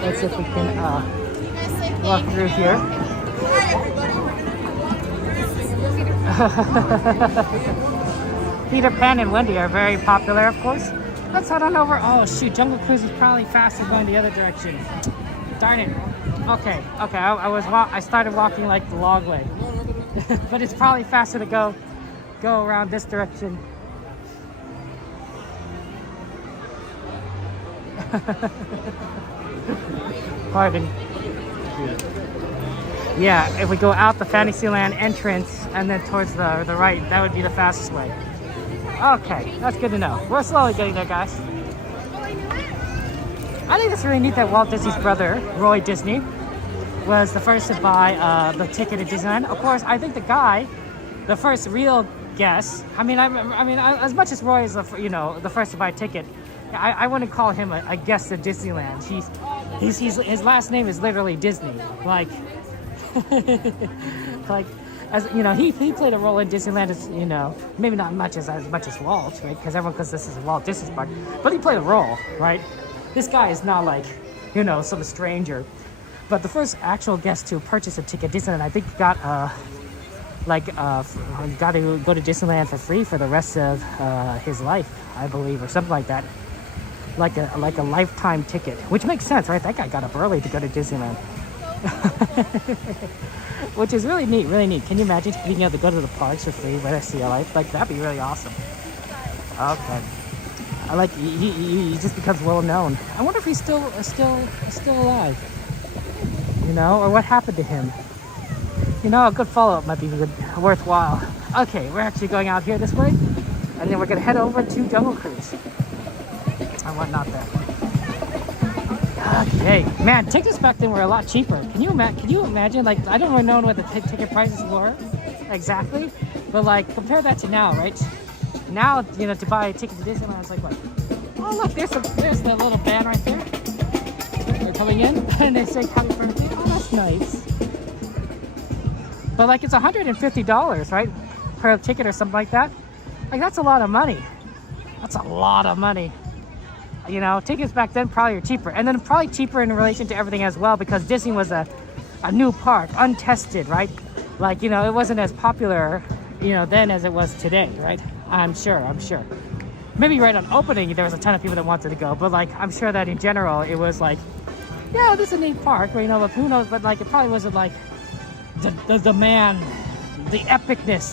Let's see if we can walk through here. Peter Pan and Wendy are very popular, of course. Let's head on over. Oh shoot, Jungle Cruise is probably faster going the other direction. Darn it. Okay. I started walking like the log way, but it's probably faster to go around this direction. Pardon. Yeah, if we go out the Fantasyland entrance and then towards the right, that would be the fastest way. Okay, that's good to know. We're slowly getting there, guys. I think it's really neat that Walt Disney's brother, Roy Disney, was the first to buy the ticket at Disneyland. Of course, I think the first real guest. I mean, as much as Roy is the first to buy a ticket, I wouldn't call him a guest at Disneyland. His last name is literally Disney. Like, as you know, he played a role in Disneyland as, you know, maybe not as much as Walt, right? Because this is Walt Disney's park, but he played a role, right? This guy is not like, you know, some stranger. But the first actual guest to purchase a ticket at Disneyland, I think, got to go to Disneyland for free for the rest of his life, I believe, or something like that. Like a lifetime ticket, which makes sense, right? That guy got up early to go to Disneyland. Which is really neat, really neat. Can you imagine being able to go to the parks for free for the rest of your life? Like, that'd be really awesome. Okay. I like, he just becomes well known. I wonder if he's still alive. You know, or what happened to him? You know, a good follow-up might be worthwhile. Okay, we're actually going out here this way, and then we're gonna head over to Jungle Cruise and whatnot there. Okay, man, tickets back then were a lot cheaper. Can you imagine? Like, I don't really know what the ticket prices were exactly, but like compare that to now, right? Now, you know, to buy a ticket to Disneyland, it's like what? Oh look, there's the little band right there. They're coming in and they say happy birthday. Oh, that's nice. But like it's $150, right, per ticket or something like that. Like that's a lot of money. That's a lot of money. You know, tickets back then probably are cheaper, and then probably cheaper in relation to everything as well, because Disney was a new park, untested, right? Like, you know, it wasn't as popular, you know, then as it was today, right? I'm sure. Maybe right on opening, there was a ton of people that wanted to go, but like, I'm sure that in general, it was like, yeah, this is a neat park, but you know, but who knows? But like, it probably wasn't like the demand, the epicness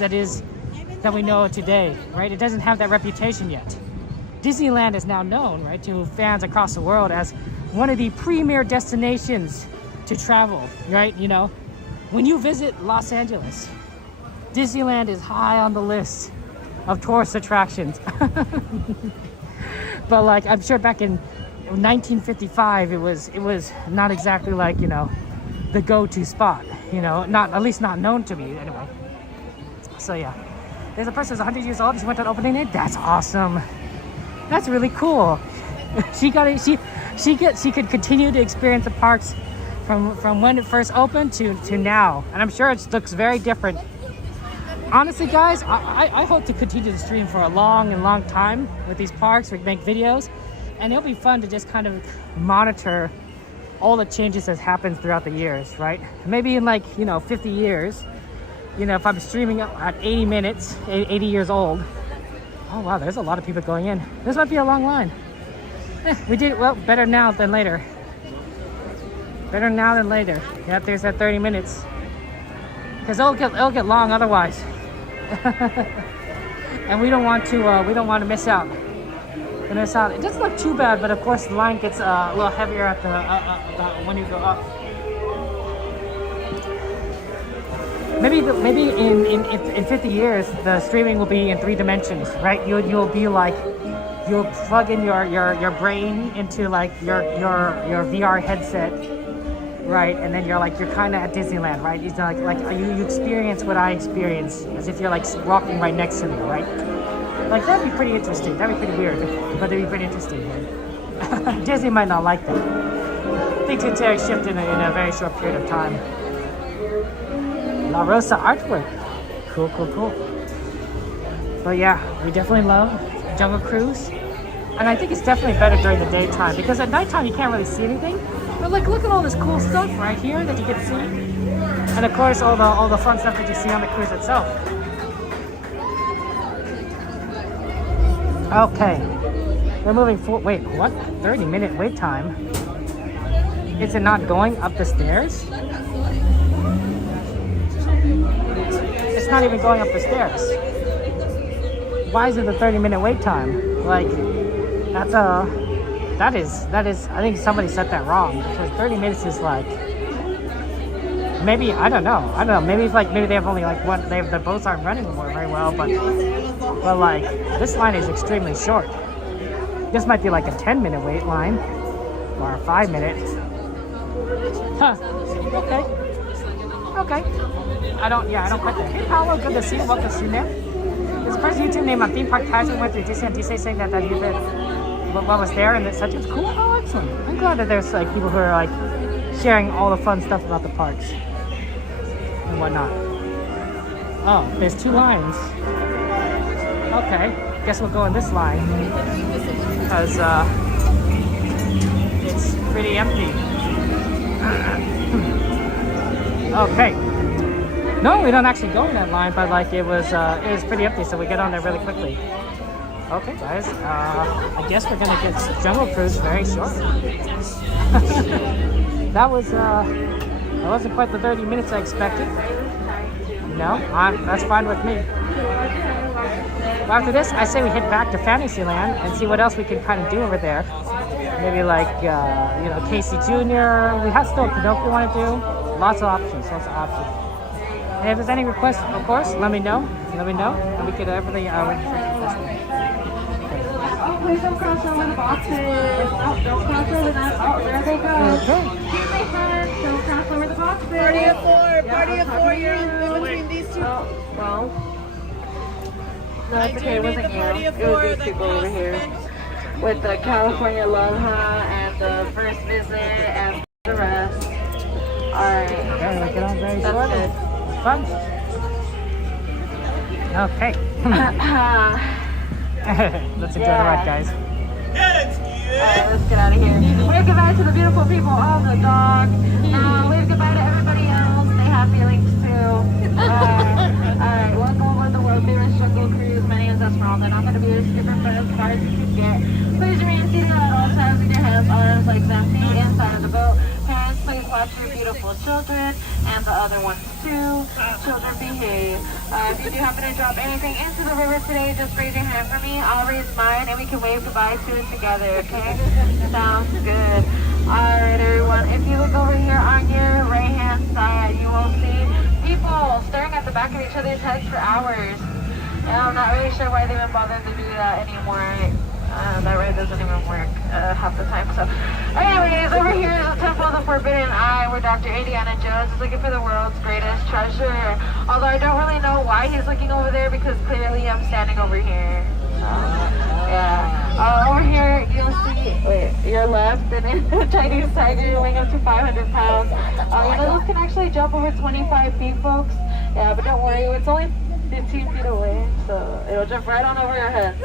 that we know today, right? It doesn't have that reputation yet. Disneyland is now known, right, to fans across the world as one of the premier destinations to travel, right? You know, when you visit Los Angeles, Disneyland is high on the list of tourist attractions. But like, I'm sure back in 1955, it was not exactly like, you know, the go-to spot, you know, at least not known to me anyway. So yeah, there's a person who's 100 years old. She went on opening day. That's awesome. That's really cool. She could continue to experience the parks from when it first opened to now, and I'm sure it looks very different. Honestly, guys, I hope to continue to stream for a long time with these parks. We make videos, and it'll be fun to just kind of monitor all the changes that's happened throughout the years, right? Maybe in like, you know, 50 years, you know, if I'm streaming at 80 minutes, 80 years old. Oh wow, there's a lot of people going in. This might be a long line. We did well. Better now than later. Better now than later. Yep, there's that 30 minutes. Because it'll get long otherwise. And we don't want to miss out. It doesn't look too bad, but of course the line gets a little heavier at the when you go up. Maybe in 50 years the streaming will be in 3 dimensions, right? You'll be like, you'll plug in your brain into like your VR headset, right? And then you're kind of at Disneyland, right? It's like you experience what I experience, as if you're like walking right next to me, right? Like that'd be pretty interesting. That'd be pretty weird, but it'd be pretty interesting. Right? Disney might not like that. Things could shift in a very short period of time. La Rosa artwork. Cool. But yeah, we definitely love Jungle Cruise. And I think it's definitely better during the daytime, because at nighttime you can't really see anything. But like, look at all this cool stuff right here that you can see. And of course, all the fun stuff that you see on the cruise itself. Okay. They're moving forward. Wait, what? 30-minute wait time? Is it not going up the stairs? It's not even going up the stairs. Why is it a 30-minute wait time? Like, that is, I think somebody said that wrong, because 30 minutes is like, maybe, I don't know, maybe it's like, maybe they have only like one, the boats aren't running very well, but like, this line is extremely short. This might be like a 10-minute wait line, or a 5-minute. Huh, okay. I don't quite that. Hey Paolo, good to see you, welcome to you there. This first YouTube name on theme park casually went through Disneyland Disney saying that you did what was there and such. It's cool. Oh, excellent. I'm glad that there's like people who are like sharing all the fun stuff about the parks and whatnot. Oh, there's 2 lines. Okay, guess we'll go in this line because it's pretty empty. Okay. No, we don't actually go in that line, but like it was pretty empty, so we get on there really quickly. Okay, guys. I guess we're gonna get Jungle Cruise very short. That wasn't quite the 30 minutes I expected. No, that's fine with me. Well, after this, I say we head back to Fantasyland and see what else we can kind of do over there. Maybe like Casey Jr. We have still Pinocchio we want to do. Lots of options. And if there's any requests, of course, let me know. And we can everything. Please don't cross over the boxes. Oh, don't cross over that. Oh, there they go. Okay. Keep my hands. Don't cross over the boxes. Party of 4. Party of 4. You're in between these two. Oh, well. No, it's okay. It wasn't you. Party of 4 It was these people over here. With the California Aloha and the first visit and the rest. Alright. Okay, we get on very That's shortly. good. Fun. Okay. Let's enjoy the ride, guys. Alright, let's get out of here. Wave goodbye to the beautiful people. Oh, the dog. Wave goodbye to everybody else. They have feelings too. Alright, welcome aboard the world famous Jungle Cruise. My name is Esmeralda, and I'm going to be your skipper for as far as you can get. Please remain seated at all times with your hands, arms, legs empty inside of the boat. Parents, please watch your beautiful children and the other ones too. Children, behave. If you do happen to drop anything into the river today, just raise your hand for me. I'll raise mine and we can wave goodbye to it together, okay? Sounds good. Alright, everyone. If you look over here on your right-hand side, you will see people staring at the back of each other's heads for hours. And I'm not really sure why they even bother to do that anymore. That ride doesn't even work half the time. So, anyways, over here is the Temple of the Forbidden Eye, where Dr. Indiana Jones is looking for the world's greatest treasure. Although I don't really know why he's looking over there, because clearly I'm standing over here. Yeah. Over here, you'll see, your left, and then a Chinese tiger weighing up to 500 pounds. Those can actually jump over 25 feet, folks. Yeah, but don't worry, it's only 15 feet away, so it'll jump right on over your head.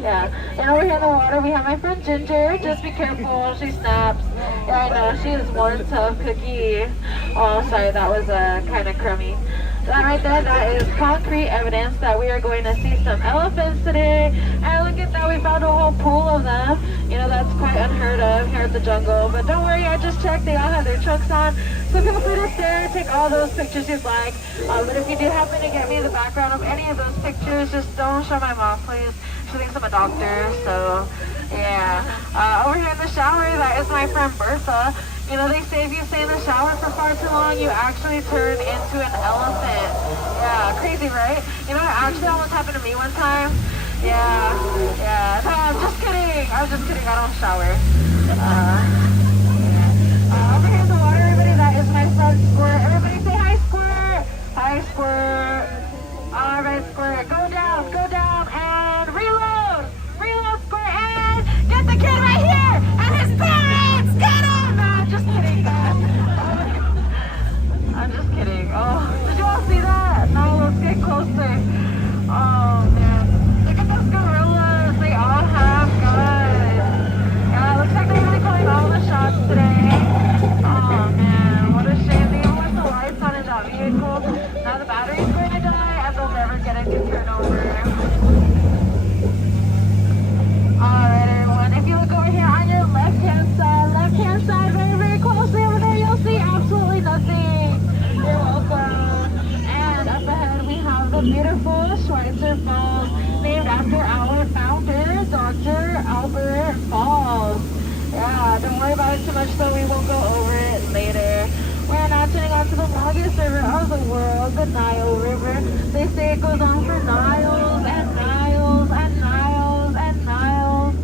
Yeah. And over here in the water, we have my friend Ginger. Just be careful, she snaps. Yeah, I know, she is one tough cookie. Oh, sorry, that was kind of crummy. That right there, that is concrete evidence that we are going to see some elephants today. And look at that, we found a whole pool of them. You know, that's quite unheard of here at the jungle. But don't worry, I just checked, they all have their trunks on. So feel free to stare, take all those pictures you'd like. But if you do happen to get me the background of any of those pictures, just don't show my mom, please. She thinks I'm a doctor, so yeah. Over here in the shower, that is my friend Bertha. You know, they say if you stay in the shower for far too long, you actually turn into an elephant. Yeah, crazy, right? You know, it actually almost happened to me one time. Yeah. No, I'm just kidding. I don't shower. Over here in the water, everybody, that is my friend Squirt. Everybody say hi, Squirt. Hi, Squirt. All right, Squirt. Go down, and reload. Reload, Squirt, and get the kid right here, and his parents. Get him. Just kidding, guys. I'm just kidding. Oh, did you all see that? No, let's get closer. Oh, man. Look at those gorillas. They all have guns. Yeah, it looks like they're really calling all the shots today. Oh, man. What a shame. They even left the lights on in that vehicle. Now the battery's going to die, and they'll never get it to turn over. Alright, everyone. beautiful Schweitzer Falls, named after our founder, Dr. Albert Falls. Yeah, don't worry about it too much though, we will go over it later. We're now turning on to the longest river of the world, the Nile River. They say it goes on for Niles and Niles and Niles and Niles.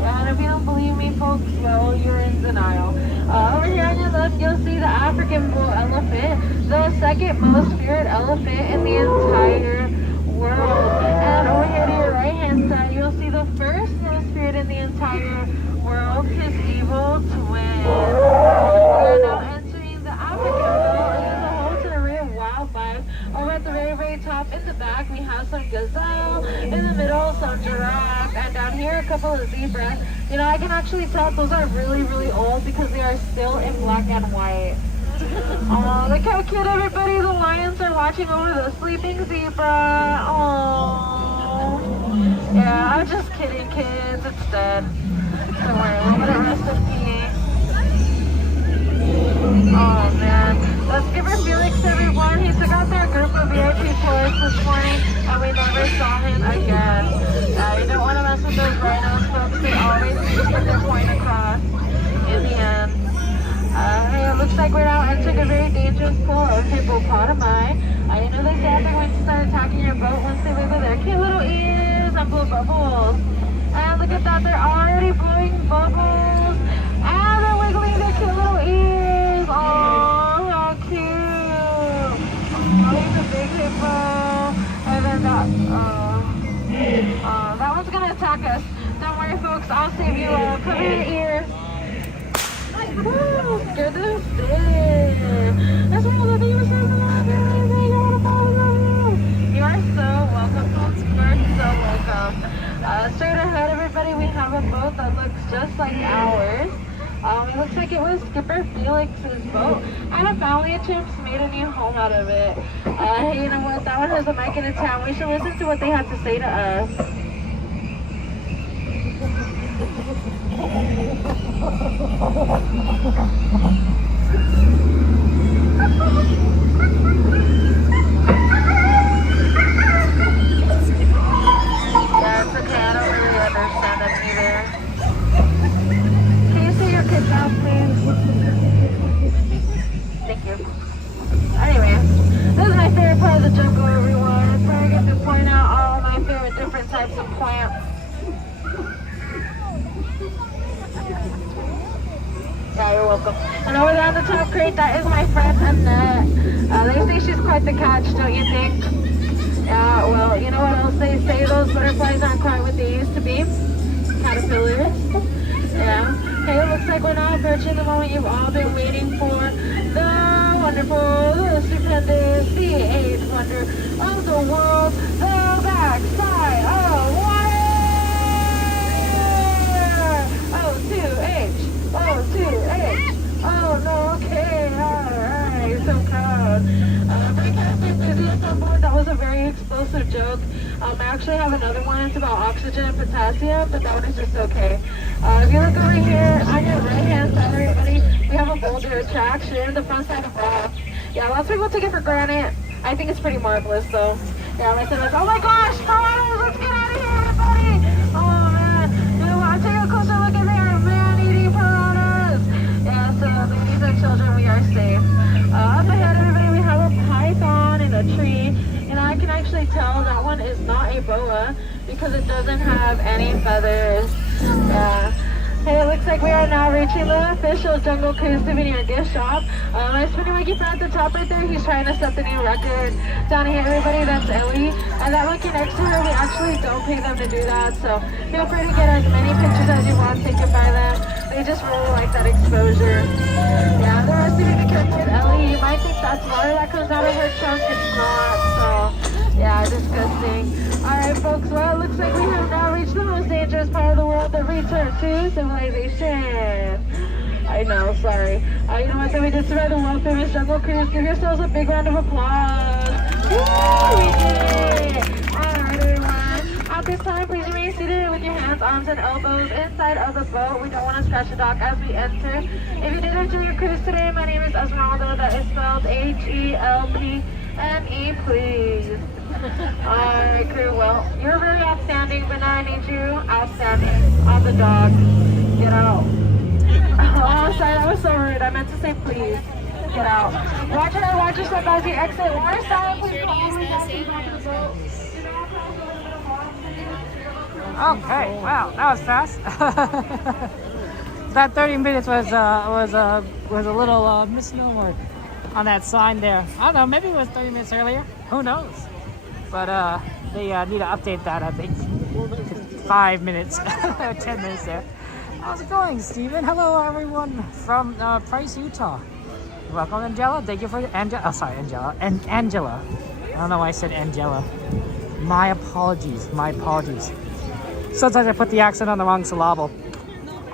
Yeah, and if you don't believe me, folks, well, you're in denial. Over here on your left, you'll see the African bull elephant, the second most feared elephant in the entire world. And over here to your right-hand side, you'll see the first most feared in the entire world, his evil twin. We're now entering the African bull. It is a home to the real wildlife. Over at the very, very top in the back, we have some gazelle. In the middle, some giraffe. And down here, a couple of zebras. You know, I can actually tell those are really, really old because they are still in black and white. Oh, look how cute, everybody. The lions are watching over the sleeping zebra. Oh. Yeah, I'm just kidding, kids. It's dead. Don't worry, we'll let it rest in peace. Oh, man. Let's give her Felix, everyone. He took out their group of VIP tourists this morning, and we never saw him again. You don't want to mess with those rhinos, folks. They always get their point across in the end. It looks like we're now entering a very dangerous pool of hippopotami. You know they say they're going to start attacking your boat once they wiggle their cute little ears and blow bubbles. And look at that, they're already blowing bubbles. And they're wiggling their cute little ears. Oh, how cute. Oh, he's a big hippo. And then that one's going to attack us. Don't worry, folks, I'll save you. Cover your ears. Woo! Scared them sick. That's what I thought you were saying. You are so welcome, folks. You are so welcome. Straight ahead, everybody, we have a boat that looks just like ours. It looks like it was Skipper Felix's boat, and a family of chimps made a new home out of it. You know what? That one has a mic in its hand. We should listen to what they have to say to us. Yeah, it's okay. I don't really understand them either. Can you see your kids out, please? Thank you. Anyway, this is my favorite part of the jungle, everyone. It's where I get to point out all my favorite different types of plants. Yeah, you're welcome. And over there on the top crate, that is my friend Annette. They say she's quite the catch, don't you think? Yeah, well, you know what else they say? Those butterflies aren't quite what they used to be. Caterpillars. Yeah. Hey, it looks like we're now approaching the moment you've all been waiting for. The wonderful, the stupendous, the eighth wonder of the world, the backside of water! O2H! O2H! Oh no, okay, alright, so proud. That was a very explosive joke. I actually have another one. It's about oxygen and potassium, but that one is just okay. If you look over here on your right hand side, everybody, we have a boulder attraction, the front side of Loft. Yeah, lots of people take it for granted. I think it's pretty marvelous though. Yeah, my son was, oh my gosh, piranhas, let's get out of here, everybody! Oh man, you know what, take a closer look at there, man-eating piranhas! Yeah, so ladies and children, we are safe. Up ahead, everybody, we have a python in a tree. And I can actually tell that one is not a boa because it doesn't have any feathers. Yeah. Hey, it looks like we are now reaching the official Jungle Cruise souvenir gift shop. My spinning monkey friend at the top right there, he's trying to set the new record. Down here, everybody, that's Ellie. And that monkey next to her, we actually don't pay them to do that. So feel free to get as many pictures as you want taken by them. They just really like that exposure. Yeah, they're receiving the gift with Ellie. You might think that's water that comes out of her trunk. It's not. So yeah, disgusting. Alright folks, well it looks like we have now reached the most dangerous part of the world, the return to civilization. I know, sorry. You know what, so we just survived the world famous Jungle Cruise. Give yourselves a big round of applause. Woo, we did it! Alright everyone. At this time, please remain seated with your hands, arms, and elbows inside of the boat. We don't want to scratch the dock as we enter. If you did enjoy your cruise today, my name is Esmeralda. That is spelled H-E-L-P-N-E, please. Alright, crew. Well, you're very outstanding, but now I need you outstanding on the dog. Get out. Oh, sorry, that was so rude. I meant to say please. Get out. Watch out, watch yourself as you exit. Water style, please go all the way back to the back of the boat. Okay, wow, that was fast. That 30 minutes was a little misnomer on that sign there. I don't know, maybe it was 30 minutes earlier. Who knows? But they need to update that, I think. 5 minutes, 10 minutes there. How's it going, Steven? Hello, everyone from Price, Utah. Welcome, Angela. Thank you for Angela. Oh, sorry, Angela. And Angela. I don't know why I said Angela. My apologies. My apologies. Sometimes I put the accent on the wrong syllable.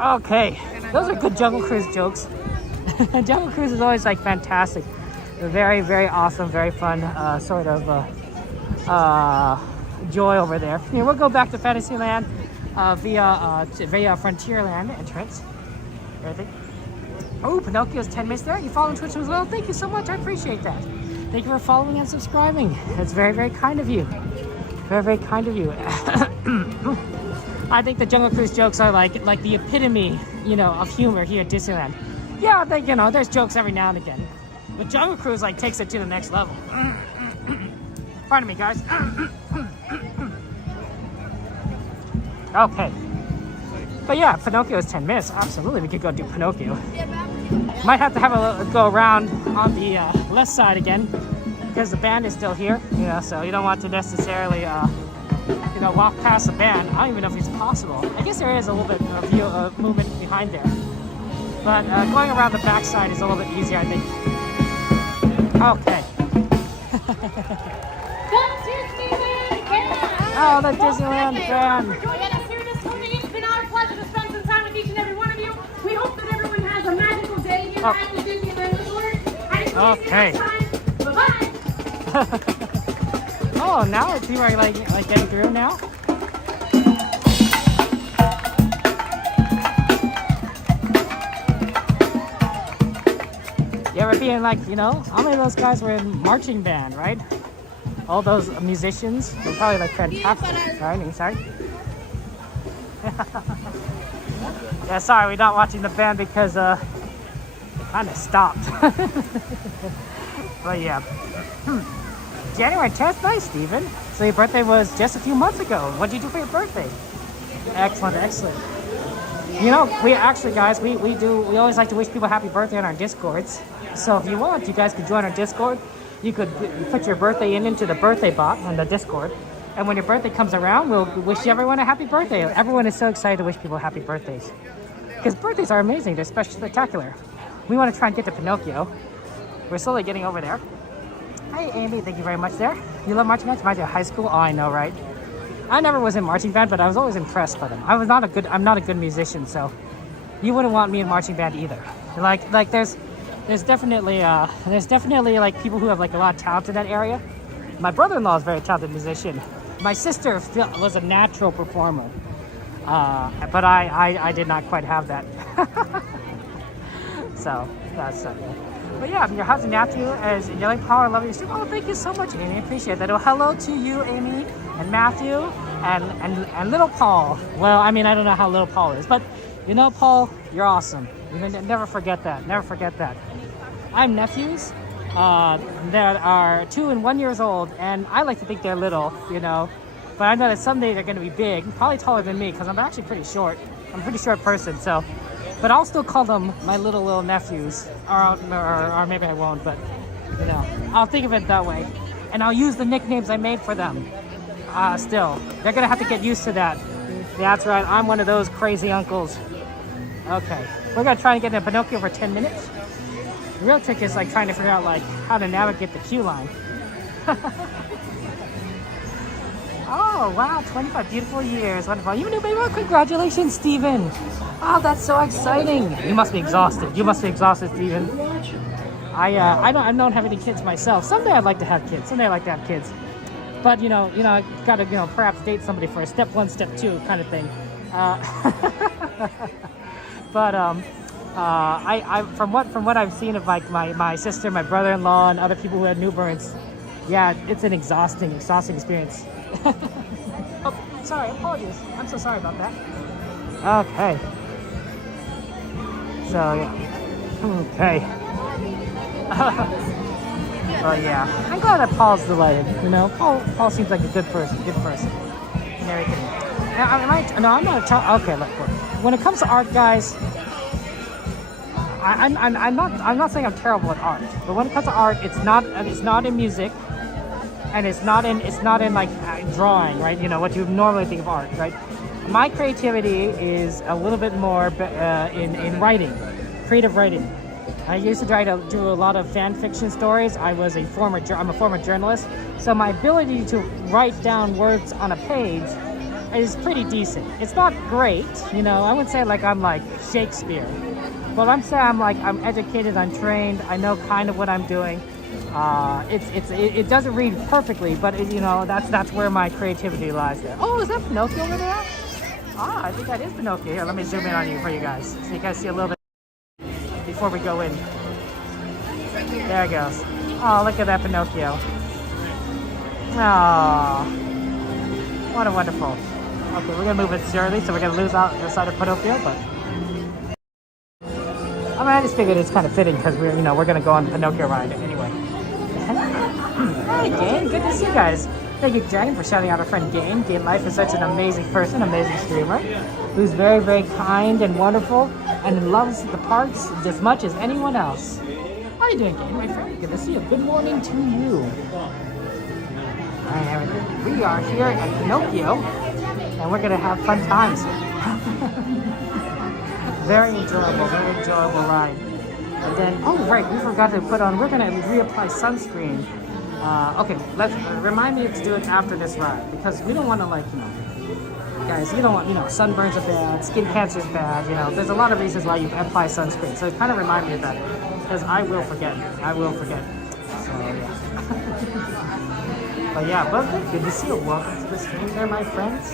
Okay, those are good Jungle Cruise jokes. Jungle Cruise is always like fantastic. Very, very awesome, very fun sort of joy over there. Here, we'll go back to Fantasyland via Frontierland entrance. Everything. Oh, Pinocchio's 10 minutes there. You follow Twitch as well? Thank you so much. I appreciate that. Thank you for following and subscribing. It's very, very kind of you. Very, very kind of you. I think the Jungle Cruise jokes are like the epitome, you know, of humor here at Disneyland. Yeah, I think, you know, there's jokes every now and again. But Jungle Cruise like takes it to the next level. Pardon me, guys. Okay. But yeah, Pinocchio is 10 minutes. Absolutely, we could go do Pinocchio. Might have to have a go around on the left side again because the band is still here, you know, so you don't want to necessarily, you know, walk past the band. I don't even know if it's possible. I guess there is a little bit of movement behind there. But going around the back side is a little bit easier, I think. Okay. Oh, the Disneyland band. It's been our pleasure to spend some time with each and every one of you. We hope that everyone has a magical day here at the Disneyland Resort. Okay. Bye-bye. Oh, now it's people are like getting through now. You ever being like, you know, how many of those guys were in marching band, right? All those musicians were probably like fantastic. Sorry. Yeah, sorry, we're not watching the band because it kind of stopped. But yeah. January 10th, nice, Steven. So your birthday was just a few months ago. What did you do for your birthday? Excellent, excellent. You know, we actually, guys, we always like to wish people happy birthday on our Discords. So if you want, you guys could join our Discord. You could put your birthday into the birthday bot on the Discord. And when your birthday comes around, we'll wish everyone a happy birthday. Everyone is so excited to wish people happy birthdays. Because birthdays are amazing. They're spectacular. We want to try and get to Pinocchio. We're slowly getting over there. Hey, Amy, thank you very much there. You love marching bands? Reminds you of high school? Oh, I know, right? I never was in marching band, but I was always impressed by them. I'm not a good musician, so you wouldn't want me in marching band either. Like there's definitely like people who have like a lot of talent in that area. My brother-in-law is a very talented musician. My sister was a natural performer, but I did not quite have that. So that's good. But yeah, your husband Matthew is yelling power, love your stream. Oh, thank you so much, Amy. I appreciate that. Oh, hello to you, Amy, and Matthew, and little Paul. Well, I mean, I don't know how little Paul is, but you know, Paul, you're awesome. You never forget that. Never forget that. I have nephews that are 2 and 1 years old, and I like to think they're little, you know. But I know that someday they're going to be big, probably taller than me, because I'm actually pretty short. I'm a pretty short person, so. But I'll still call them my little nephews, or maybe I won't, but you know, I'll think of it that way, and I'll use the nicknames I made for them. Still, they're gonna have to get used to that. That's right, I'm one of those crazy uncles. Okay, we're gonna try and get into Pinocchio for 10 minutes. The real trick is like trying to figure out like how to navigate the queue line. Oh wow, 25 beautiful years, wonderful. You new baby, well, congratulations, Steven. Oh, that's so exciting. You must be exhausted. You must be exhausted, Steven. I don't have any kids myself. Someday I'd like to have kids. But you know, I gotta, perhaps date somebody for a step 1, step 2 kind of thing. But from what I've seen of like my sister, my brother-in-law, and other people who had newborns, Yeah, it's an exhausting experience. Oh, sorry, apologies. I'm so sorry about that. Okay. So, yeah. Okay. Well, yeah. I'm glad that Paul's delighted, you know? Paul seems like a good person. And everything. No, I'm not a child. Okay, look. When it comes to art, guys, I'm not saying I'm terrible at art, but when it comes to art, it's not in music, and it's not in like drawing, right? You know what you normally think of art, right? My creativity is a little bit more in writing, creative writing. I used to try to do a lot of fan fiction stories. I'm a former journalist, so my ability to write down words on a page is pretty decent. It's not great, you know. I wouldn't say like I'm like Shakespeare, but I'm saying I'm educated, I'm trained, I know kind of what I'm doing. It doesn't read perfectly, but you know that's where my creativity lies there. Oh, is that Pinocchio over there? Ah, I think that is Pinocchio. Here, let me zoom in on you for you guys, so you guys see a little bit before we go in. There it goes. Oh, look at that Pinocchio. Oh, what a wonderful. Okay, we're gonna move it slowly, so we're gonna lose out the side of Pinocchio, but I mean, I just figured it's kind of fitting because we're gonna go on the Pinocchio ride anyway. Hey, Gain, good to see you guys. Thank you, Jen, for shouting out our friend Gain. Gain Life is such an amazing person, amazing streamer, who's very, very kind and wonderful, and loves the parks as much as anyone else. How are you doing, Gain, my friend? Good to see you. Good morning to you. Alright, everything. We are here at Pinocchio, and we're gonna have fun times. Very enjoyable ride. And then, oh right, we forgot to put on, we're gonna reapply sunscreen. Okay, remind me to do it after this ride, because we don't want to guys, you don't want, sunburns are bad, skin cancer is bad, there's a lot of reasons why you apply sunscreen. So kind of remind me of that, because I will forget. So yeah. But yeah, good to see you. Welcome to the stream there, my friends.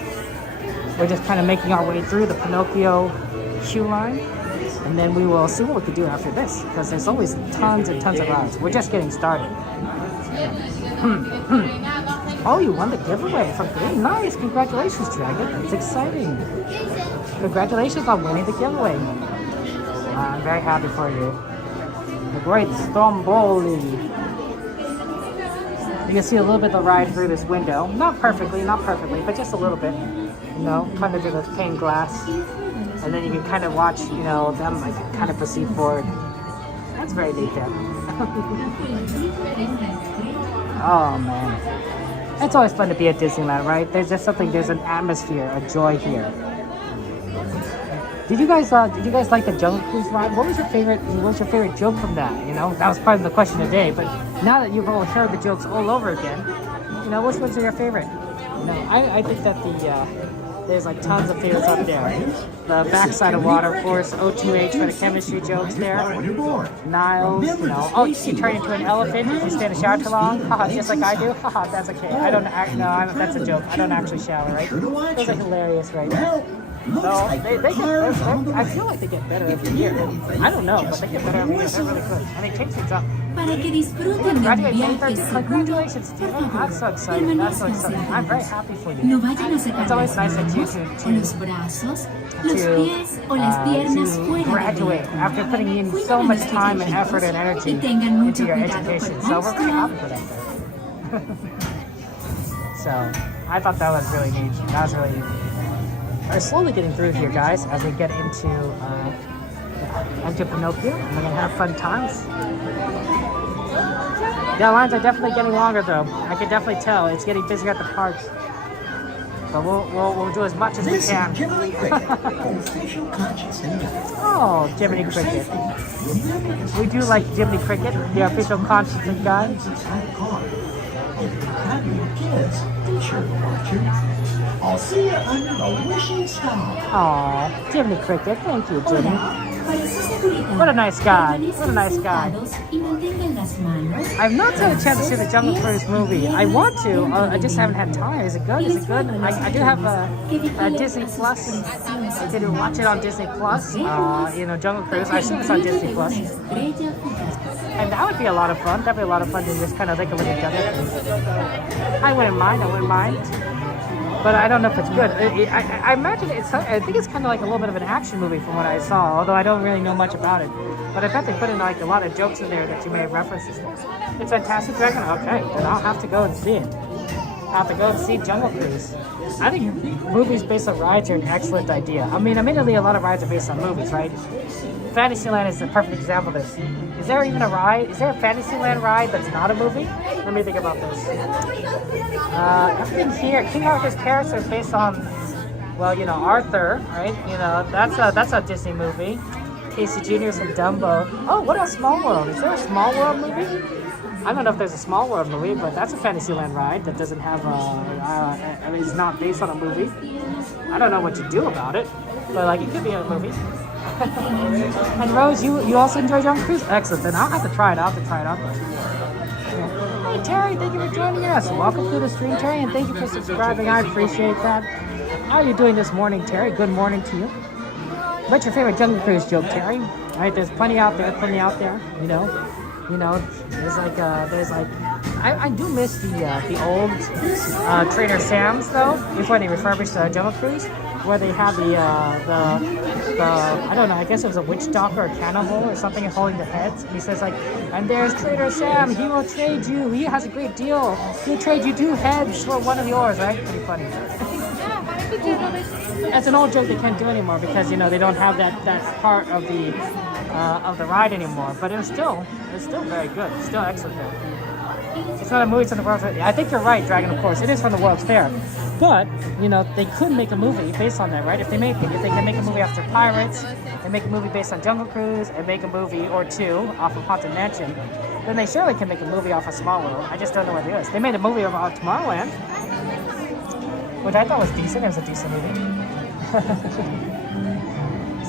We're just kind of making our way through the Pinocchio queue line, and then we will see what we can do after this, because there's always tons and tons of rides. We're just getting started. Oh, you won the giveaway from Game. Nice, congratulations, Dragon. It's exciting. Congratulations on winning the giveaway. I'm very happy for you. The great Stromboli. You can see a little bit of the ride through this window. Not perfectly, but just a little bit. Kind of through the pane glass. And then you can kind of watch, them kind of proceed forward. That's very neat there. Oh man. It's always fun to be at Disneyland, right? There's an atmosphere, a joy here. Did you guys like the Jungle Cruise ride? What was your favorite joke from that? That was part of the question today, but now that you've all heard the jokes all over again, which ones are your favorite? I think that there's tons of favorites up there. The backside of water, of course, O2H for the chemistry jokes there. Niles, oh, you turn into an elephant if you stay in the shower too long. Haha, just like I do. Haha, that's okay. That's a joke. I don't actually shower, right? Those are hilarious, right? No, I feel like they get better every year. I don't know, but they get better every year. They're really good. And they change things up. Congratulations, Stephen. I'm so excited. I'm very happy for you. It's always nice that you to graduate after putting in so much time and effort and energy into your education. So we're very happy for that. So I thought that was really neat. That was really neat. We're slowly getting through here, guys, as we get into Pinocchio, and we're gonna have fun times. The lines are definitely getting longer, though. I can definitely tell it's getting busier at the parks. But we'll do as much as we can. Oh, Jiminy Cricket. We do like Jiminy Cricket, the official conscience guide. I'll see you under the wishing star. Aw, Jiminy Cricket, thank you, Jimmy. What a nice guy. I've not had a chance to see the Jungle Cruise movie. I want to, I just haven't had time. Is it good? I do have a Disney Plus. I did watch it on Disney Plus. Jungle Cruise. I assume it's on Disney Plus. And that would be a lot of fun. That'd be a lot of fun to just kind of take a look at that. I wouldn't mind. But I don't know if it's good. I imagine I think it's kind of like a little bit of an action movie from what I saw, although I don't really know much about it. But I bet they put in like a lot of jokes in there that you may have references to. It's Fantastic Dragon? Okay, then I'll have to go and see it. I'll have to go and see Jungle Cruise. I think movies based on rides are an excellent idea. I mean, admittedly, a lot of rides are based on movies, right? Fantasyland is the perfect example of this. Is there even a ride? Is there a Fantasyland ride that's not a movie? Let me think about this. Everything here, King Arthur's character is based on, well, you know, Arthur, right? You know, that's a Disney movie. Casey Jr.'s in Dumbo. Oh, what about Small World? Is there a Small World movie? I don't know if there's a Small World movie, but that's a Fantasyland ride that doesn't have I mean, it's not based on a movie. I don't know what you do about it, but like it could be a movie. And Rose, you also enjoy Jungle Cruise? Excellent, then I'll have to try it out. Hey Terry, thank you for joining us. Welcome to the stream, Terry, and thank you for subscribing. I appreciate that. How are you doing this morning, Terry? Good morning to you. What's your favorite Jungle Cruise joke, Terry? All right, there's plenty out there, you know, there's like, I do miss the old Trader Sam's though, before they refurbished Jungle Cruise, where they have the I don't know, I guess it was a witch doctor or cannibal or something holding the heads. And he says like, and there's Trader Sam, he will trade you, he has a great deal, he'll trade you 2 heads for one of yours, right? Pretty funny. That's an old joke they can't do anymore because, you know, they don't have that part of the ride anymore. But it's still very good. It's still excellent though. It's not a movie, it's from the World's Fair. I think you're right, Dragon, of course. It is from the World's Fair. But, you know, they could make a movie based on that, right? If they can make a movie after Pirates, and make a movie based on Jungle Cruise, and make a movie or 2 off of Haunted Mansion, then they surely can make a movie off of Small World. I just don't know what it is. They made a movie about Tomorrowland, which I thought was decent. It was a decent movie.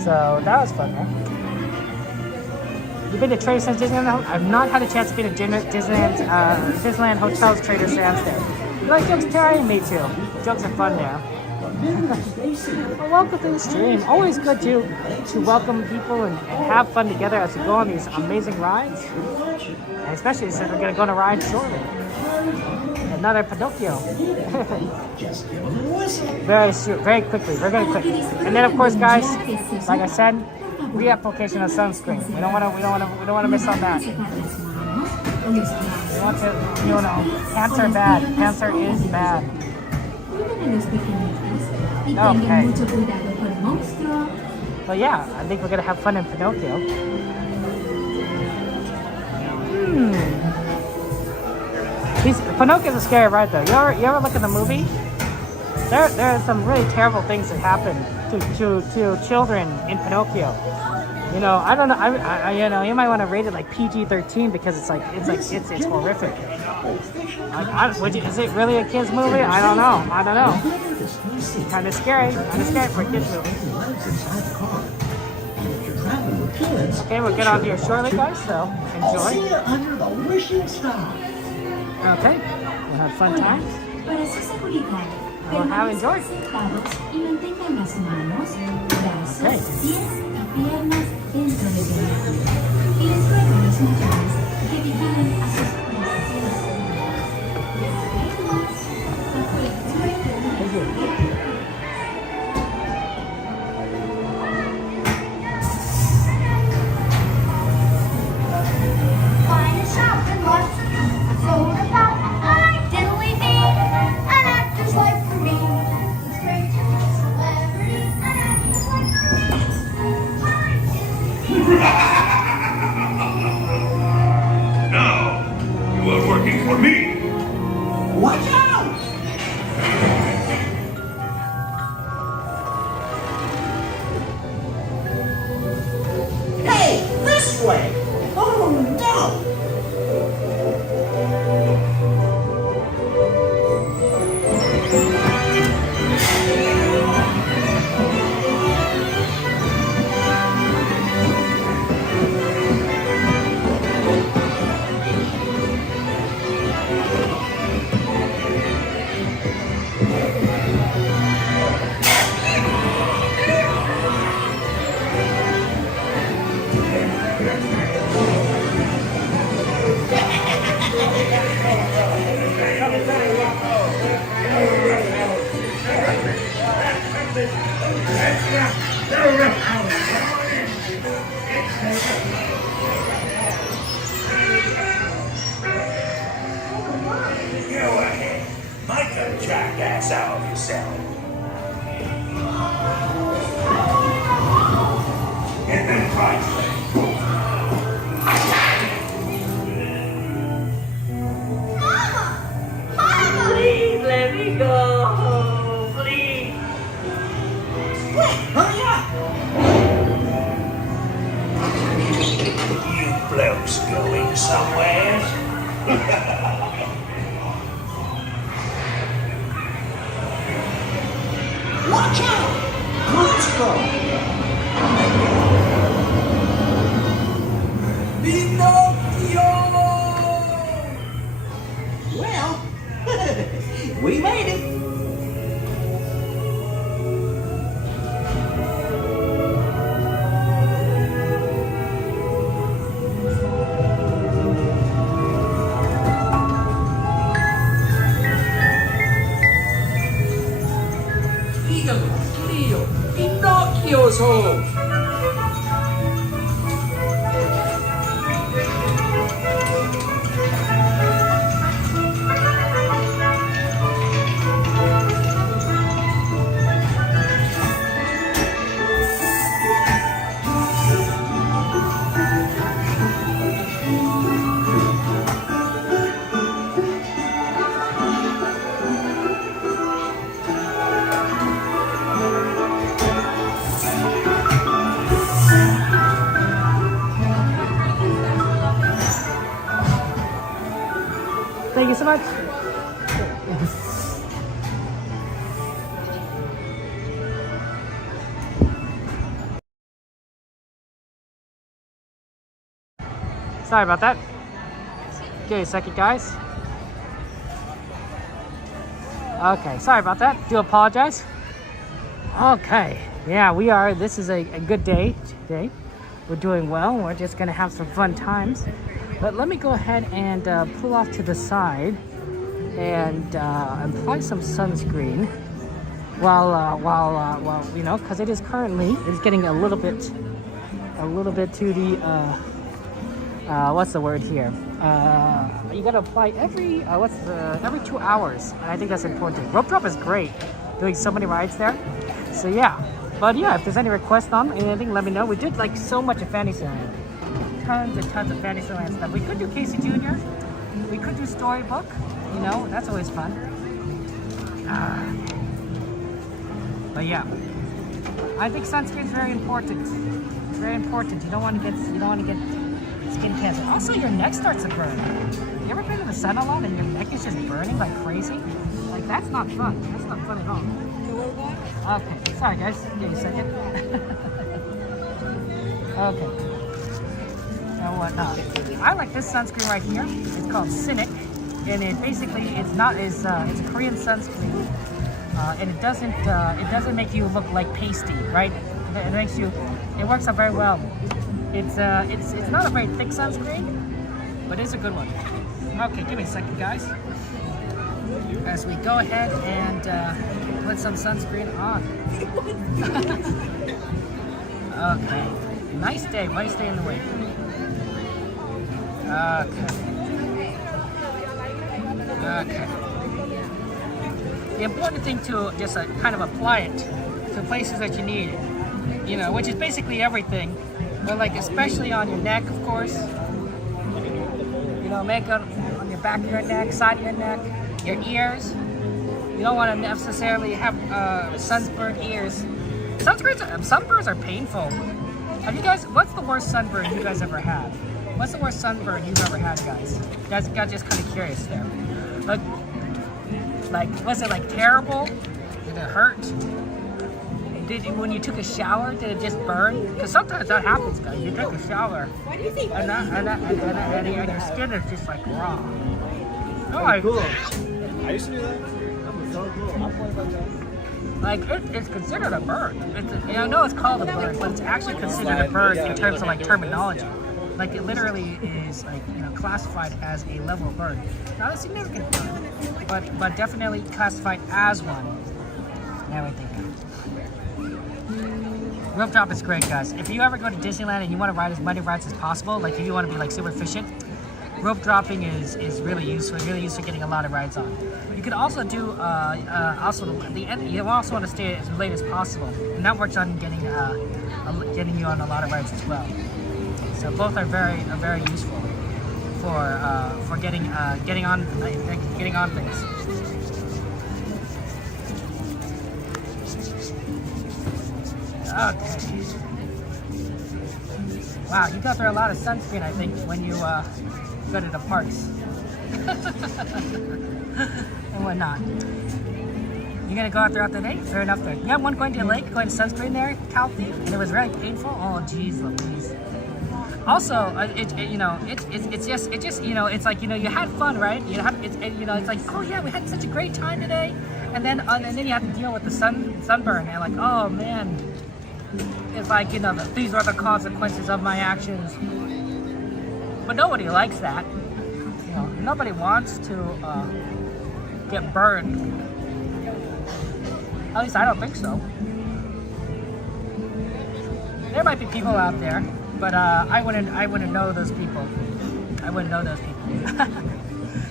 So that was fun, man. You've been to Trader Sam's Disneyland? I've not had a chance to be to Disneyland Hotel's Trader Sam's there. You like jokes, Terry? Me too. Jokes are fun there. Well, welcome to the stream. Always good to welcome people and have fun together as we go on these amazing rides. And especially since we're going to go on a ride shortly. Another Pinocchio. Very quickly. We're going quick. And then, of course, guys, like I said, reapplication of sunscreen. We don't want to miss on that. We want to, you know, cancer bad. Cancer is bad. Okay. But yeah, I think we're gonna have fun in Pinocchio. Pinocchio's a scary ride though. You ever look at the movie? There are some really terrible things that happen to children in Pinocchio. You know, I don't know. I you know, you might want to rate it like PG-13 because it's horrific. Like, is it really a kids movie? I don't know. Kind of scary for a kids movie. Okay, we'll get on here shortly, guys. So enjoy. Under the wishing star. Okay, we'll have fun times. We'll enjoy. Okay. Piernas dentro de ti. Y después de las muchachas que vigilan a sus Find a shop and lots of food. Sold about I diddly me. An actor's life for me. It's great to be a celebrity. An actor's life for me. Now, you are working for me. Watch out! Hey, this way! Oh no! cats out of yourself. Get them right. Please let me go home, please. Quick, hurry up! You blokes going somewhere? Watch out! Let's go! Pinocchio! Well, we made it. Leo, Pinocchio's home. Thank you so much. Sorry about that. Give me a second, guys. Okay, sorry about that. Do apologize. Okay, yeah, we are. This is a good day today. We're doing well. We're just gonna have some fun times. But let me go ahead and pull off to the side and apply some sunscreen while you know, because it's getting a little bit to the what's the word here? You gotta apply every 2 hours, and I think that's important. Ropedrop is great, doing so many rides there. So yeah, but yeah, if there's any requests on anything, let me know. We did like so much of Fantasyland. Tons and tons of Fantasyland stuff. We could do Casey Jr. We could do Storybook. You know, that's always fun. But yeah, I think sunscreen is very important. It's very important. You don't want to get skin cancer. Also, your neck starts to burn. You ever been in the sun a lot and your neck is just burning like crazy? Like that's not fun. That's not fun at all. Okay, sorry guys. Give me a second. Okay. And whatnot. I like this sunscreen right here. It's called Cynic, and it's a Korean sunscreen, and it doesn't make you look like pasty, right? It works out very well. It's not a very thick sunscreen, but it's a good one. Okay, give me a second, guys, as we go ahead and put some sunscreen on. Okay, nice day in the way. Okay. The important thing to just kind of apply it to places that you need it, you know, which is basically everything, but like especially on your neck, of course. You know, make it on your back of your neck, side of your neck, your ears. You don't want to necessarily have sunburned ears. Sunburns are painful. Have you guys? What's the worst sunburn you guys ever had? What's the worst sunburn you've ever had, guys? You guys got just kind of curious there. Like, was it like terrible? Did it hurt? When you took a shower, did it just burn? Because sometimes that happens, guys. You take a shower, and your skin is just like raw. Oh, my cool. I used to do that. That was so cool. Like it's considered a burn. I know it's called a burn, but it's actually considered a burn in terms of like terminology. Like it literally is like, you know, classified as a level of burn. Not a significant burn, but definitely classified as one. And everything. Ropedrop is great, guys. If you ever go to Disneyland and you want to ride as many rides as possible, like if you want to be like super efficient, rope dropping is really useful. Really used for getting a lot of rides on. You could also do also the end. You also want to stay as late as possible, and that works on getting you on a lot of rides as well. So both are very useful for getting on things. Okay. Wow, you go through a lot of sunscreen, I think, when you go to the parks and whatnot. You're gonna go out throughout the day? Fair enough there. Yeah, one going to the lake, going to sunscreen there, cow thief, and it was very painful. Oh, geez, Louise. Also, it's just you know, it's like, you know, you had fun, right? You have it's like, oh yeah, we had such a great time today, and then you have to deal with the sunburn, and like, oh man, it's like, you know, these are the consequences of my actions. But nobody likes that. You know, nobody wants to get burned. At least I don't think so. There might be people out there, but I wouldn't know those people. I wouldn't know those people.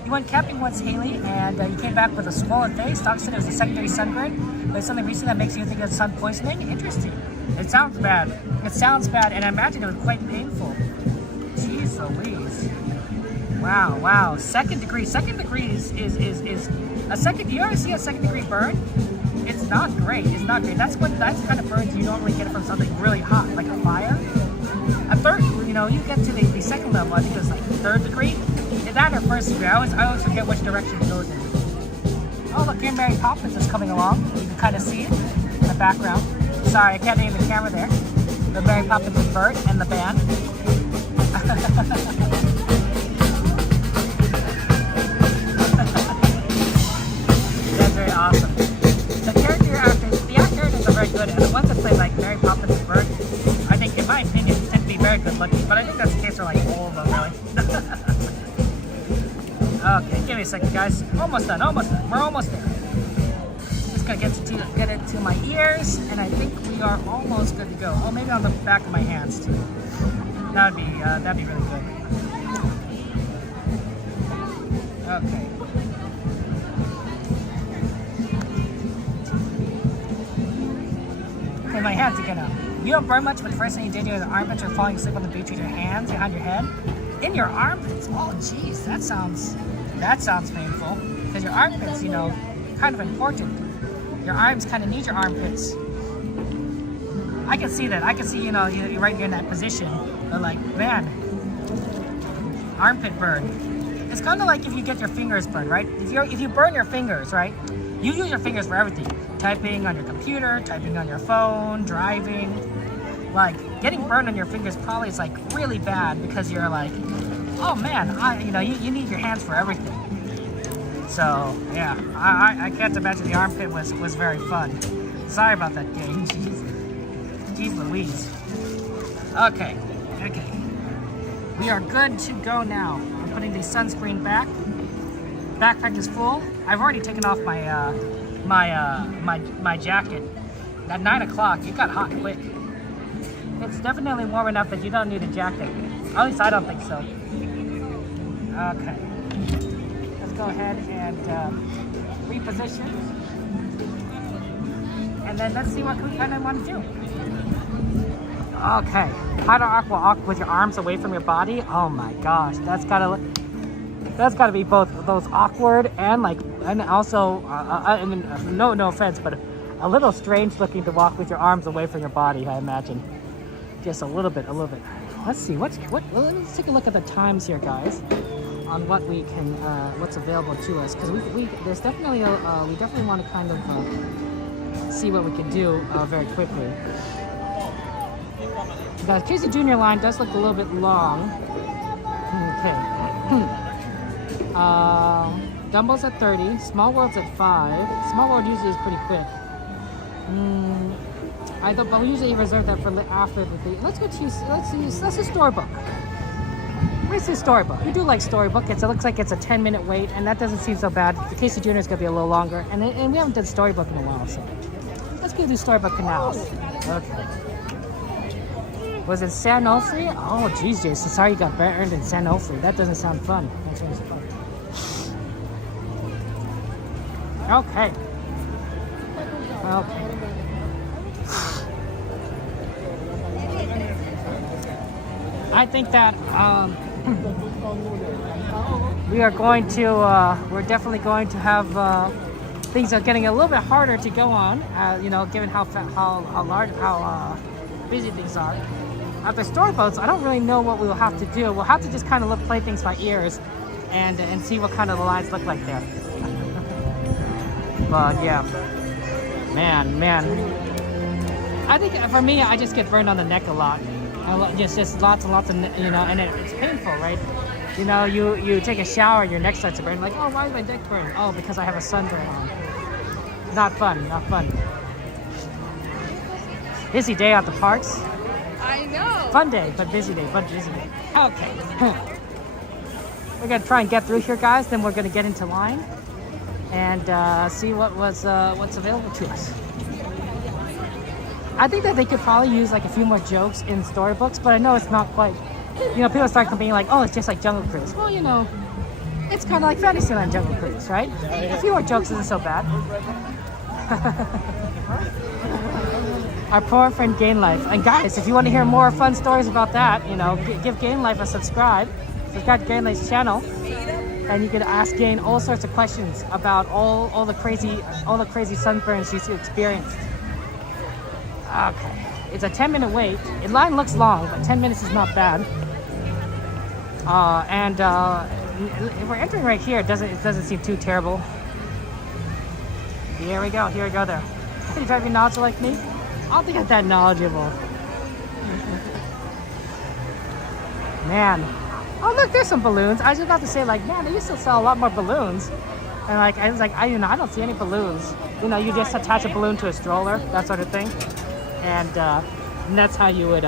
You went camping once, Haley, and you came back with a swollen face. Doc said it was a secondary sunburn, but it's something recent that makes you think of sun poisoning. Interesting. It sounds bad. It sounds bad, and I imagine it was quite painful. Jeez Louise. Wow. Second degree. Second degree is a second. You ever see a second degree burn? It's not great. It's not great. That's the kind of burns you normally get from something really hot, like a fire. A third, you know, you get to the second level. I think it's like third degree. Is that or first degree? I always forget which direction it goes in. Oh, look, here Mary Poppins is coming along. You can kind of see it in the background. Sorry, I can't name the camera there. But Mary Poppins and Bert and the band. That's very awesome. The actors are very good, and the ones that play like Mary Poppins and Bert, I think, in my opinion, tend to be very good looking. But I think that's the case for like all of them, really. Okay, give me a second, guys. Almost done. We're almost there. Just gonna get it to my ears, and I think we are almost good to go. Oh, maybe on the back of my hands too. That'd be really good. Okay. Okay, my hands again up. You don't burn much, but the first thing you did, your armpits are falling asleep on the beach with your hands behind your head. In your armpits? Oh, jeez, that sounds painful. Because your armpits, you know, kind of important. Your arms kind of need your armpits. I can see that. I can see, you know, you're right here in that position. But like, man, armpit burn. It's kind of like if you get your fingers burned, right? If you burn your fingers, right? You use your fingers for everything. Typing on your computer, typing on your phone, driving. Like, getting burned on your fingers probably is like really bad because you're like, oh man, you need your hands for everything. So yeah, I can't imagine the armpit was very fun. Sorry about that, gang. Jeez Louise. Okay. We are good to go now. I'm putting the sunscreen back. Backpack is full. I've already taken off my my jacket. At 9 o'clock, it got hot quick. It's definitely warm enough that you don't need a jacket. At least I don't think so. Okay. Let's go ahead and reposition. And then let's see what we kind of want to do. Okay. How to walk with your arms away from your body? Oh my gosh, that's gotta be both those awkward and like, and also, I mean, no offense, but a little strange looking to walk with your arms away from your body, I imagine. Just a little bit. Let's see, let's take a look at the times here, guys, on what we can, what's available to us, because there's definitely we definitely want to kind of see what we can do very quickly. Guys, Casey Junior line does look a little bit long. Okay. Dumbbells at 30, Small World's at 5. Small World usually is pretty quick. But we usually reserve that for after the thing. Let's do Storybook. Let's do Storybook. We do like Storybook. It looks like it's a 10-minute wait, and that doesn't seem so bad. The Casey Junior is gonna be a little longer, and we haven't done Storybook in a while, so let's go do Storybook Canal. Okay. Was it San Onofre? Oh, geez, Jason. Sorry you got burned in San Onofre. That doesn't sound fun. Okay. Okay. I think that we are going to, we're definitely going to have, things are getting a little bit harder to go on, you know, given how large, how busy things are. At the storyboats, I don't really know what we'll have to do. We'll have to just kind of play things by ears and see what kind of the lines look like there. But yeah, man. I think for me, I just get burned on the neck a lot. Just lots and lots of, you know, and it's painful, right? You know, you take a shower, your neck starts to burn. Like, oh, why is my neck burn? Oh, because I have a sunburn on. Not fun, not fun. Busy day at the parks. I know. Fun day, but busy day, Okay. We're gonna try and get through here, guys. Then we're gonna get into line and see what's available to us. I think that they could probably use like a few more jokes in storybooks, but I know it's not quite. You know, people start complaining like, oh, it's just like Jungle Cruise. Well, you know, it's kind of like Fantasyland Jungle Cruise, right? A few more jokes isn't so bad. Our poor friend Gain Life. And guys, if you want to hear more fun stories about that, you know, give Gain Life a subscribe. Subscribe to Gain Life's channel, and you can ask Gain all sorts of questions about all the crazy sunburns she's experienced. Okay, it's a 10-minute wait. The line looks long, but 10 minutes is not bad. If we're entering right here, it doesn't seem too terrible. Here we go there. I think driving nods are like me. I don't think I'm that knowledgeable. Man. Oh look, there's some balloons. I was about to say like, man, they used to sell a lot more balloons. And like, I was like, I don't see any balloons. You know, you just attach a balloon to a stroller, that sort of thing. And that's how you would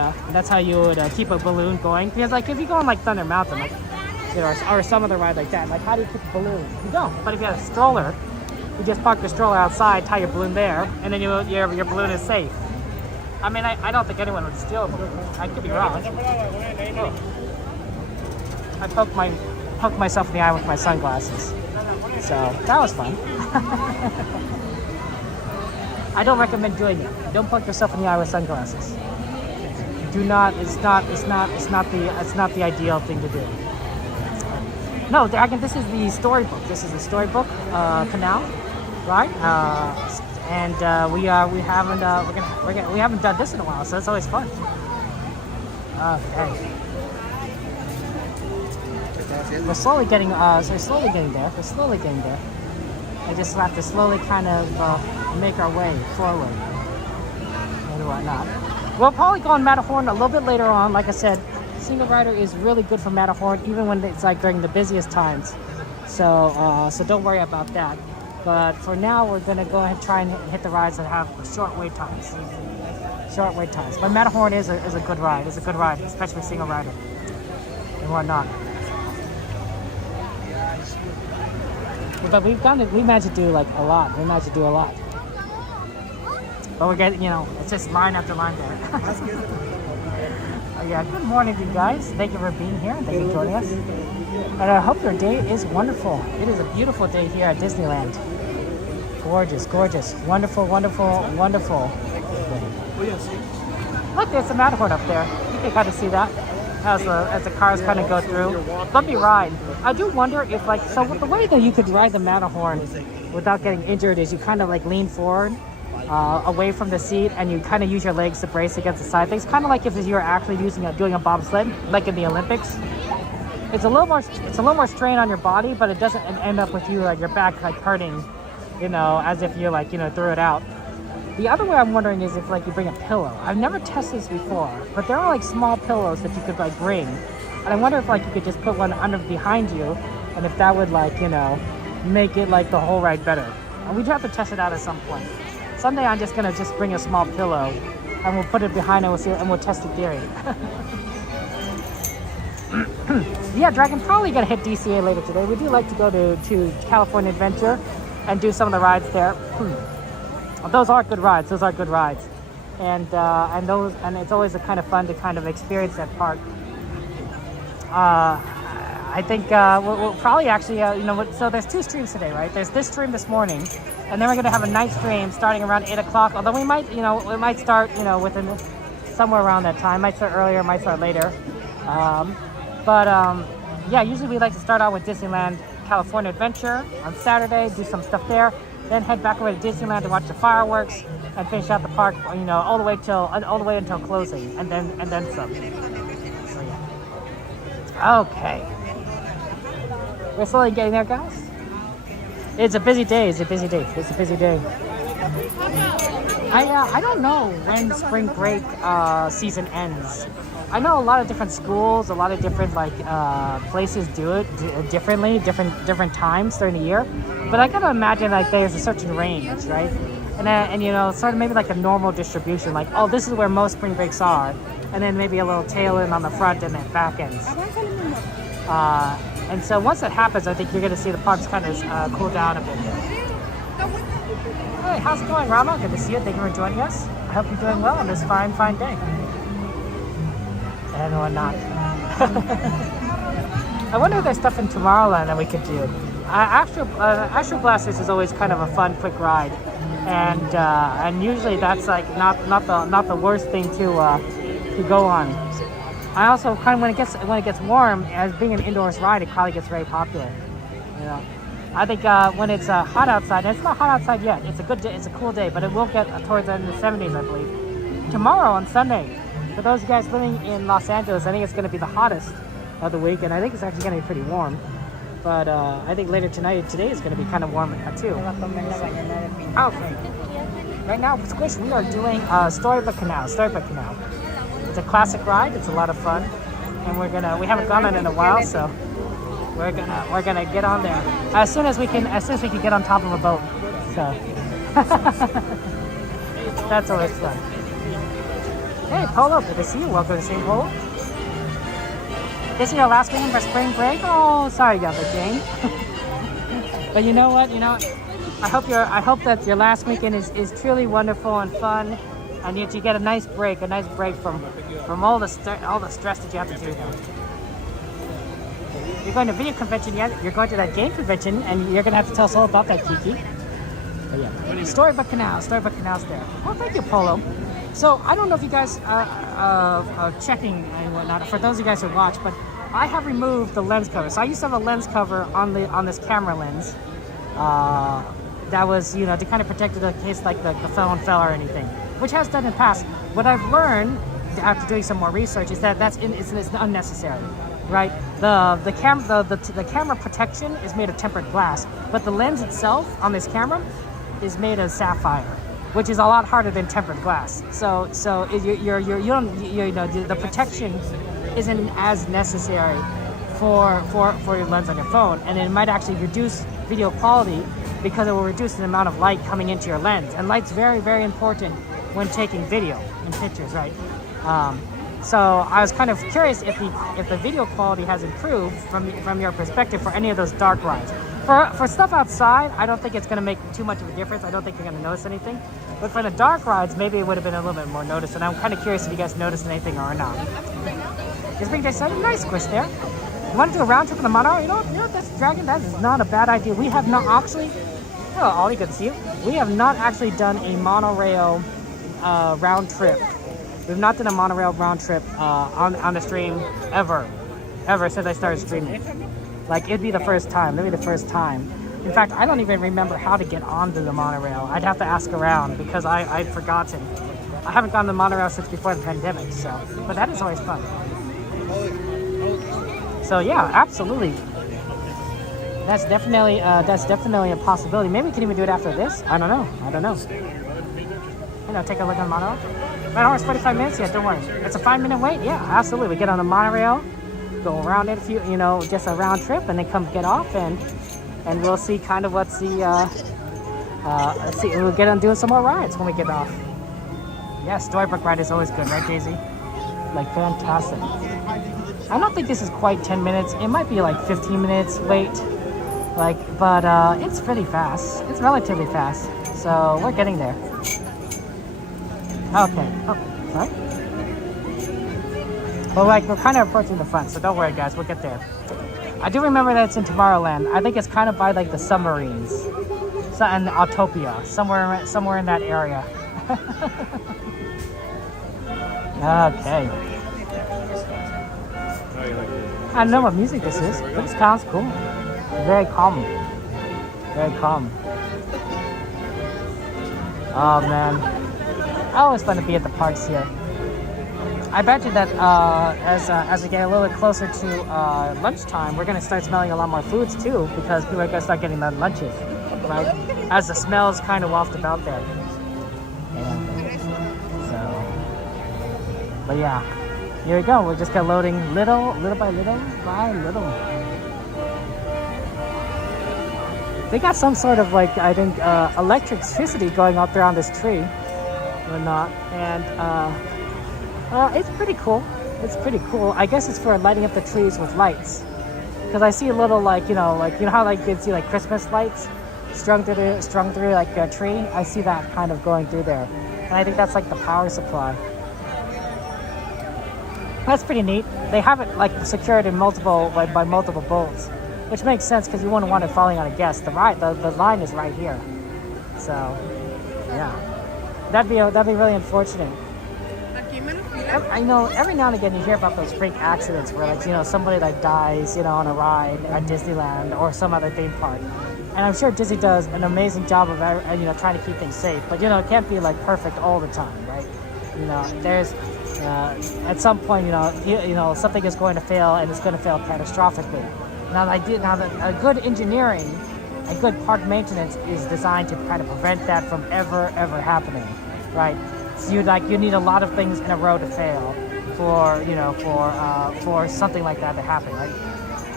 keep a balloon going. Because like if you go on like Thunder Mountain, like, you know, or some other ride like that, like how do you keep a balloon? You don't. But if you have a stroller, you just park the stroller outside, tie your balloon there, and then your balloon is safe. I mean, I don't think anyone would steal a balloon. I could be wrong. Oh. I poked myself in the eye with my sunglasses. So that was fun. I don't recommend doing it. Don't poke yourself in the eye with sunglasses. Do not. It's not the ideal thing to do. No, this is the storybook. This is the storybook Canal, right? We haven't done this in a while, so it's always fun. Okay. We're slowly getting there. We're slowly getting there. I just have to slowly kind of make our way forward and whatnot. We'll probably go on Matterhorn a little bit later on. Like I said, single rider is really good for Matterhorn, even when it's like during the busiest times. So don't worry about that. But for now, we're gonna go ahead and try and hit the rides that have short wait times. But Matterhorn is a good ride. It's a good ride, especially single rider and whatnot. But we managed to do like a lot. But we're getting, you know, it's just line after line there. Yeah, good morning to you guys. Thank you for being here. Thank you for joining us. And I hope your day is wonderful. It is a beautiful day here at Disneyland. Gorgeous. Wonderful. Look, there's a Matterhorn up there. You can kind of see that as the cars kind of go through. Let me ride. I do wonder if like, so the way that you could ride the Matterhorn without getting injured is you kind of like lean forward away from the seat, and you kind of use your legs to brace against the side things. Kind of like if you were actually doing a bobsled, like in the Olympics. It's a little more strain on your body, but it doesn't end up with you like your back like hurting, you know, as if you like, you know, threw it out. The other way I'm wondering is if like you bring a pillow. I've never tested this before, but there are like small pillows that you could like bring, and I wonder if like you could just put one behind you, and if that would like, you know, make it like the whole ride better. And we'd have to test it out at some point. Someday I'm just gonna bring a small pillow, and we'll put it behind, and we'll test the theory. Yeah, Dragon, probably gonna hit DCA later today. We do like to go to California Adventure and do some of the rides there. Those are good rides. And it's always a kind of fun to kind of experience that park. I think we'll probably actually, so there's 2 streams today, right? There's this stream this morning, and then we're going to have a night stream starting around 8 o'clock. Although we might, it might start, within somewhere around that time. Might start earlier, might start later. Yeah, usually we like to start out with Disneyland California Adventure on Saturday, do some stuff there, then head back over to Disneyland to watch the fireworks and finish out the park, all the way until closing, and then some. So yeah. Okay. We're slowly getting there, guys. It's a busy day. It's a busy day. I don't know when spring break season ends. I know a lot of different schools, a lot of different places do it differently, different times during the year. But I gotta imagine there's a certain range, right? And sort of maybe like a normal distribution, like, oh, this is where most spring breaks are, and then maybe a little tail end on the front and then back ends. And so once that happens, I think you're gonna see the parks kind of cool down a bit. Hey, how's it going, Rama? Good to see you. Thank you for joining us. I hope you're doing well on this fine day. And whatnot. I wonder if there's stuff in Tomorrowland that we could do. Astro Blasters is always kind of a fun, quick ride, and usually that's like not the worst thing to go on. I also kind of when it gets warm, as being an indoors ride, it probably gets very popular. I think when it's hot outside, and it's not hot outside yet. It's a cool day, but it will get towards the end of the 70s, I believe. Tomorrow on Sunday. For those of you guys living in Los Angeles, I think it's going to be the hottest of the week, and I think it's actually going to be pretty warm. But I think later today is going to be kind of warm too. Okay. Right now, Squish, we are doing Storybook Canal. It's a classic ride. It's a lot of fun, and we haven't gone on it in a while, so we're gonna get on there as soon as we can get on top of a boat. So that's always fun. Hey, Polo, good to see you. Welcome to St. Polo. This is your last weekend for spring break? Oh, sorry about that, Jane. But you know what? I hope that your last weekend is truly wonderful and fun, and you get a nice break from all the stress that you have to do now. You're going to video convention yet? You're going to that game convention, and you're going to have to tell us all about that, Kiki. But yeah, Storybook Canal's there. Oh, thank you, Polo. So I don't know if you guys are checking and whatnot, for those of you guys who watch, but I have removed the lens cover. So I used to have a lens cover on this camera lens that was, to kind of protect it in case like the phone fell or anything, which has done in the past. What I've learned after doing some more research is that it's unnecessary, right? The camera protection is made of tempered glass, but the lens itself on this camera is made of sapphire, which is a lot harder than tempered glass. So the protection isn't as necessary for your lens on your phone, and it might actually reduce video quality because it will reduce the amount of light coming into your lens. And light's very, very important when taking video and pictures, right? So I was kind of curious if the video quality has improved from your perspective for any of those dark rides. For stuff outside, I don't think it's going to make too much of a difference. I don't think you're going to notice anything. But for the dark rides, maybe it would have been a little bit more noticed. And I'm kind of curious if you guys noticed anything or not. Just being just nice squish there. You want to do a round trip on the monorail? You know that's Dragon. That is not a bad idea. We have not actually. Oh, Ollie, good to see you. We have not actually done a monorail round trip. We've not done a monorail round trip on the stream ever since I started streaming. Like, it'd be the first time. It'd be the first time. In fact, I don't even remember how to get onto the monorail. I'd have to ask around because I'd forgotten. I haven't gone to the monorail since before the pandemic, so. But that is always fun. So yeah, absolutely. That's definitely a possibility. Maybe we can even do it after this. I don't know. Take a look on the monorail. Right now it's 45 minutes. Yeah, don't worry. It's a 5-minute wait. Yeah, absolutely. We get on the monorail, go around it a few, just a round trip, and then come get off, and we'll see kind of what's the. Let's see. We'll get on doing some more rides when we get off. Yeah, Storybook ride is always good, right, Daisy? Like, fantastic. I don't think this is quite 10 minutes. It might be like 15 minutes wait. But it's pretty fast. It's relatively fast. So we're getting there. Okay. Oh, sorry. Well, we're kind of approaching the front, so don't worry, guys. We'll get there. I do remember that it's in Tomorrowland. I think it's kind of by like the submarines. So, and Autopia, somewhere in that area. Okay. I don't know what music this is, but it sounds cool. Very calm. Very calm. Oh man. Always fun to be at the parks here. I bet you that as we get a little bit closer to lunchtime, we're going to start smelling a lot more foods too, because people are going to start getting their lunches, right? As the smells kind of waft about there. Yeah. So, but yeah, here we go. We're just get loading little by little by little. They got some sort of like, I think, electricity going up there on this tree or not, and it's pretty cool. It's pretty cool. I guess it's for lighting up the trees with lights. Because I see a little like, you know how like you see like Christmas lights strung through like a tree? I see that kind of going through there. And I think that's like the power supply. That's pretty neat. They have it like secured in by multiple bolts, which makes sense because you wouldn't want it falling on a guest. The line is right here. So, yeah. That'd be really unfortunate. I know every now and again you hear about those freak accidents where like, somebody that dies, on a ride at Disneyland or some other theme park. And I'm sure Disney does an amazing job of, trying to keep things safe. But, it can't be like perfect all the time, right? There's, at some point, something is going to fail and it's going to fail catastrophically. Now, a good engineering, a good park maintenance is designed to kind of prevent that from ever happening, right? So you need a lot of things in a row to fail for something like that to happen, right?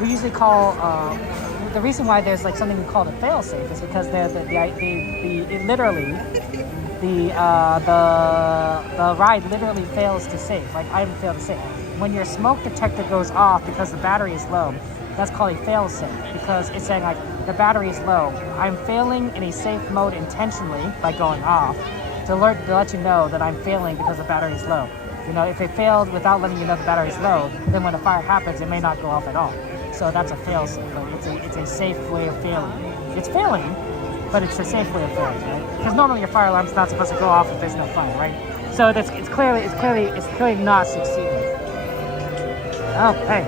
We usually call the reason why there's like something we call a fail safe is because the ride literally fails to save. Like I haven't failed to save. When your smoke detector goes off because the battery is low, that's called a fail safe because it's saying like the battery is low. I'm failing in a safe mode intentionally by going off to let you know that I'm failing because the battery is low. If it failed without letting you know the battery is low, then when a fire happens, it may not go off at all. So that's a fail safe. It's a safe way of failing. It's failing, but it's a safe way of failing, right? Because normally your fire alarm's not supposed to go off if there's no fire, right? So it's clearly not succeeding. Okay.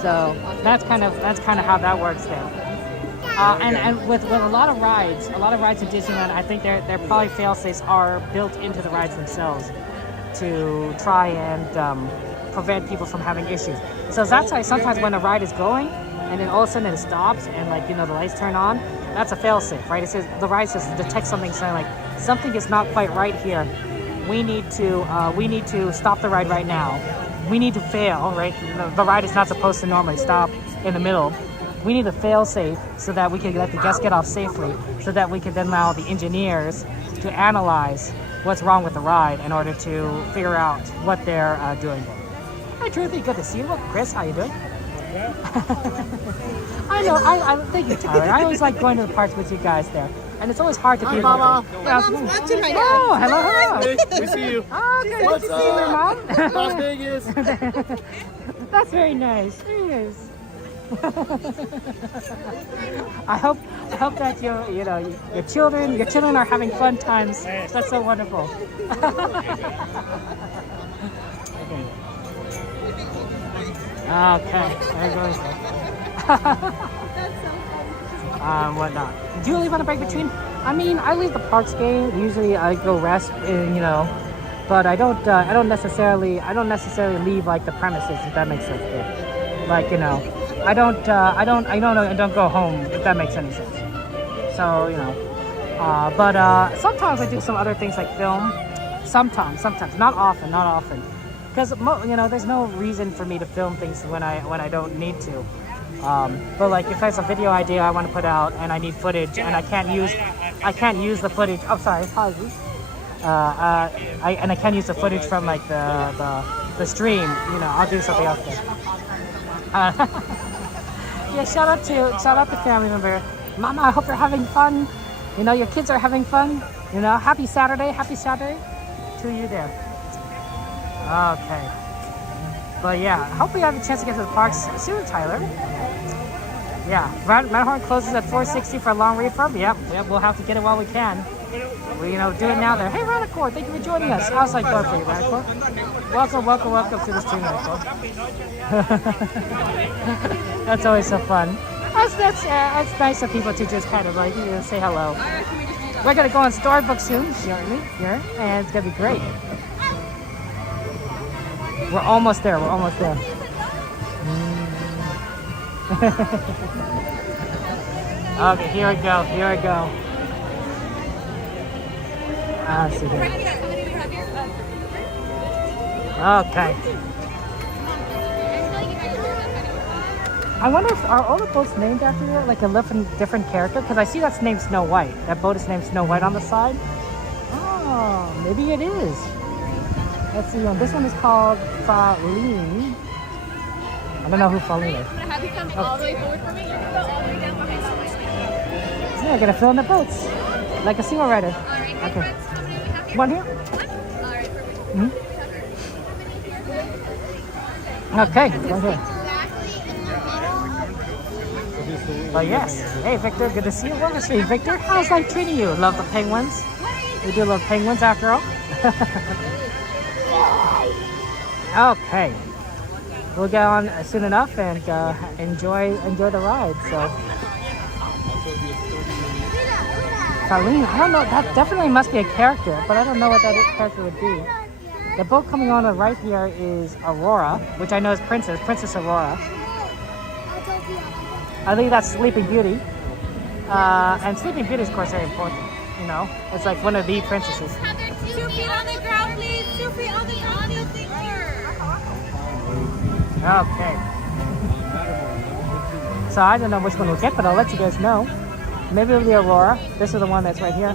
So that's kind of how that works then. And with a lot of rides in Disneyland, I think their probably fail safes are built into the rides themselves to try and prevent people from having issues. So that's why sometimes when a ride is going and then all of a sudden it stops and the lights turn on, that's a fail safe, right? It says the ride says detect something saying like something is not quite right here. We need to stop the ride right now. We need to fail, right? The ride is not supposed to normally stop in the middle. We need to fail safe so that we can let the guests get off safely, so that we can then allow the engineers to analyze what's wrong with the ride in order to figure out what they're doing. Hi, Trudy, good to see you. Look, Chris, how you doing? Yeah. I know. I thank you, Tyler. I always like going to the parks with you guys there, and it's always hard to be. Mama. Oh, hello. We see you. Oh, good. What's to see you, Mom. Las Vegas. That's very nice. Yes. I hope that your children are having fun times. That's so wonderful. Okay, there goes. Whatnot. Do you leave on a break between? I mean, I leave the parks game. Usually, I go rest, but I don't necessarily leave like the premises. If that makes sense. Like I don't go home, if that makes any sense. So, but sometimes I do some other things like film. Sometimes, not often. Because, there's no reason for me to film things when I don't need to. But like if there's a video idea I want to put out and I need footage and I can't use the footage. Oh, sorry, apologies. I can't use the footage from like the stream. I'll do something else there. Yeah, shout out to family member. Mama, I hope you're having fun. Your kids are having fun. Happy Saturday to you there. Okay. But yeah, hopefully I have a chance to get to the parks soon, Tyler. Yeah, Matterhorn closes at 4:60 for a long refurb. Yep, we'll have to get it while we can. We, do it now there. Hey, Radicore, thank you for joining us. How's that going for you, Radicore? Welcome to the stream, Radicore. That's always so fun. That's nice of people to just kind of like, say hello. We're gonna go on Storybook soon, shortly, here, and it's gonna be great. We're almost there. Okay, here we go. Let's see here. Okay. I wonder if are all the boats named after like a different character? Because I see that's named Snow White. That boat is named Snow White on the side. Oh, maybe it is. Let's see. This one is called Faline. I don't know who Faline is. Have you come all the way forward for me? You can go all the way down behind that way. Yeah, I'm gonna fill in the boats like a single rider. Okay. One here. Okay, one here. Oh yes. Hey Victor, good to see you. Welcome to Victor. How's life treating you? Love the penguins? We do love penguins after all. Okay. We'll get on soon enough and enjoy the ride. So Colleen, I don't know, that definitely must be a character, but I don't know what that character would be. The boat coming on the right here is Aurora, which I know is Princess Aurora. I think that's Sleeping Beauty. And Sleeping Beauty is, of course, very important. It's like one of the princesses. 2 feet on the ground, please. 2 feet on the ground, you think Okay. So I don't know which one we'll get, but I'll let you guys know. Maybe it'll be Aurora. This is the one that's right here.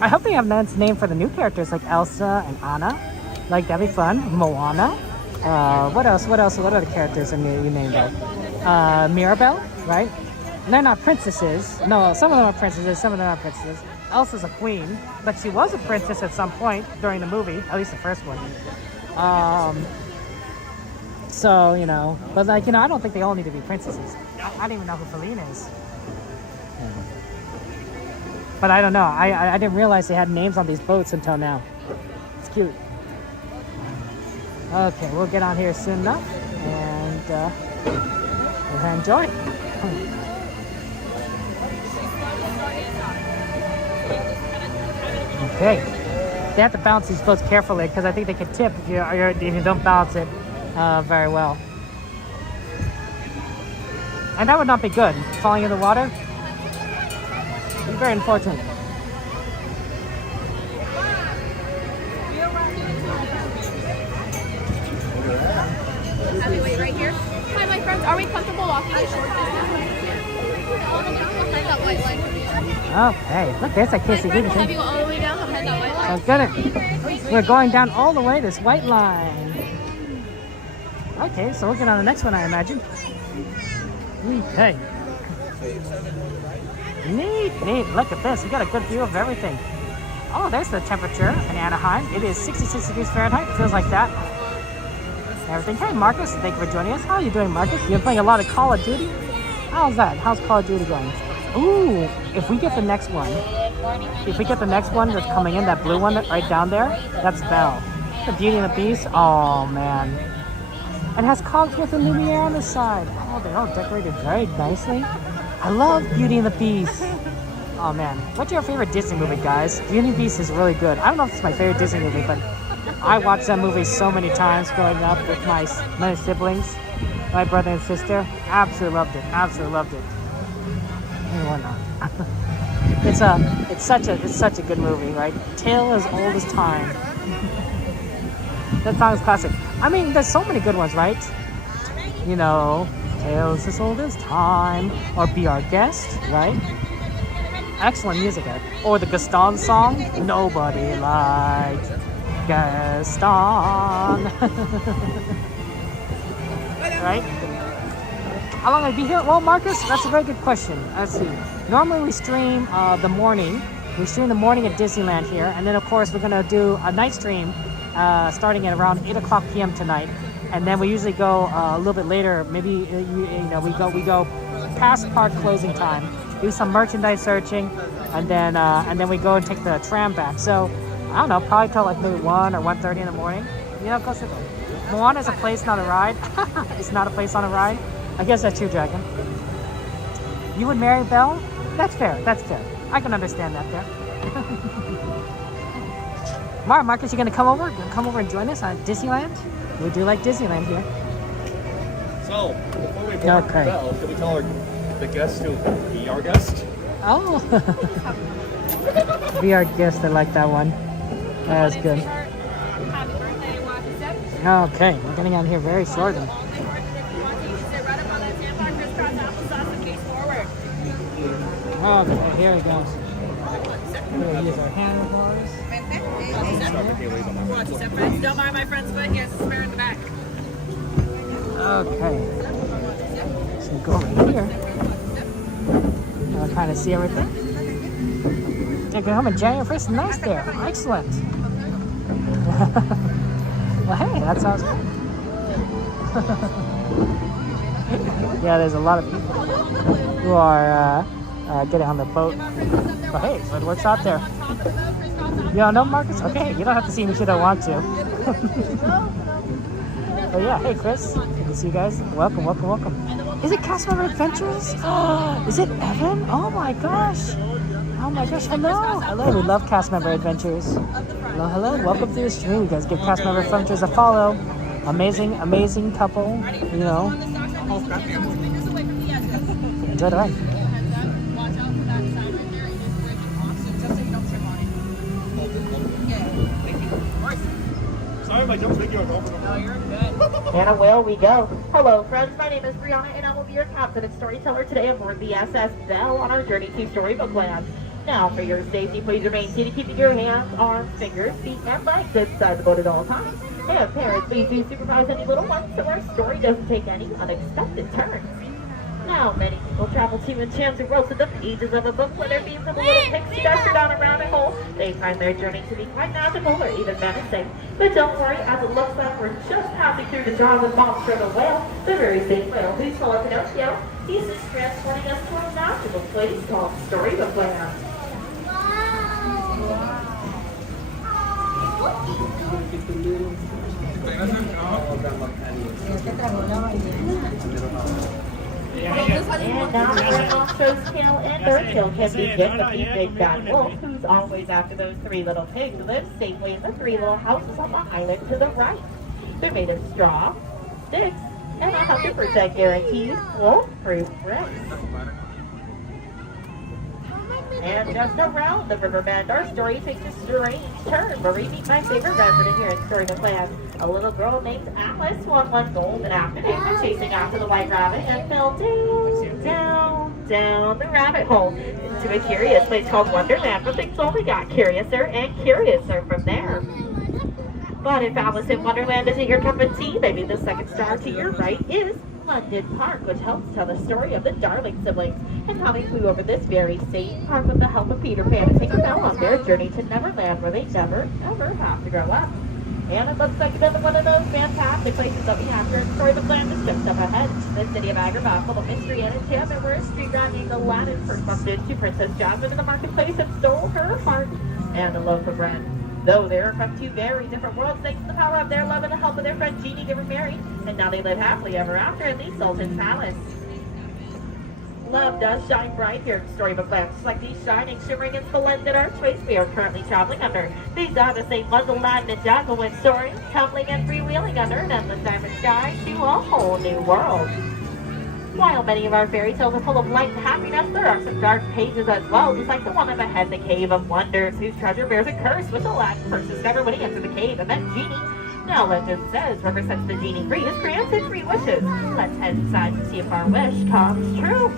I hope they have nice name for the new characters like Elsa and Anna. Like, that'd be fun. Moana. What else? What other characters are you named there? Mirabelle, right? And they're not princesses. No, some of them are princesses, some of them aren't princesses. Elsa's a queen, but she was a princess at some point during the movie, at least the first one. So, but like, I don't think they all need to be princesses. I don't even know who Feline is. But I don't know. I didn't realize they had names on these boats until now. It's cute. Okay, we'll get on here soon enough, and we'll enjoy. Okay. They have to balance these boats carefully because I think they can tip if you don't balance it very well. And that would not be good. Falling in the water. Be very unfortunate. Have you wait right here? Hi, my friends. Are we comfortable walking a short distance? Behind that white line. Okay. Look, there's that Casey Gibbons. Have you go all the way down behind that white line? Oh, got it. We're going down all the way this white line. Okay, so we'll get on the next one, I imagine. Okay. Neat. Look at this. We got a good view of everything. Oh, there's the temperature in Anaheim. It is 66 degrees Fahrenheit. It feels like that. Everything. Hey, Marcus. Thank you for joining us. How are you doing, Marcus? You're playing a lot of Call of Duty? How's that? How's Call of Duty going? Ooh, if we get the next one that's coming in, that blue one right down there, that's Belle. The Beauty and the Beast. Oh, man. It has cogs with a Lumiere on the side. Oh, they're all decorated very nicely. I love Beauty and the Beast. Oh, man. What's your favorite Disney movie, guys? Beauty and the Beast is really good. I don't know if it's my favorite Disney movie, but I watched that movie so many times growing up with my siblings, my brother and sister. Absolutely loved it. And whatnot. It's such a good movie, right? Tale as old as time. That song is classic. I mean, there's so many good ones, right? Tales as old as time, or Be Our Guest, right? Excellent music, or the Gaston song. Nobody liked Gaston. Right? How long will I be here? Well, Marcus, that's a very good question. Let's see. Normally we stream the morning. We stream the morning at Disneyland here, and then of course we're gonna do a night stream starting at around 8 o'clock p.m. tonight, and then we usually go a little bit later. Maybe we go past park closing time, do some merchandise searching, and then we go and take the tram back. So I don't know, probably till like maybe 1 or 1:30 in the morning. You know, because Moana is a place, not a ride. It's not a place on a ride. I guess that's true, Dragon. You would marry Belle? That's fair. That's fair. I can understand that there. Marcus, you gonna come over? Come over and join us on Disneyland? We do like Disneyland here. So, before we block Belle, can we tell the guest to be our guest? Oh. Be our guest. I like that one. That's good. Okay, we're getting out here very shortly. Okay, here he goes. We'll use our handlebars. Don't mind my friend's foot. Here's a spare in the back. Okay. So go over here. I'll kind of see everything. Take it home and jam your fist. Nice there. Excellent. Well, hey, that sounds good. Yeah, there's a lot of people who are getting on the boat. But hey, it works out there. You don't know, Marcus? Okay, you don't have to see me if you don't want to. But yeah, hey Chris, good to see you guys. Welcome, welcome, welcome. Is it Cast Member Adventures? Is it Evan? Oh my gosh. Oh my gosh, hello. Hello, we love Cast Member Adventures. Hello, hello, welcome to the stream. You guys give Cast Member Adventures a follow. Amazing, amazing couple, you know. Enjoy the ride. Sorry if I jumped thinking I was open. No, you're good. And away we go. Hello, friends. My name is Brianna, and I will be your captain and storyteller today aboard the SS Belle on our journey to Storybook Land. Now, for your safety, please remain seated, keeping your hands, arms, fingers, feet, and legs inside the boat at all times. And parents, please do supervise any little ones so our story doesn't take any unexpected turns. Now, many people travel to enchanted worlds with the pages of a book where there beams of a little pixie dust or down a rabbit hole. They find their journey to be quite magical or even menacing. But don't worry, as it looks like we're just passing through the jaws of monster the whale, the very same whale who's full of Pinocchio. He's just transporting us to a magical place called Storybook Land. And now where Monster's tail and their tail can begin to be Big Bad Wolf, who's always after those three little pigs, lives safely in the three little houses on the island to the right. They're made of straw, sticks, and 100% guaranteed wolf-proof bricks. And just around the river bend, our story takes a strange turn where we meet my favorite resident here in Storybook Land, a little girl named Alice who won one golden afternoon for chasing after the white rabbit and fell down the rabbit hole into a curious place called Wonderland, where things only got curiouser and curiouser from there. But if Alice in Wonderland isn't your cup of tea, maybe the second star to your right is London Park, which helps tell the story of the Darling siblings and how they flew over this very same park with the help of Peter Pan and Tinkerbell on their journey to Neverland, where they never, ever have to grow up. And it looks like another one of those fantastic places that we have here in Storybook Land is just up ahead. The city of Agrabah, full of mystery and enchantment, where a street rat named Aladdin first bumped into Princess Jasmine in the marketplace and stole her heart and a loaf of bread. Though they are from two very different worlds, thanks to the power of their love and the help of their friend Genie, get married, and now they live happily ever after in the Sultan's palace. Love does shine bright here in Storybook Land, just like these shining, shimmering, and splendid archways we are currently traveling under. These are the same ones Aladdin and Jasmine went soaring, tumbling and freewheeling under an endless diamond sky to a whole new world. While many of our fairy tales are full of light and happiness, there are some dark pages as well, just like the one up ahead, the Cave of Wonders, whose treasure bears a curse, which Aladdin first discovered when he entered the cave and met Genie. Now legend says whoever sets the genie free is granted 3 wishes. Let's head inside to see if our wish comes true.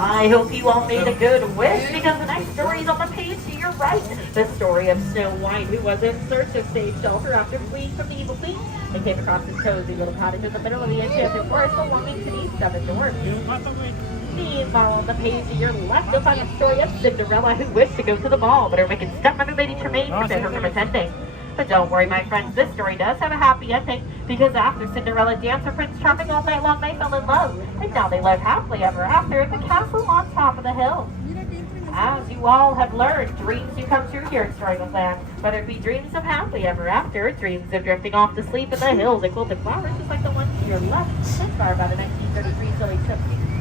I hope you all made a good wish because the next story is on the page to your right. The story of Snow White, who was in search of safe shelter after fleeing from the evil queen and came across this cozy little cottage in the middle of the enchanted forest belonging to these 7 dwarfs. Meanwhile, on the page to your left, you'll find a story of Cinderella who wished to go to the ball, but her wicked stepmother Lady Tremaine prevented her from attending. But don't worry, my friends, this story does have a happy ending, because after Cinderella danced with Prince Charming all night long, they fell in love, and now they live happily ever after in the castle on top of the hill. As you all have learned, dreams do come true here in Storybook Land, whether it be dreams of happily ever after, dreams of drifting off to sleep in the hills and quilted flowers, just like the one to your left, inspired by the 1933 silly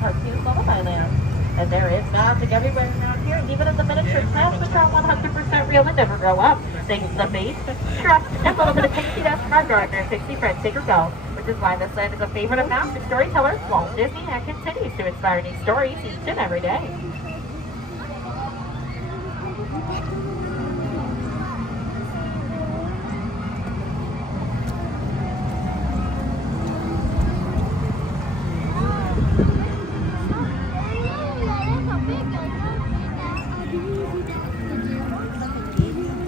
cartoon Lullaby Land. And there is magic everywhere around here, even in the miniature plants, which are 100% real and never grow up. Thanks to the base, trust, and a little bit of pixie dust from our gardener and pixie friend Tinker Bell, which is why this land is a favorite of master storytellers, Walt Disney, and continues to inspire new stories each and every day.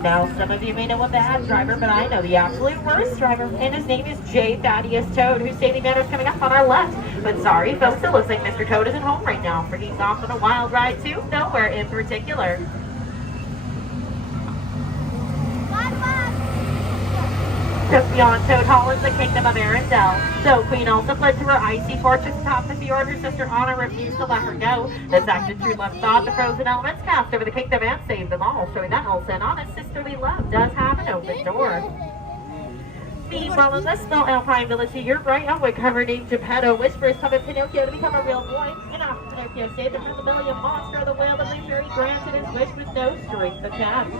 Now, some of you may know a bad driver, but I know the absolute worst driver, and his name is J. Thaddeus Toad, whose daily manner is coming up on our left. But sorry, folks, it looks like Mr. Toad isn't home right now, for he's off on a wild ride to nowhere in particular. Just beyond Toad Hall is the kingdom of Arendelle. So Queen Elsa fled to her icy fortress atop the fjord. Her sister Anna refused to let her go. This act of true love thawed the frozen elements, passed over the kingdom, and saved them all, showing that Elsa and Anna's sisterly love does have an open door. Meanwhile, in this small alpine village to your right, a woodcutter named Geppetto whispers puppet Pinocchio to become a real boy. And after Pinocchio saved him from the belly of monster, the whale of the fairy granted his wish with no strings attached.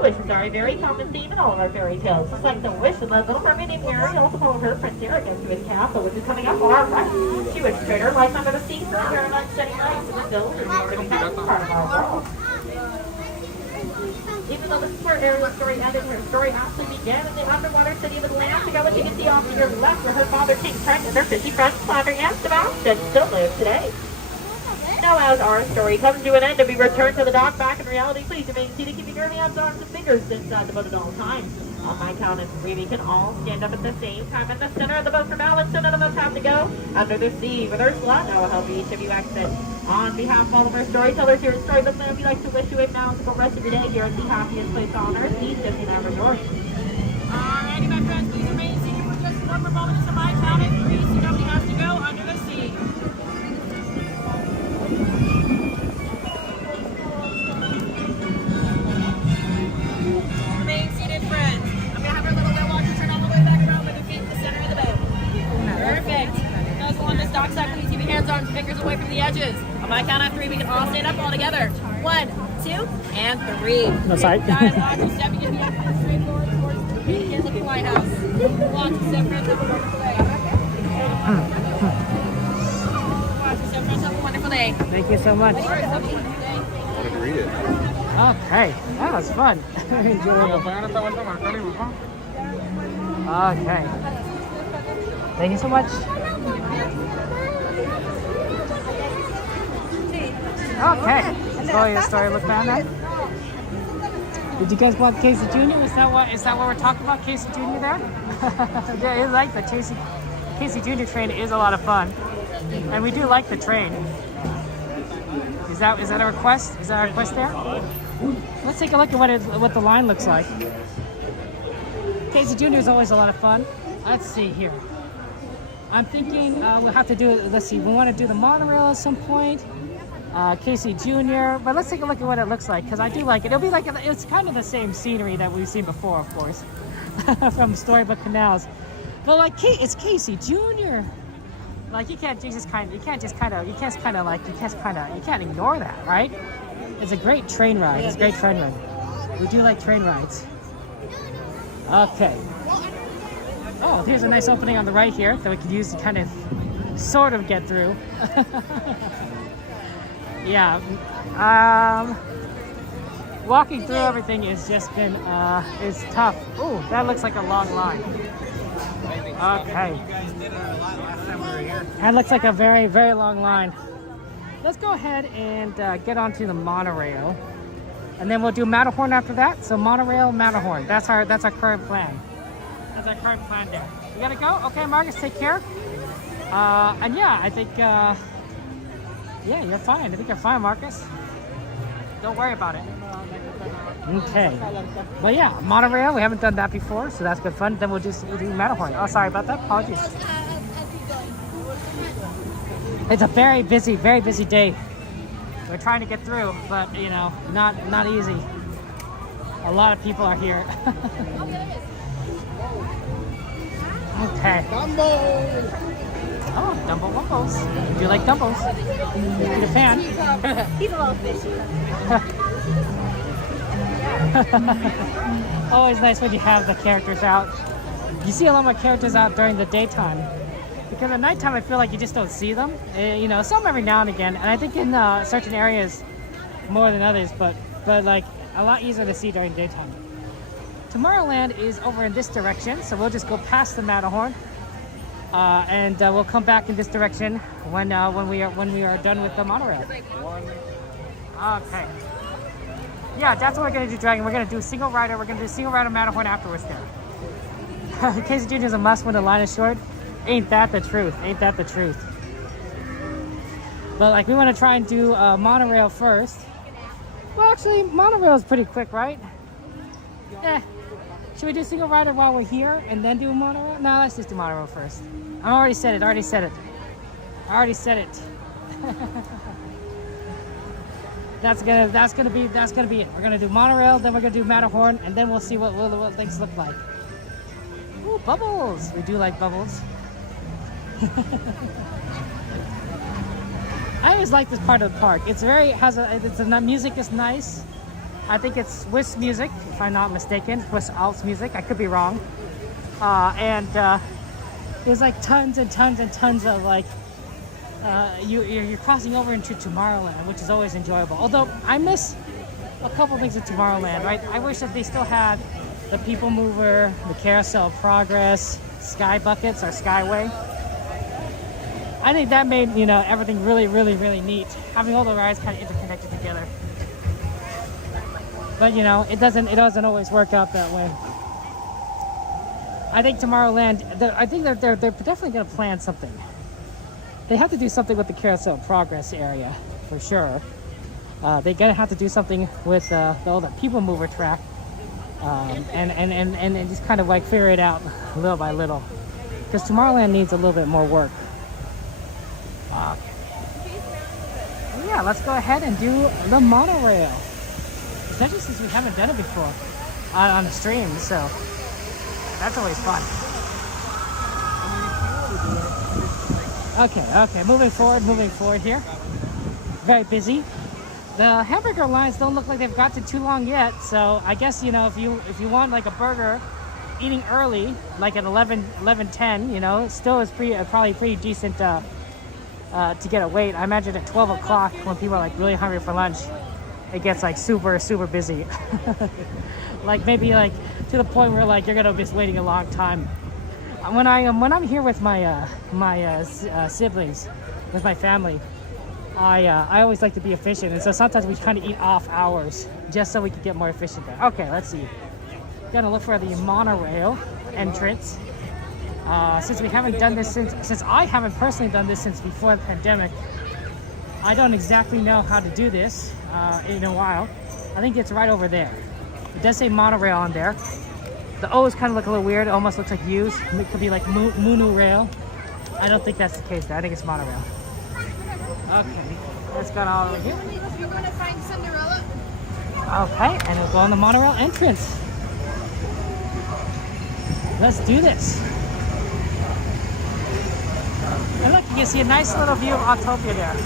Wishes are a very common theme in all of our fairy tales. Just like the wish of the little mermaid named Ariel also followed her Prince Arrogance to his castle, which is coming up on our right. She wished to trade her life under the sea for a paradise setting ice in the hills in order to become part of our world. Even though this is where Ariel's story ended, her story actually began in the underwater city of Atlantica, which you can see off to your left, where her father, King Trent, and their fishy friends, Flounder and Sebastian, still live today. Now, as our story comes to an end and we return to the dock back in reality, please remain seated, keeping your hands, arms, and fingers inside the boat at all times. On my count of 3, we can all stand up at the same time in the center of the boat for balance, so none of us have to go under the sea with Ursula. I will help each of you exit. On behalf of all of our storytellers here at Storybook Land, we'd like to wish you a magical rest of the day here at the happiest place on earth, the Disneyland Resort. Alrighty, my friends, please remain seated for just one more moment until my count of 3, so nobody has to go under the sea. Remain seated, friends. I'm going to have our little bell watcher turn all the way back around with your feet in the center of the boat. Perfect. Guys, along this dockside, please keep your hands, arms, and fingers away from the edges. On my count of 3, we can all stand up all together. 1, 2, and 3. No side. Guys, watch your step. You can be straight forward towards the beginning lighthouse. Watch your step, friends. Have a wonderful day. Watch your step, friends. Have a wonderful day. Thank you so much. I wanted to read it. Okay, that was fun. Okay. Thank you so much. Okay, enjoy your Storybook Land then. Did you guys want Casey Jr.? Is that what we're talking about, Casey Jr. there? Yeah, I like the Casey Jr. train is a lot of fun, and we do like the train. Is that a request? Is that a request there? Let's take a look at what the line looks like. Casey Jr. is always a lot of fun. Let's see here. I'm thinking we'll have to do it. Let's see. We want to do the monorail at some point. Casey Jr. But let's take a look at what it looks like, because I do like it. It'll be like it's kind of the same scenery that we've seen before, of course, from Storybook Canals. But like it's Casey Jr. Like you can't ignore that, right? It's a great train ride. It's a great train ride. We do like train rides. Okay. Oh, here's a nice opening on the right here that we could use to kind of, sort of get through. Yeah. Walking through everything has just been, is tough. Ooh, that looks like a long line. Okay. That looks like a very, very long line. let's go ahead and get onto the monorail, and then we'll do Matterhorn after that. So monorail, Matterhorn. That's our current plan. That's our current plan there. We gotta go. Okay, Marcus, take care. And yeah, I think yeah, you're fine. I think you're fine, Marcus. Don't worry about it. Okay. But yeah, monorail. We haven't done that before, so that's good fun. Then we'll do Matterhorn. Oh, sorry about that. Apologies. It's a very busy day. We're trying to get through, but you know, not easy. A lot of people are here. Okay. Dumbo! Oh, Dumbo Wumbos. Do you like Dumbos? You're a fan? He's a little fishy. Always nice when you have the characters out. You see a lot more characters out during the daytime. Because at nighttime, I feel like you just don't see them. You know, some every now and again. And I think in certain areas more than others, but like a lot easier to see during daytime. Tomorrowland is over in this direction, so we'll just go past the Matterhorn, and we'll come back in this direction when we are done with the monorail. Okay. Yeah, that's what we're gonna do, Dragon. We're gonna do single rider. We're gonna do single rider Matterhorn afterwards there. Casey Jr. is a must when the line is short. Ain't that the truth? Ain't that the truth? But like, we want to try and do monorail first. Well, actually, monorail is pretty quick, right? Yeah. Should we do single rider while we're here and then do a monorail? No, let's just do monorail first. I already said it. I already said it. That's gonna be it. We're gonna do monorail, then we're gonna do Matterhorn, and then we'll see what things look like. Ooh, bubbles! We do like bubbles. I always like this part of the park. It's the music is nice. I think it's Swiss music, if I'm not mistaken. Swiss Alps music. I could be wrong. And there's like tons and tons and tons of like you're crossing over into Tomorrowland, which is always enjoyable. Although I miss a couple things in Tomorrowland, right? I wish that they still had the People Mover, the Carousel of Progress, Sky Buckets, or Skyway. I think that made, you know, everything really, really, really neat. Having all the rides kind of interconnected together. But you know, it doesn't always work out that way. I think Tomorrowland, I think they're definitely going to plan something. They have to do something with the Carousel of Progress area, for sure. They're going to have to do something with all the People Mover track. And just kind of like figure it out little by little, because Tomorrowland needs a little bit more work. Yeah, let's go ahead and do the monorail, especially since we haven't done it before on the stream, so that's always fun. Okay, moving forward here. Very busy. The hamburger lines don't look like they've gotten too long yet, so I guess, you know, if you want like a burger eating early, like at 11:10, you know, still is probably pretty decent to get a wait. I imagine at 12 o'clock when people are like really hungry for lunch, it gets like super busy. Like maybe like to the point where like you're gonna be waiting a long time. When I'm here with my siblings, with my family, I always like to be efficient, and so sometimes we kind of eat off hours just so we can get more efficient there. Okay, let's see. Gonna look for the monorail entrance. Since we haven't done this since I haven't personally done this since before the pandemic, I don't exactly know how to do this in a while. I think it's right over there. It does say monorail on there. The O's kind of look a little weird. It almost looks like U's. It could be like Monorail. I don't think that's the case there. I think it's monorail. Okay, let's go all over here. We're going to find Cinderella. Okay, and we'll go on the monorail entrance. Let's do this. And look, you can see a nice little view of Autopia there.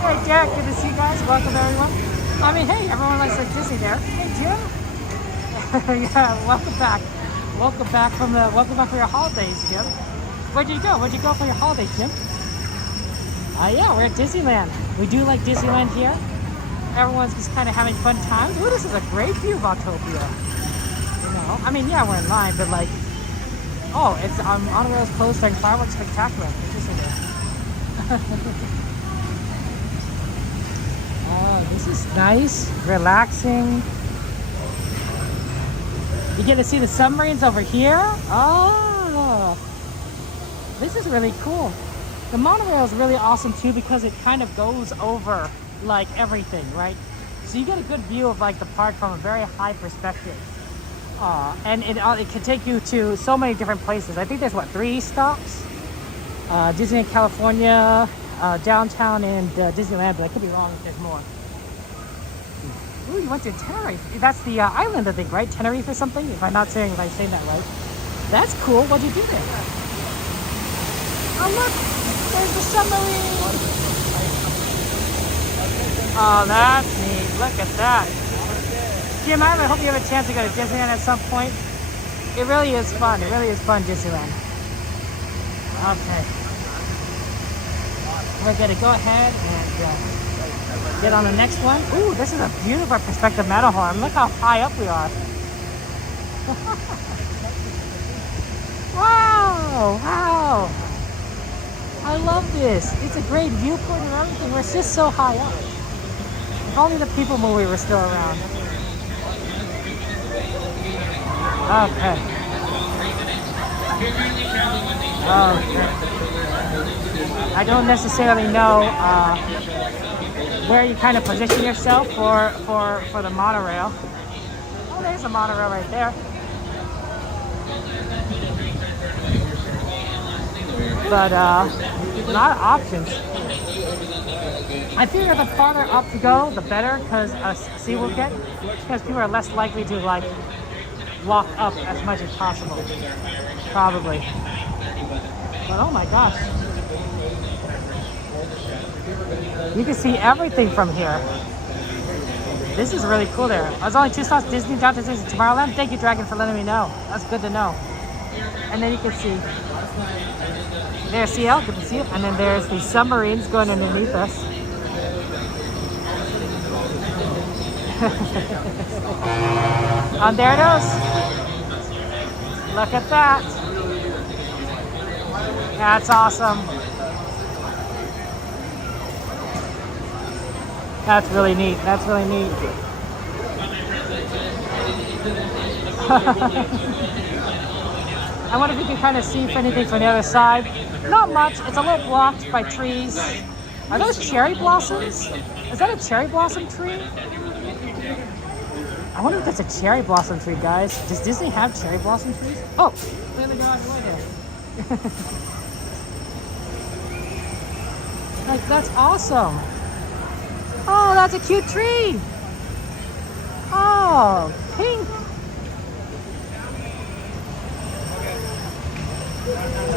Hey, Derek, good to see you guys. Welcome, everyone. I mean, hey, everyone likes like Disney there. Hey, Jim. Yeah, welcome back. Welcome back for your holidays, Jim. Where'd you go? Where'd you go for your holidays, Jim? Yeah, we're at Disneyland. We do like Disneyland here. Everyone's just kind of having fun times. Ooh, this is a great view of Autopia. You know, I mean, yeah, we're in line, but like, oh, it's Monorail's closed during fireworks spectacular. Interesting there. Oh, this is nice, relaxing. You get to see the submarines over here. Oh, this is really cool. The monorail is really awesome too because it kind of goes over like everything, right? So you get a good view of like the park from a very high perspective. And it can take you to so many different places. I think there's what, 3 stops? Disney California, downtown, and Disneyland, but I could be wrong if there's more. Ooh, you went to Tenerife. That's the island, I think, right? Tenerife or something, if I'm saying that right. That's cool. What'd you do there? Oh, look! There's the submarine! Oh, that's neat. Look at that. Jim, I hope you have a chance to go to Disneyland at some point. It really is fun. It really is fun, Disneyland. Okay. We're going to go ahead and get on the next one. Ooh, this is a beautiful perspective Matterhorn. Look how high up we are. Wow! Wow! I love this. It's a great viewpoint and everything. We're just so high up. If only the people movie were still around. Okay. Okay. I don't necessarily know where you kind of position yourself for the monorail. Oh, there's a monorail right there. But a lot of options. I figure the farther up you go, the better, because see we'll get, because people are less likely to like walk up as much as possible, probably. But oh my gosh, you can see everything from here. This is really cool. There, there's only 2 stops: Disney, down to Disney, Tomorrowland. Thank you, Dragon, for letting me know. That's good to know. And then you can see there's CL, good to see it. And then there's the submarines going underneath us. And there it is. Look at that. That's awesome. That's really neat. That's really neat. I wonder if you can kind of see if anything from the other side. Not much. It's a little blocked by trees. Are those cherry blossoms? Is that a cherry blossom tree? I wonder if that's a cherry blossom tree, guys. Does Disney have cherry blossom trees? Oh, there they go on the way there. Like, that's awesome. Oh, that's a cute tree. Oh, pink.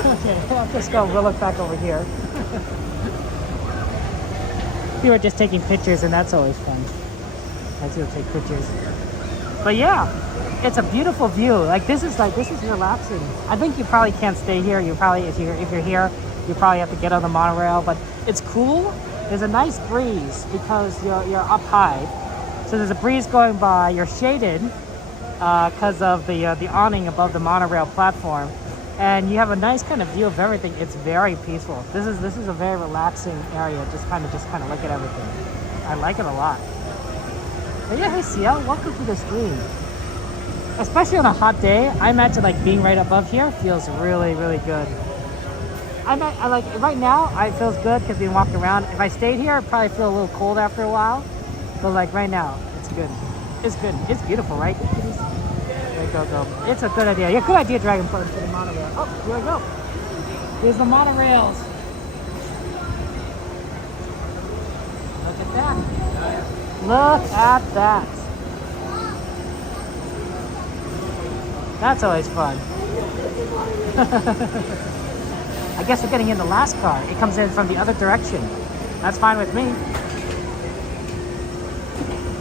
Okay, I'll just go. We'll look back over here. We were just taking pictures, and that's always fun. I do take pictures. But yeah, it's a beautiful view. Like this is relaxing. I think you probably can't stay here. You probably, if you're here, you probably have to get on the monorail. But it's cool. There's a nice breeze because you're up high. So there's a breeze going by. You're shaded because of the awning above the monorail platform. And you have a nice kind of view of everything. It's very peaceful. This is a very relaxing area. Just kind of look at everything. I like it a lot. But yeah, hey CL, welcome to the stream. Especially on a hot day, I imagine like being right above here feels really, really good. I like right now. It feels good because we've been walking around. If I stayed here, I'd probably feel a little cold after a while. But like right now, it's good. It's good. It's beautiful, right? Go. It's a good idea. Yeah, good idea, Dragon, for the monorail. Oh, here we go. Here's the monorails. Look at that. Look at that. That's always fun. I guess we're getting in the last car. It comes in from the other direction. That's fine with me.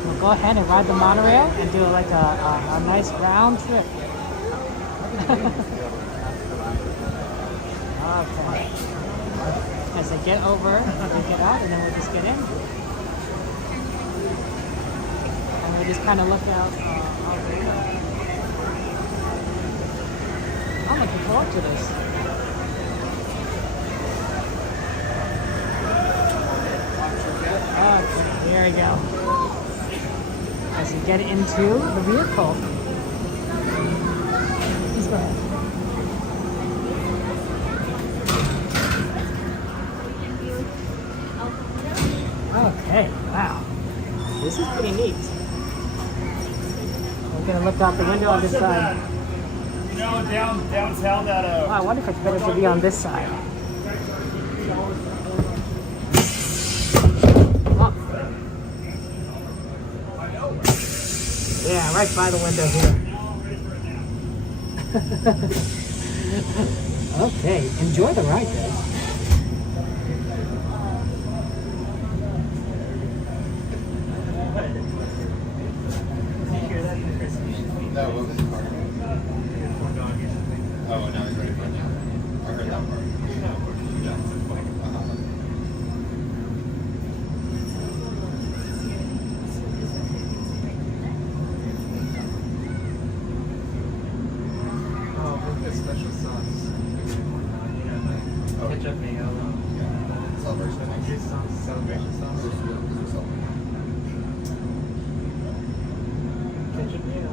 We'll go ahead and ride the monorail and do like a nice round trip. Okay. As I get over, we get out, and then we'll just get in. And we'll just kind of look out over here. I'm looking forward to this. There we go. As you get into the vehicle. Please go ahead. Okay, wow. This is pretty neat. We're gonna look out the window on this side. You know, downtown that Oh, I wonder if it's better to be on this side. Oh. Yeah, right by the window here. Okay, enjoy the ride, guys. Oh, now he's ready for it now. I heard that part. Oh, we'll get special sauce. Ketchup, mayo. Celebration sauce. Celebration sauce. Ketchup, mayo.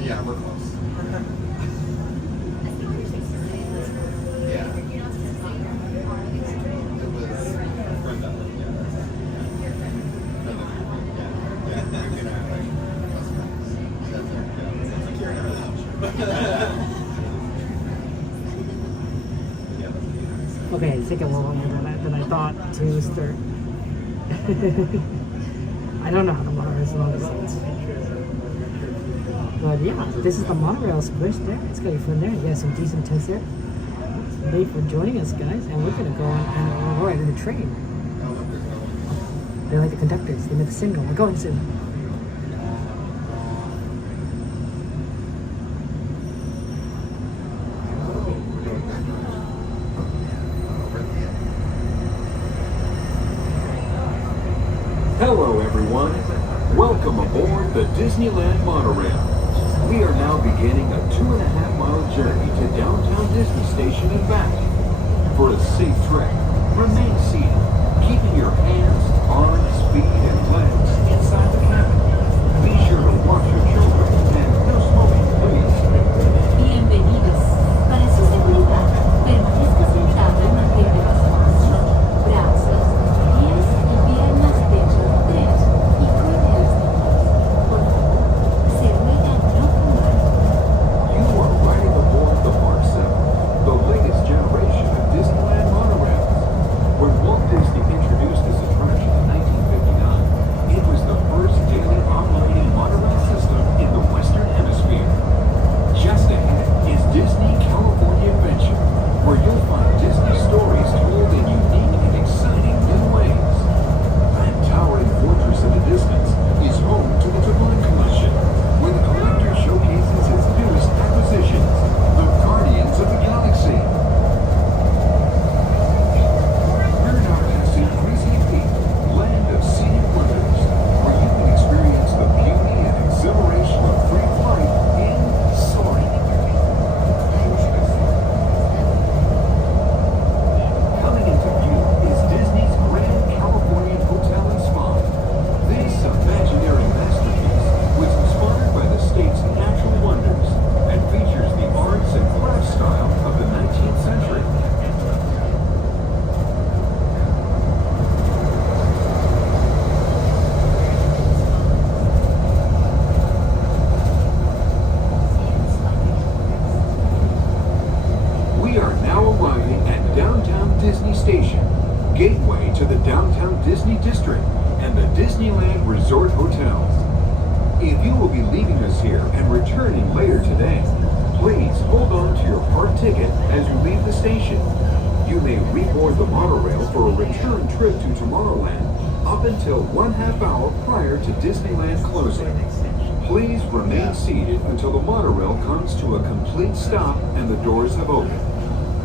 Yeah, we're close. Yeah. It was Brenda. Okay, it's taking a little longer than I thought to start. I don't know how to monorail is long distance. But yeah, this is the monorail squish there. It's gonna be fun there. You got some decent tents there. Thank you for joining us, guys. And we're gonna go on ride in the train. They're like the conductors. They make the signal. We're going soon. Hello, everyone. Welcome aboard the Disneyland Monorail. We are now beginning a 2.5-mile journey to downtown Disney Station and back. For a safe trek, remain seated, keeping your hands, arms, feet, and legs inside the cabin. Be sure to watch your children and no smoking, please. Bienvenidos. Para su seguridad, permanezca sentado y mantenga las manos, brazos, pies y piernas derecho, y cuide las manos. Por favor, se ruega no fumar. You are riding aboard the Mark 7, the latest generation of Disneyland monorails. When Walt Disney introduced this attraction in 1959, it was the first daily operating monorail system in the Western Hemisphere. Just ahead is Disney California Adventure, where you'll find Disney stories told in unique and exciting new ways. That towering fortress in the distance is home to the Divine Collection, where the collector showcases its newest acquisitions, the Guardians of the Galaxy. We're now passing Crazy Peak, land of scenic wonders, where you can experience the beauty and exhilaration of free flight in soaring. Coming into view is Disney's Grand Californian Hotel and Spa. This imaginary masterpiece was inspired by the state's natural wonders and features the arts and crafts style of the 19th century. We are now arriving at downtown Disney Station, gateway to the downtown Disney District and the Disneyland Resort Hotels. If you will be leaving us here and returning later today, please hold on to your park ticket as you leave the station. You may reboard the monorail for a return trip to Tomorrowland up until 1/2 hour prior to Disneyland closing. Please remain seated until the monorail comes to a complete stop and the doors have opened.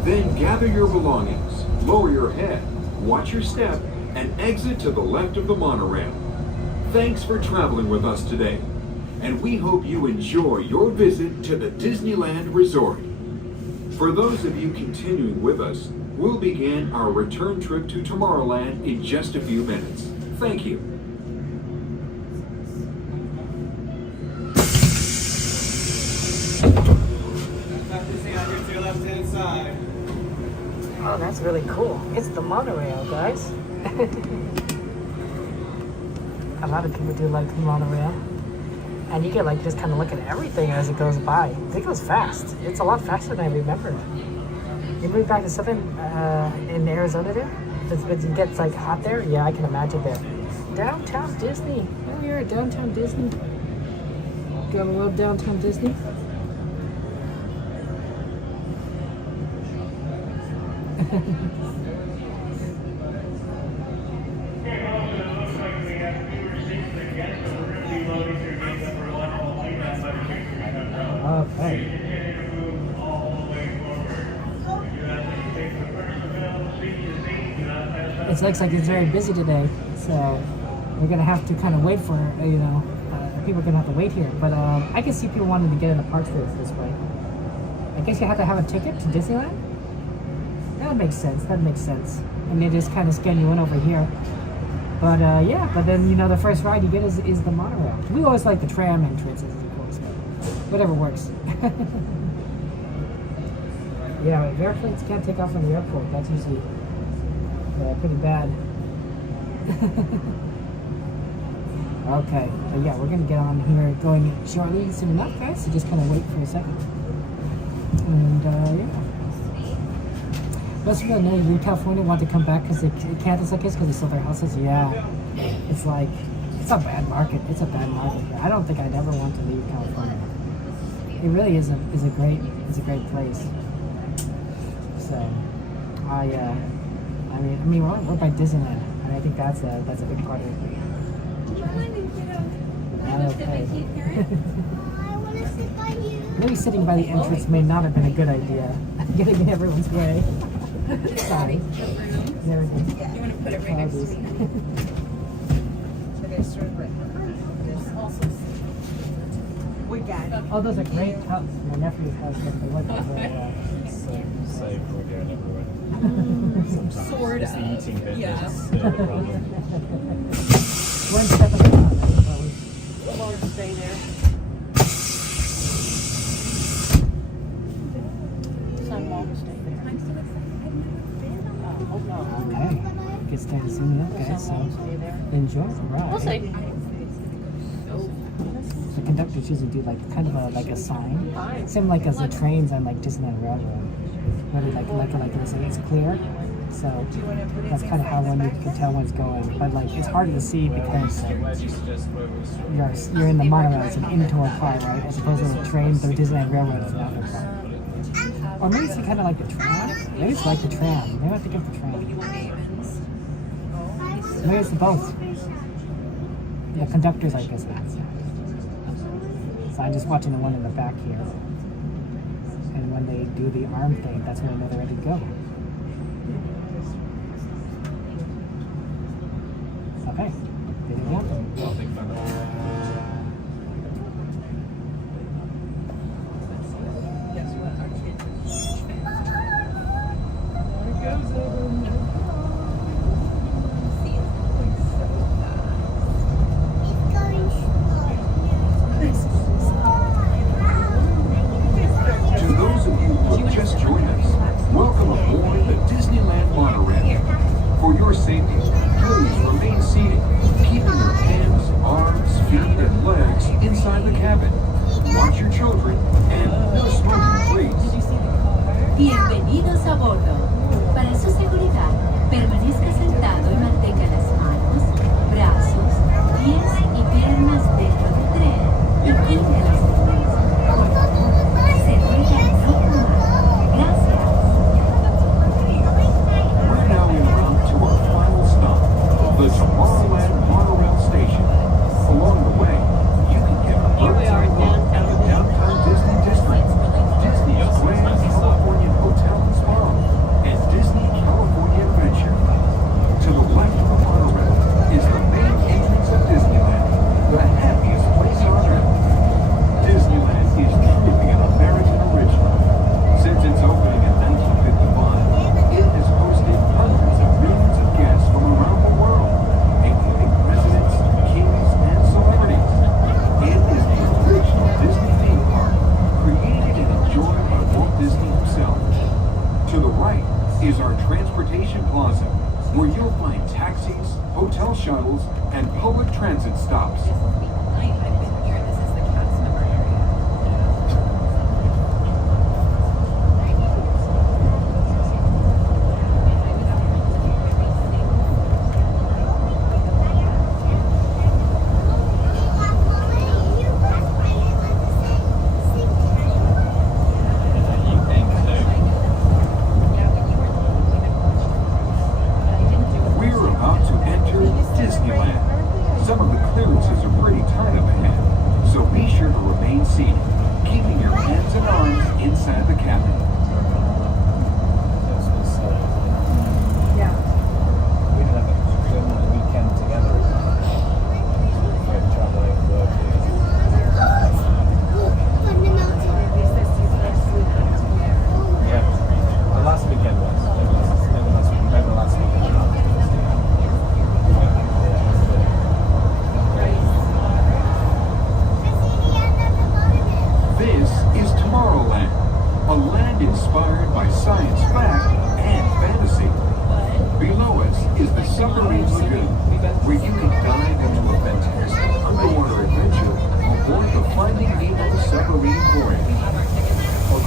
Then gather your belongings, lower your head, watch your step, and exit to the left of the monorail. Thanks for traveling with us today, and we hope you enjoy your visit to the Disneyland Resort. For those of you continuing with us, we'll begin our return trip to Tomorrowland in just a few minutes. Thank you. Oh, that's really cool. It's the monorail, guys. A lot of people do like the monorail. And you can like just kind of look at everything as it goes by. It goes fast. It's a lot faster than I remembered. You moved back to Southern in Arizona there? It gets like hot there? Yeah, I can imagine there. Downtown Disney. Oh, you're at downtown Disney. Do you ever love downtown Disney? Okay. It looks like it's very busy today, so we're gonna have to kind of wait for people are gonna have to wait here. But I can see people wanting to get in the parks this way. I guess you have to have a ticket to Disneyland. That makes sense. That makes sense. And they just kind of scan you in over here. But yeah, but then the first ride you get is the monorail. We always like the tram entrances, of course, but whatever works. Yeah, if airplanes can't take off from the airport, that's usually pretty bad. Okay, but yeah, we're gonna get on here going shortly, soon enough, guys. So just kind of wait for a second. And yeah. Most people know in California want to come back because they can't, it's like this because they sold their houses. Yeah, it's like, it's a bad market. It's a bad market. I don't think I'd ever want to leave California. It really is a great place. So, I mean, we're by Disneyland, and I think that's a big part of it. Okay. Maybe sitting by the entrance may not have been a good idea. Getting in everyone's way. Sorry. There it is. You want to put it right next to me? We got it. Oh, those are great cups. My nephew's house has the wood. Safe, we're going everywhere. Sort It's of. the eating bit Yeah. that's the problem. One step at a time, I suppose. We'll stay there. Son won't stay there. Okay. Gets down soon enough, guys. So enjoy the ride. We'll see. The conductors usually do like kind of like a sign, same like as the trains on like Disneyland Railroad, where they like they say it's clear. So that's kind of how one you can tell when it's going. But like it's harder to see because you're in the monorail, it's an indoor car, right? As opposed to the train, the Disneyland Railroad is an outdoor car. Or maybe it's kind of like the tram. Maybe it's like the tram. Maybe I think of the tram. Maybe it's both. The conductors, I guess. So I'm just watching the one in the back here. And when they do the arm thing, that's when I know they're ready to go. Okay. Did it happen? Bienvenidos a bordo. Para su seguridad, permanezca sentado y mantenga las manos, brazos, pies y piernas dentro del tren y quite las defensas. Se ruega no fumar. Gracias. We're now en route to our final stop, the Tomorrowland Monorail Station. Along the way, you can get a bird's eye look at the downtown Disney District, Disney's Grand California Hotel and Spa, and Disney California Adventure. To the left of the monorail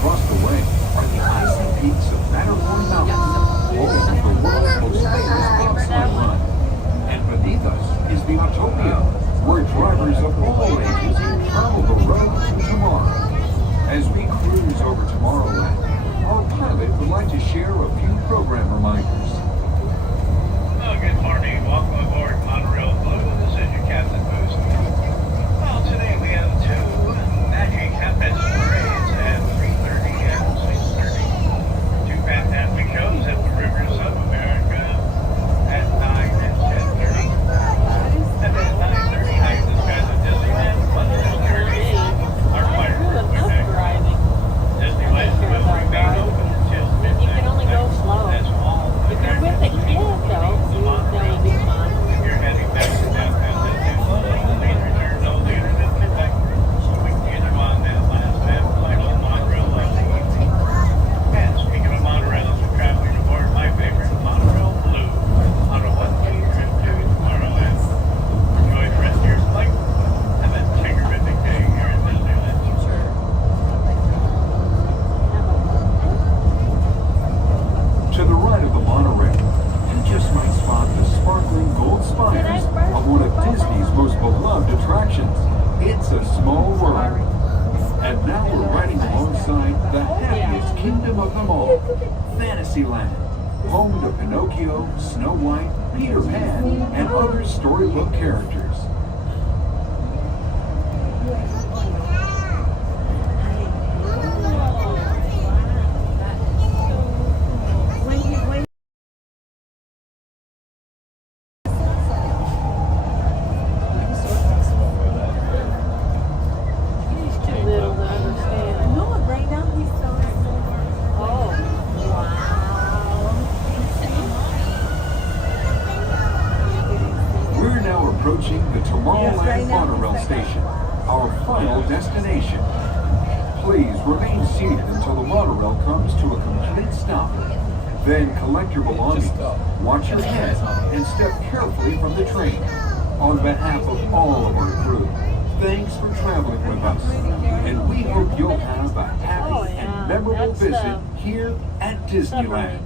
across the way are the icy peaks of Matterhorn Mountains, home to the world's most famous bobsled run. And beneath us is the Utopia, where drivers of all ages can travel the road to tomorrow. As we cruise over Tomorrowland, our pilot would like to share a few program reminders. Good morning. Welcome aboard Monorail Blue. This is your Captain Boost. Well, today we have two Magic Happens parades at 3:30 and 6:30. Two fantastic shows at the Rivers of America at 9 and 10:30. And then 9:30, Night in the Skies of Disneyland, Wonderland Journey. Our flight will be back. Disneyland will remain open until midnight. You can only go slow. That's all. If you're with a kid, though, that would be fun. If you're heading back to downtown Disney, please return no later than midnight, so we can get you on that last flight on Monorail late in the evening. And speaking of monorails, we're traveling aboard my favorite, Monorail Blue, on a one-way trip to Tomorrowland. Enjoy the rest of your flight, and then take a terrific day here in Disneyland. To the right of the monorail, you just might spot the sparkling gold spires of one of Disney's most beloved attractions. It's a small world. And now we're riding alongside the happiest kingdom of them all, Fantasyland, home to Pinocchio, Snow White, Peter Pan, and other storybook characters. Approaching the Tomorrowland Monorail Station, our final destination. Please remain seated until the monorail comes to a complete stop. Then collect your belongings, watch your head, and step carefully from the train. On behalf of all of our crew, thanks for traveling with us, and we hope you'll have a happy and memorable visit here at Disneyland.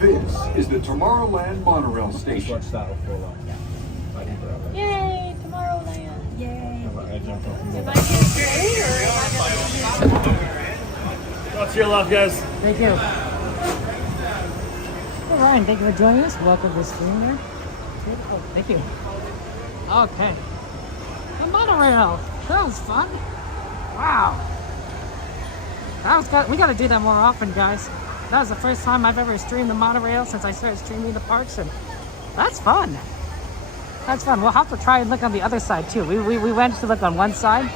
This is the Tomorrowland Monorail Station. Yay, Tomorrowland. Yay. What's your love, guys? Thank you. Hey, Ryan, thank you for joining us. Welcome to the stream there. Oh, thank you. Okay. The monorail. That was fun. Wow. We got to do that more often, guys. That was the first time I've ever streamed the monorail since I started streaming the parks, and that's fun. That's fun. We'll have to try and look on the other side too. We went to look on one side.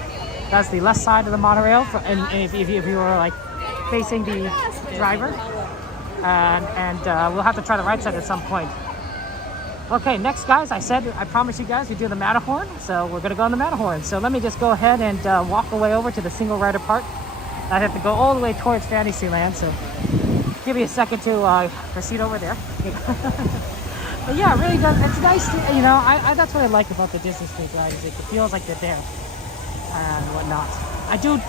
That's the left side of the monorail. And if you were like facing the driver, and we'll have to try the right side at some point. Okay, next, guys. I promised you guys we'd do the Matterhorn, so we're gonna go on the Matterhorn. So let me just go ahead and walk away over to the single rider part. I have to go all the way towards Fantasyland, so give me a second to proceed over there. But yeah, it really does. It's nice to, you know, that's what I like about the Disney Springs rides. It feels like they're there and whatnot. I do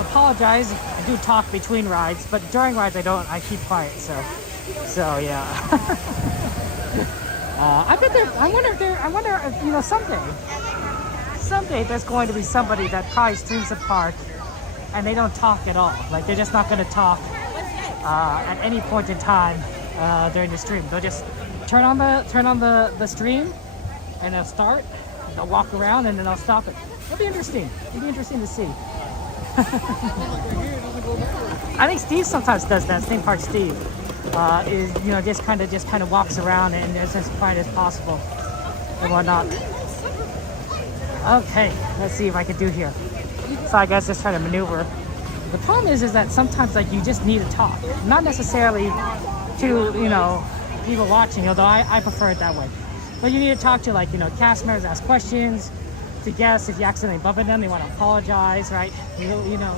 apologize. I do talk between rides, but during rides I don't. I keep quiet. So yeah. I wonder if, you know, someday there's going to be somebody that probably streams a park and they don't talk at all. Like they're just not going to talk at any point in time during the stream. They'll just turn on the stream, and they'll start. They'll walk around, and then they'll stop it. It'll be interesting. It'll be interesting to see. I think Steve sometimes does that. Theme Park Steve is, you know, just kind of walks around and is as quiet as possible and whatnot. Okay, let's see if I can do here. So I guess just try to maneuver. The problem is that sometimes like you just need to talk, not necessarily to, you know, people watching, although I prefer it that way. But you need to talk to, like, you know, cast members, ask questions, to guests. If you accidentally bump into them, they want to apologize, right? You know,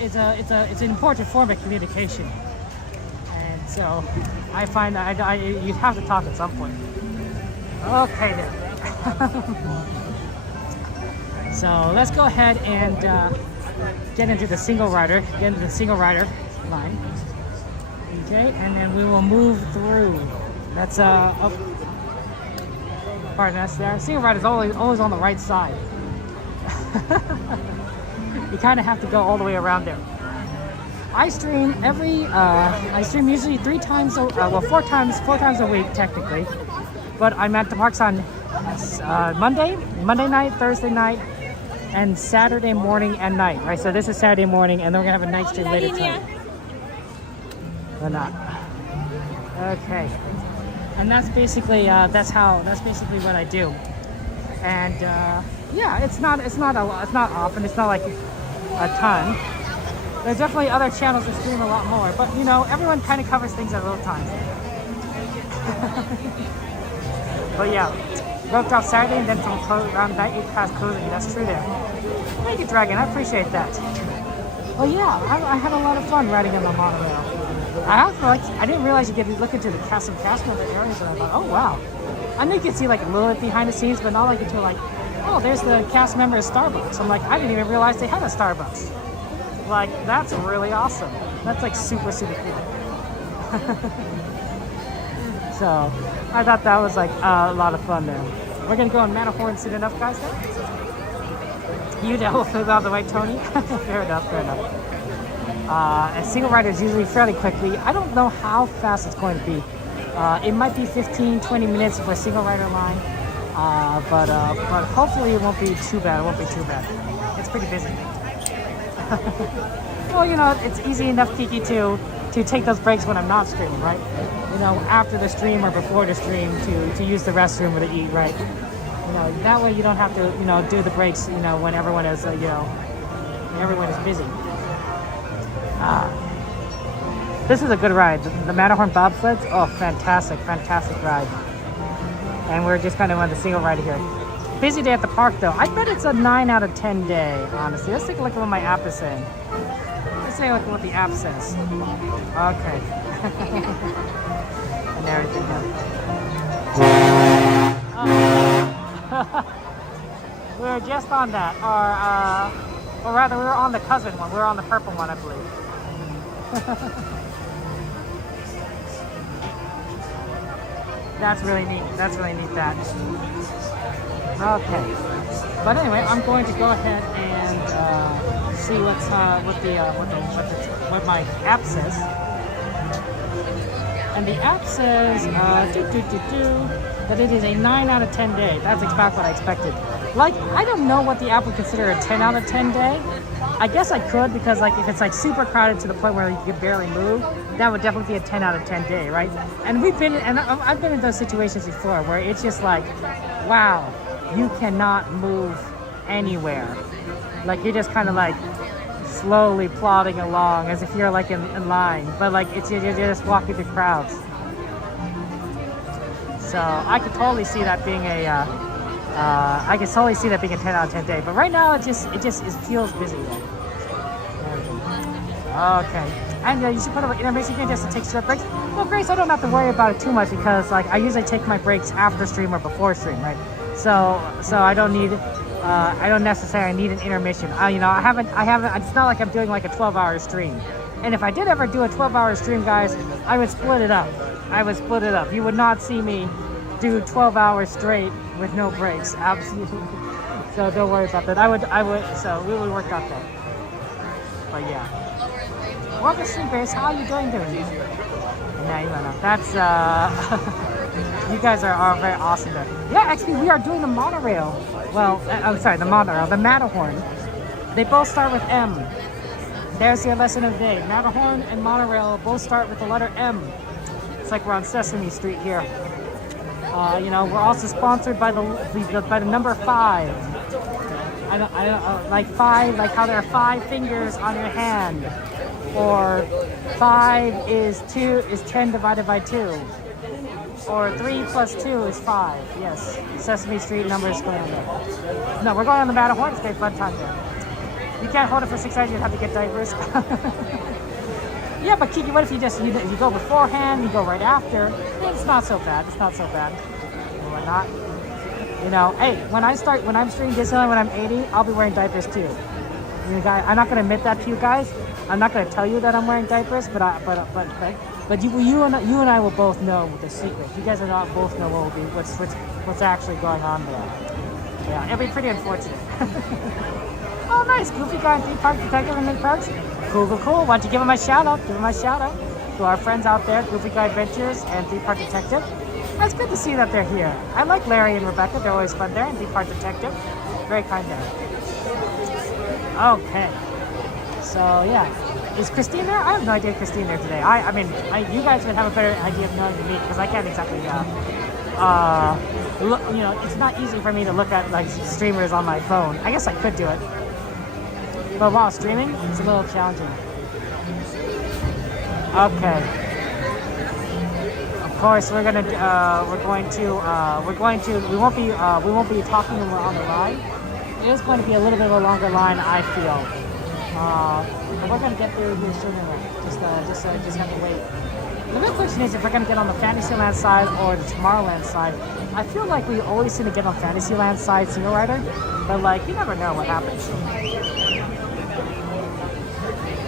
it's an important form of communication. And so I find that you have to talk at some point. Okay then. So let's go ahead and get into the single rider line. Okay, and then we will move through. That's up. Pardon us there. Single rider is always on the right side. You kind of have to go all the way around there. I stream usually 4 times a week technically, but I'm at the parks on Monday night, Thursday night, and Saturday morning and night. Right, so this is Saturday morning, and then we're gonna have a night stream later tonight. Or not. Okay, and that's basically what I do. And yeah, it's not often. It's not like a ton. There's definitely other channels that stream a lot more, but you know, everyone kind of covers things at a little time. But yeah, Ropedrop Saturday and then from around 8 past closing. That's true there. Thank you, Dragon. I appreciate that. Well, yeah, I had a lot of fun riding on the monorail. I didn't realize you get to look into the cast member areas, and I thought, oh wow. I knew you could see like a little bit behind the scenes, but not like until like, oh, there's the cast member of Starbucks. I'm like, I didn't even realize they had a Starbucks. Like, that's really awesome. That's like super, super cool. So, I thought that was like a lot of fun there. We're gonna go on Matterhorn soon enough, guys, now. You know, fill out the right, Tony. Fair enough, fair enough. And single rider is usually fairly quickly. I don't know how fast it's going to be. It might be 15-20 minutes for a single rider line, but hopefully it won't be too bad. It won't be too bad. It's pretty busy. Well, you know, it's easy enough, Kiki, to take those breaks when I'm not streaming, right? You know, after the stream or before the stream to use the restroom or to eat, right? You know, that way you don't have to, you know, do the breaks, you know, when everyone is, you know, everyone is busy. This is a good ride. The Matterhorn Bobsleds, oh, fantastic, fantastic ride. And we're just kind of on the single rider here. Busy day at the park, though. I bet it's a 9 out of 10 day, honestly. Let's take a look at what my app is saying. Let's take a look at what the app says. Okay. And everything else. We were just on that. Or rather, we were on the cousin one. We were on the purple one, I believe. That's really neat. That's really neat, that. Okay. But anyway, I'm going to go ahead and see what my app says. And the app says that it is a 9 out of 10 day. That's exactly what I expected. Like, I don't know what the app would consider a 10 out of 10 day. I guess I could, because like if it's like super crowded to the point where you can barely move, that would definitely be a 10 out of 10 day, right? And I've been in those situations before where it's just like, wow, you cannot move anywhere. Like, you're just kind of like slowly plodding along as if you're like in line, but like you're just walking through crowds. So I could totally see that being a 10 out of 10 day. But right now it feels busy. Okay. And you should put up an intermission here just to take short breaks. Well, Grace, I don't have to worry about it too much because like I usually take my breaks after stream or before stream, right? So I don't necessarily need an intermission. You know, I haven't. It's not like I'm doing like a 12-hour stream. And if I did ever do a 12-hour stream, guys, I would split it up. You would not see me do 12 hours straight with no breaks. Absolutely. So don't worry about that. I would. So we would work out that. But yeah. Welcome, stream, Grace. How are you doing? No, that's you guys are very awesome there. Yeah, actually, we are doing the monorail. Well, I'm sorry, the monorail, the Matterhorn. They both start with M. There's your lesson of the day. Matterhorn and monorail both start with the letter M. It's like we're on Sesame Street here. You know, we're also sponsored by the number 5. I don't like 5, like how there are 5 fingers on your hand. Or 5 is 10 divided by 2. Or 3 plus 2 is 5. Yes, Sesame Street numbers going on there. No, we're going on the Matterhorn. It's a great fun time there. You can't hold it for 6 hours. You have to get diapers. Yeah, but Kiki, what if you go beforehand? You go right after. It's not so bad. Why not? You know, hey, when I'm streaming Disneyland when I'm 80, I'll be wearing diapers too. You guys, I'm not gonna admit that to you guys. I'm not gonna tell you that I'm wearing diapers, but you and I will both know the secret. You guys will not both know what will be what's actually going on there. Yeah, it'll be pretty unfortunate. Oh, nice, Goofy Guy and Theme Park Detective and Nick Parks. Cool. Why don't you give him a shout out? Give him a shout out to our friends out there, Goofy Guy Adventures and Theme Park Detective. That's good to see that they're here. I like Larry and Rebecca. They're always fun there, and Theme Park Detective. Very kind there. Okay. So yeah, is Christine there? I have no idea if Christine there today. I mean, you guys would have a better idea of knowing than me because I can't exactly. Look, it's not easy for me to look at like streamers on my phone. I guess I could do it, but while streaming, it's a little challenging. Okay. Of course, we won't be talking when we're on the ride. It is going to be a little bit of a longer line, I feel. But we're going to get through here soon enough. Just have to wait. The real question is if we're going to get on the Fantasyland side or the Tomorrowland side. I feel like we always seem to get on Fantasyland side single rider, but like you never know what happens.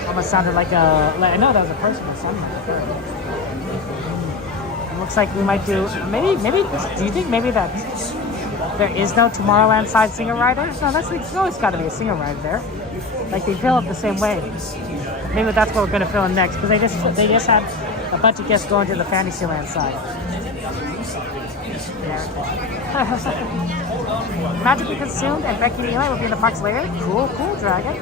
Almost sounded like I know that was a person that sounded like a bird. It looks like we might do maybe. Do you think maybe that there is no Tomorrowland side single rider? No, there's always got to be a single rider there. Like they fill up the same way. Maybe that's what we're gonna fill in next because they just had a bunch of guests going to the Fantasyland side. Magically consumed and Becky and Eli will be in the parks later. Cool, Dragon.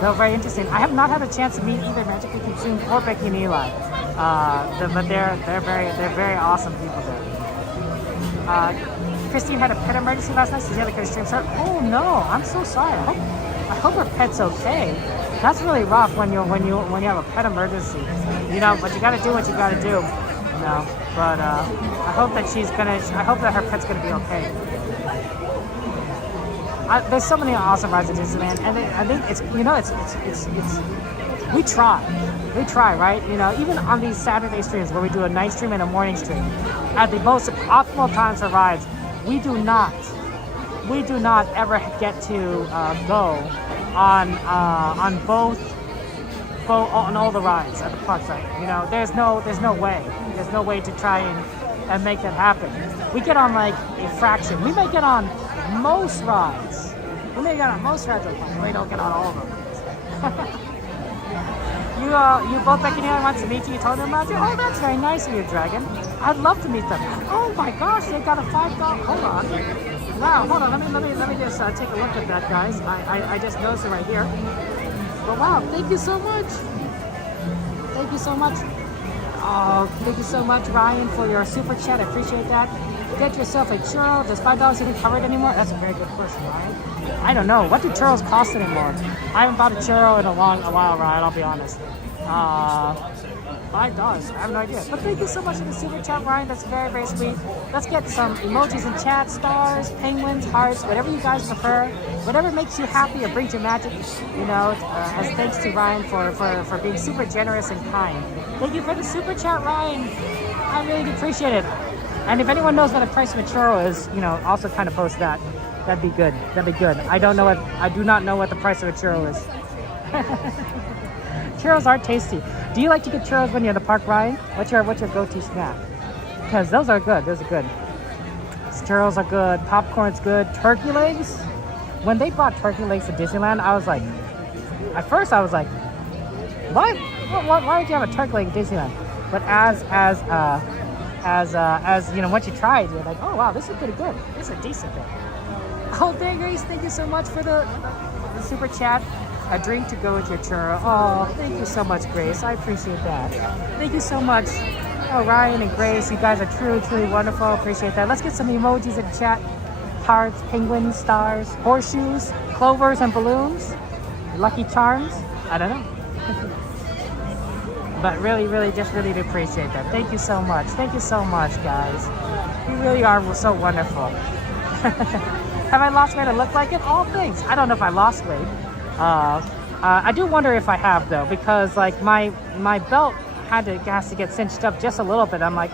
They're very interesting. I have not had a chance to meet either Magically Consumed or Becky and Eli, but they're very awesome people there. Christine had a pet emergency last night, so she had to go to stream start. Oh no, I'm so sorry. I hope her pet's okay. That's really rough when you have a pet emergency, But you got to do what you got to do, But I hope that I hope that her pet's gonna be okay. There's so many awesome rides at Disneyland, and I think it's we try, right? Even on these Saturday streams where we do a night stream and a morning stream, at the most optimal times for rides, we do not ever get to go on all the rides at the parks. Right? There's no way to try and make that happen. We get on like a fraction. We may get on most rides. We don't get on all of them. You both Becky and I want to meet you. You told them about you. Oh, that's very nice of you, Dragon. I'd love to meet them. Oh my gosh, they got a $5. Hold on. Wow, hold on. Let me just take a look at that, guys. I just noticed it right here. But wow, thank you so much. Thank you so much. Oh, thank you so much, Ryan, for your super chat. I appreciate that. Get yourself a churro. Does $5 even cover it anymore? That's a very good question, Ryan. I don't know. What do churros cost anymore? I haven't bought a churro in a while, Ryan. I'll be honest. $5. I have no idea. But thank you so much for the super chat, Ryan. That's very, very sweet. Let's get some emojis in chat. Stars, penguins, hearts, whatever you guys prefer. Whatever makes you happy or brings you magic. As thanks to Ryan for being super generous and kind. Thank you for the super chat, Ryan. I really appreciate it. And if anyone knows what the price of a churro is, also kind of post that. That'd be good. I do not know what the price of a churro is. Churros are tasty. Do you like to get churros when you're in the park, Ryan? What's your go-to snack? Because those are good. Churros are good. Popcorn's good. Turkey legs. When they brought turkey legs to Disneyland, I was like, at first I was like, what? Why would you have a turkey leg at Disneyland? But as once you try it, you're like, oh wow, this is pretty good. This is a decent thing. Oh, Grace, thank you so much for the super chat. A drink to go with your churro. Oh, thank you so much, Grace. I appreciate that. Thank you so much. Oh, Ryan and Grace, you guys are truly wonderful. Appreciate that. Let's get some emojis in chat. Hearts, penguins, stars, horseshoes, clovers, and balloons. Lucky charms. I don't know. But really do appreciate that. Thank you so much. Thank you so much, guys. You really are so wonderful. Have I lost weight to look like it? All things. I don't know if I lost weight. I do wonder if I have though, because like my belt has to get cinched up just a little bit. I'm like,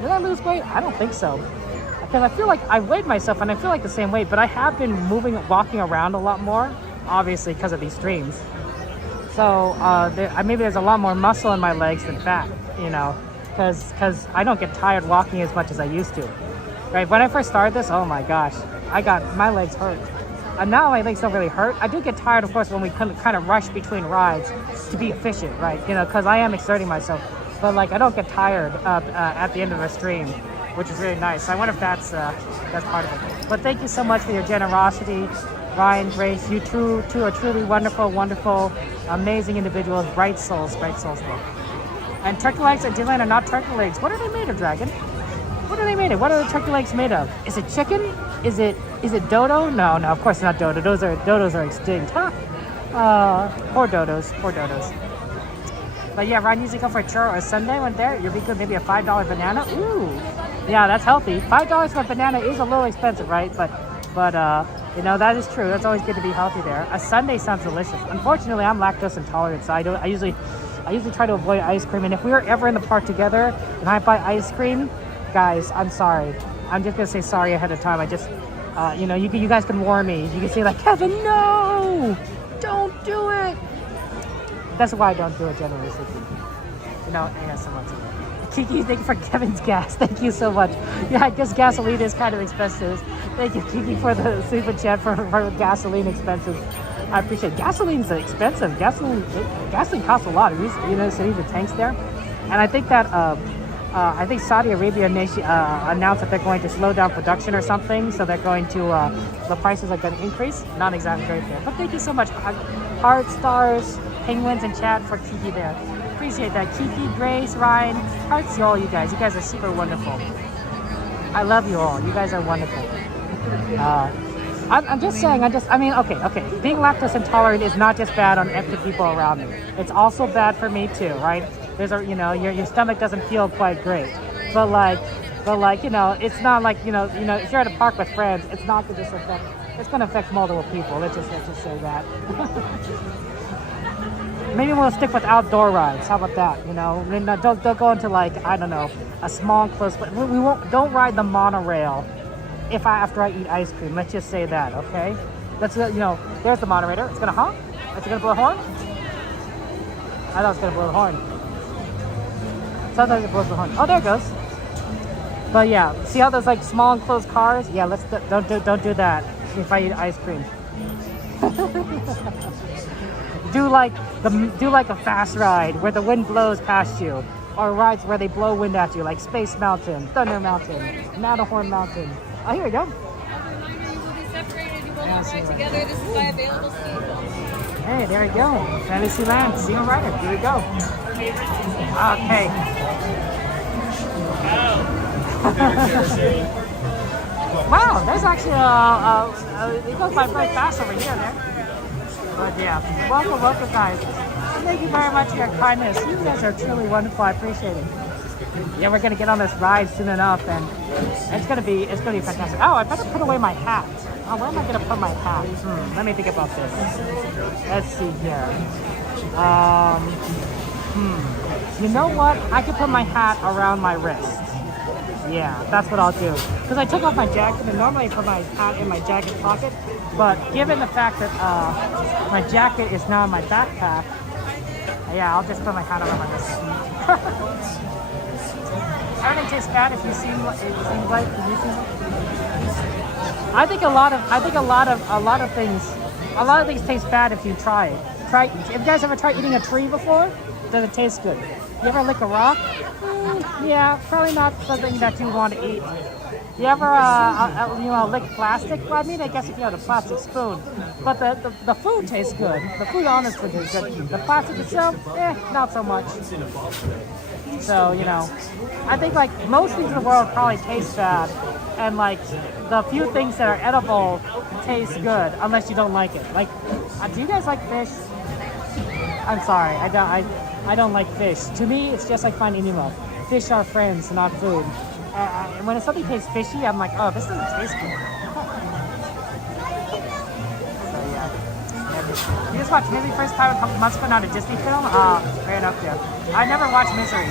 did I lose weight? I don't think so. Because I feel like I weighed myself and I feel like the same weight, but I have been walking around a lot more. obviously because of these streams. So maybe there's a lot more muscle in my legs than fat, you know, because I don't get tired walking as much as I used to. Right? When I first started this, oh my gosh, my legs hurt. And now my legs don't really hurt. I do get tired, of course, when we kind of rush between rides to be efficient, right? You know, because I am exerting myself. But like, I don't get tired at the end of a stream, which is really nice. So I wonder if that's part of it. But thank you so much for your generosity, Ryan, Grace. You two are truly wonderful, wonderful, amazing individuals. Bright souls. And turkey legs at Disneyland are not turkey legs. What are they made of, Dragon? What are they made of? What are the turkey legs made of? Is it chicken? Is it dodo? No, of course not dodo. Dodos are extinct. Huh? Poor dodos. But yeah, Ryan usually go for a churro or a sundae when there. You'll be good. Maybe a $5 banana. Ooh, yeah, that's healthy. $5 for a banana is a little expensive, right? But you know, that is true. That's always good to be healthy there. A sundae sounds delicious. Unfortunately, I'm lactose intolerant, so I usually try to avoid ice cream. And if we were ever in the park together and I buy ice cream, guys, I'm sorry. I'm just gonna say sorry ahead of time. I just, you know, you guys can warn me. You can say like, Kevin, no, don't do it. That's why I don't do it, generally speaking. You know, I got someone to do. Kiki, thank you for Kevin's gas. Thank you so much. Yeah, I guess gasoline is kind of expensive. Thank you, Kiki, for the super chat for gasoline expenses. I appreciate it. Gasoline's expensive. Gasoline costs a lot. You know, see the tanks there, and I think that I think Saudi Arabia announced that they're going to slow down production or something, so they're going to the prices are going to increase. Not exactly great there, but thank you so much. Heart, stars, penguins, and chat for Kiki there. Appreciate that. Kiki, Grace, Ryan, hearts to all you guys. You guys are super wonderful. I love you all. You guys are wonderful. I'm just saying. I mean, okay. Being lactose intolerant is not just bad on the people around me. It's also bad for me too, right? There's a, you know, your stomach doesn't feel quite great, but like, you know, it's not like, you know, if you're at a park with friends, it's not going to just affect. It's going to affect multiple people. Let's just say that. Maybe we'll stick with outdoor rides. How about that? You know, I mean, don't go into like, I don't know, a small close. Don't ride the monorail after I eat ice cream. Let's just say that, okay? Let's you know, there's the monorail. It's gonna honk. Is it gonna blow a horn? I thought it was gonna blow a horn. Sometimes it blows the horn. Oh, there it goes. But yeah, see how there's like small enclosed cars? Yeah, don't do that if I eat ice cream. Do like a fast ride where the wind blows past you, or rides where they blow wind at you, like Space Mountain, Thunder Mountain, Matterhorn Mountain. Oh, here we go. As a reminder, you will be separated. You will not ride together. This is by available seat. Hey, there we go. Fantasyland, single rider. Here we go. Okay. Wow, there's actually it goes by very fast over here there. But yeah, welcome guys. Thank you very much for your kindness. You guys are truly wonderful. I appreciate it. Yeah, we're gonna get on this ride soon enough, and it's gonna be fantastic. Oh, I better put away my hat. Oh, where am I gonna put my hat? Let me think about this. Let's see here. You know what? I could put my hat around my wrist. Yeah, that's what I'll do. Because I took off my jacket, and normally I put my hat in my jacket pocket. But given the fact that my jacket is now in my backpack, yeah, I'll just put my hat around my wrist. Everything tastes bad if you seem like. I think a lot of things taste bad if you try it. Have you guys ever tried eating a tree before? Does it taste good? You ever lick a rock? Yeah, probably not something that you want to eat. You ever, lick plastic? Well, I mean, I guess if you had a plastic spoon. But the food tastes good. The food, honestly, tastes good. The plastic itself, not so much. So, you know, I think, like, most things in the world probably taste bad. And, like, the few things that are edible taste good, unless you don't like it. Like, do you guys like fish? I'm sorry, I don't like fish. To me, it's just like finding Nemo. Fish are friends, not food. And when something tastes fishy, I'm like, oh, this doesn't taste good. So yeah. You just watched Maybe First Time a couple months ago, not a Disney film? Fair enough there. I never watched Misery.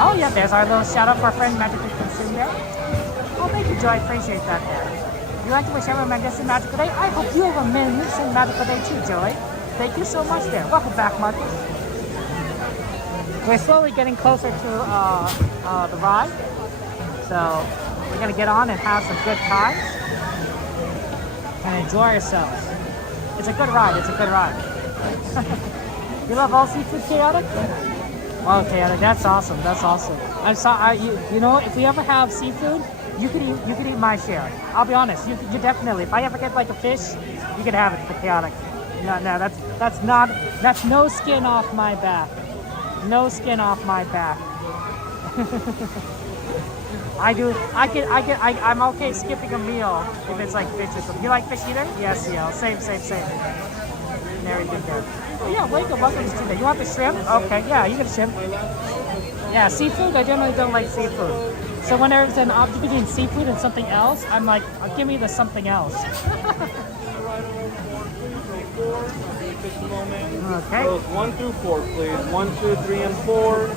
Oh yeah, there's our little shout out for our friend Magic Consume there. Oh, thank you Joy. I appreciate that there. You'd like to wish everyone a magnificent magical day? I hope you have a magnificent magical day too, Joy. Thank you so much there. Welcome back, Marcus. We're slowly getting closer to the ride. So we're gonna get on and have some good times and enjoy ourselves. It's a good ride, it's a good ride. You love all seafood, Chaotic? Oh, Chaotic, that's awesome, that's awesome. I'm sorry, you know, if we ever have seafood, you could eat my share. I'll be honest, you definitely, if I ever get like a fish, you can have it for Chaotic. No, that's no skin off my back. No skin off my back. I'm okay skipping a meal if it's like fish or something. You like fish either? Yes, yeah, same. Very good there. Oh, yeah, wake up, welcome to today. You want the shrimp? Okay, yeah, you get shrimp. Yeah, seafood, I generally don't like seafood. So when there's an option between seafood and something else, I'm like, give me the something else. Okay. Rows 1 through 4, please. 1, 2, 3, and 4.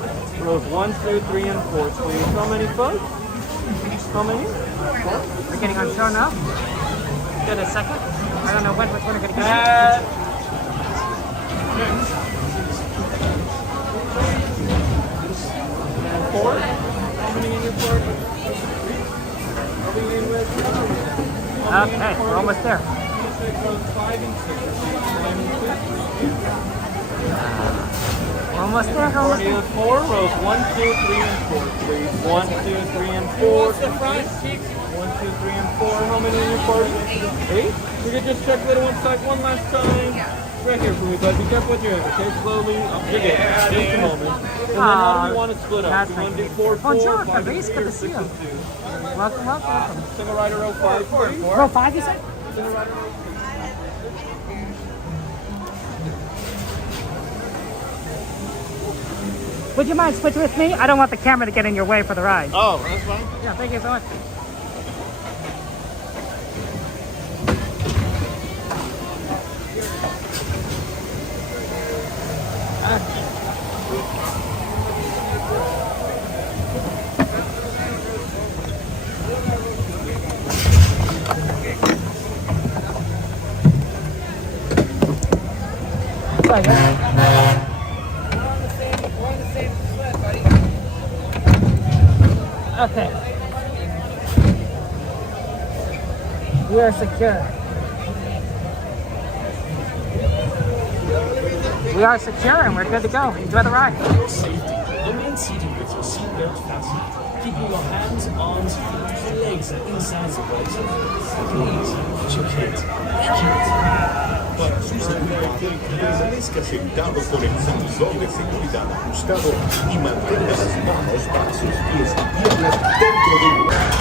Rows 1, 2, 3, and 4, please. How many folks? How many? 4. We're getting on show now. Get a second. I don't know when we're going to get And 4. How many in your 4? Are we in with? Okay, we're almost there. Almost there, almost there. 4, rows 1, 2, 3, and 4, please. 1, 2, 3, and 4. 1, 2, 3, and 4. How many in your 4? 8? We can just check little one side one last time. Right here for me, bud. Be careful with your hand, okay? Slowly. Just a moment. And then how do you want to split up? You want to do 4, 4, 5, and 3, or 6, and 2? Welcome. Single rider row 5, please. Row 5, you said? Single rider row 5. Would you mind switching with me? I don't want the camera to get in your way for the ride. Oh, that's fine. Yeah, thank you so much. Okay. We are secure. We are secure and we're good to go. Enjoy the ride. Remain seated with your seatbelt fastened, keeping your hands, arms, and legs inside the boat. Please, put your head Para sus seguridad, permanezca sentado con el cinturón de seguridad ajustado y mantenga las manos, brazos, pies y piernas dentro del lugar.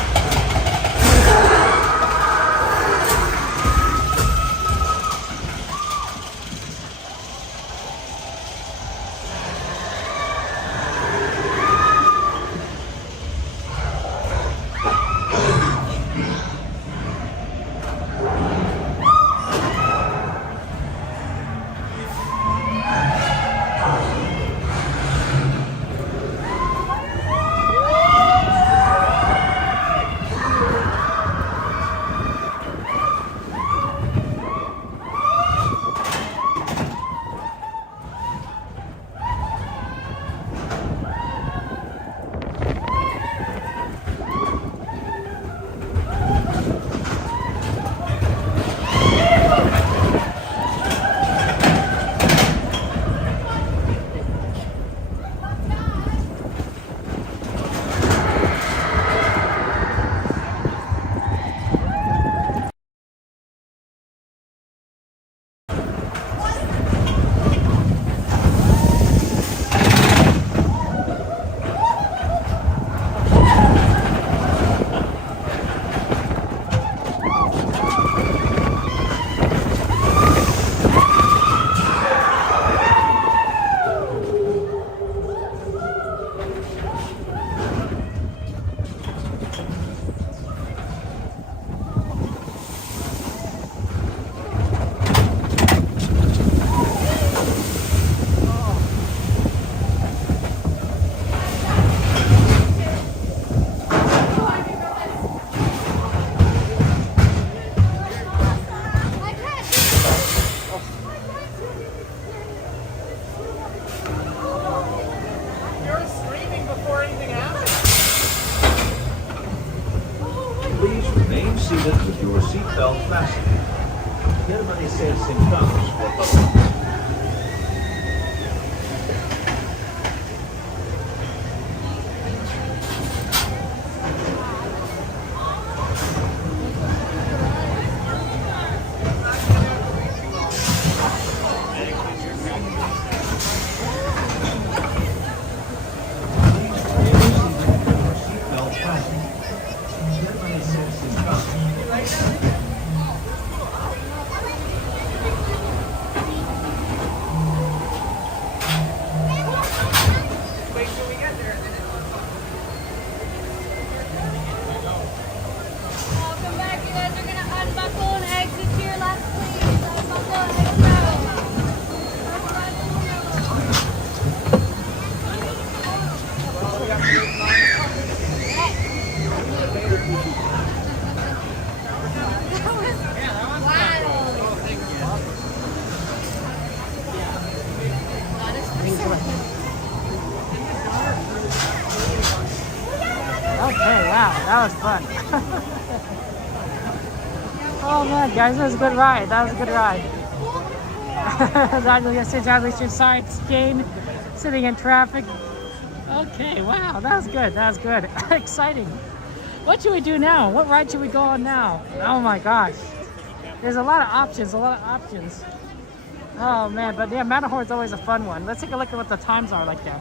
seated with your seatbelt fastened. Permanecer sentados, por favor. Okay, wow, that was fun. Oh man, guys, that was a good ride. That was a good ride. Side skiing, sitting in traffic. Okay, wow, that was good. That was good. Exciting. What should we do now? What ride should we go on now? Oh my gosh. There's a lot of options, Oh man, but yeah, Matterhorn's always a fun one. Let's take a look at what the times are like there.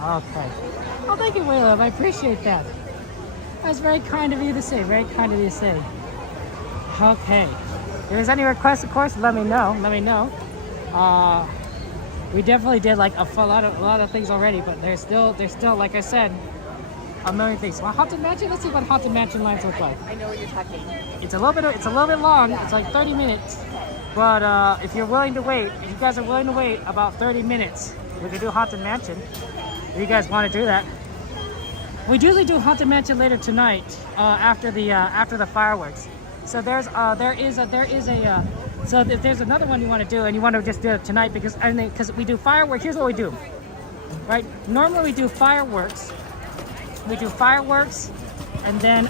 Okay. Oh, thank you, William. I appreciate that. That's very kind of you to say. Very kind of you to say. Okay. If there's any requests, of course, let me know. Let me know. We definitely did like a lot of things already, but there's still, like I said, a million things. Well, Haunted Mansion. Let's see what Haunted Mansion lines look like. I know what you're talking. It's a little bit long. It's like 30 minutes. But if you're willing to wait, if you guys are willing to wait about 30 minutes, we can do Haunted Mansion. If you guys want to do that, we usually do Haunted Mansion later tonight after the fireworks. So if there's another one you want to do and you want to just do it tonight because we do fireworks. Here's what we do, right? Normally we do fireworks. We do fireworks, and then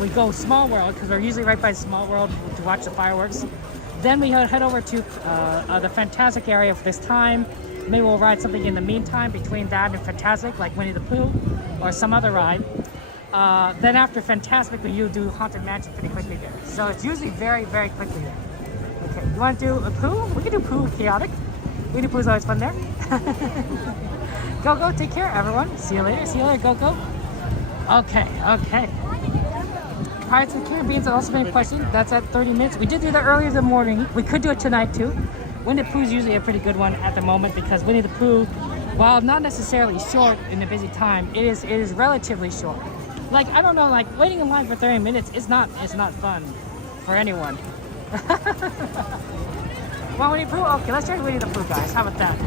we go Small World because we're usually right by Small World to watch the fireworks. Then we head over to the Fantastic area for this time. Maybe we'll ride something in the meantime between that and Fantastic, like Winnie the Pooh or some other ride. Then after Fantastic, you do Haunted Mansion pretty quickly there. So it's usually very, very quickly there. Okay, you want to do a Pooh? We can do Pooh Chaotic. Winnie the Pooh's always fun there. Go, take care, everyone. See you later, Go. Okay. Pirates of the Caribbean's also been a question. That's at 30 minutes. We did do that earlier in the morning. We could do it tonight too. Winnie the Pooh's usually a pretty good one at the moment because Winnie the Pooh, while not necessarily short in a busy time, it is relatively short. Like, I don't know, like waiting in line for 30 minutes is not fun for anyone. Well, Winnie the Pooh? Okay, let's try Winnie the Pooh, guys. How about that?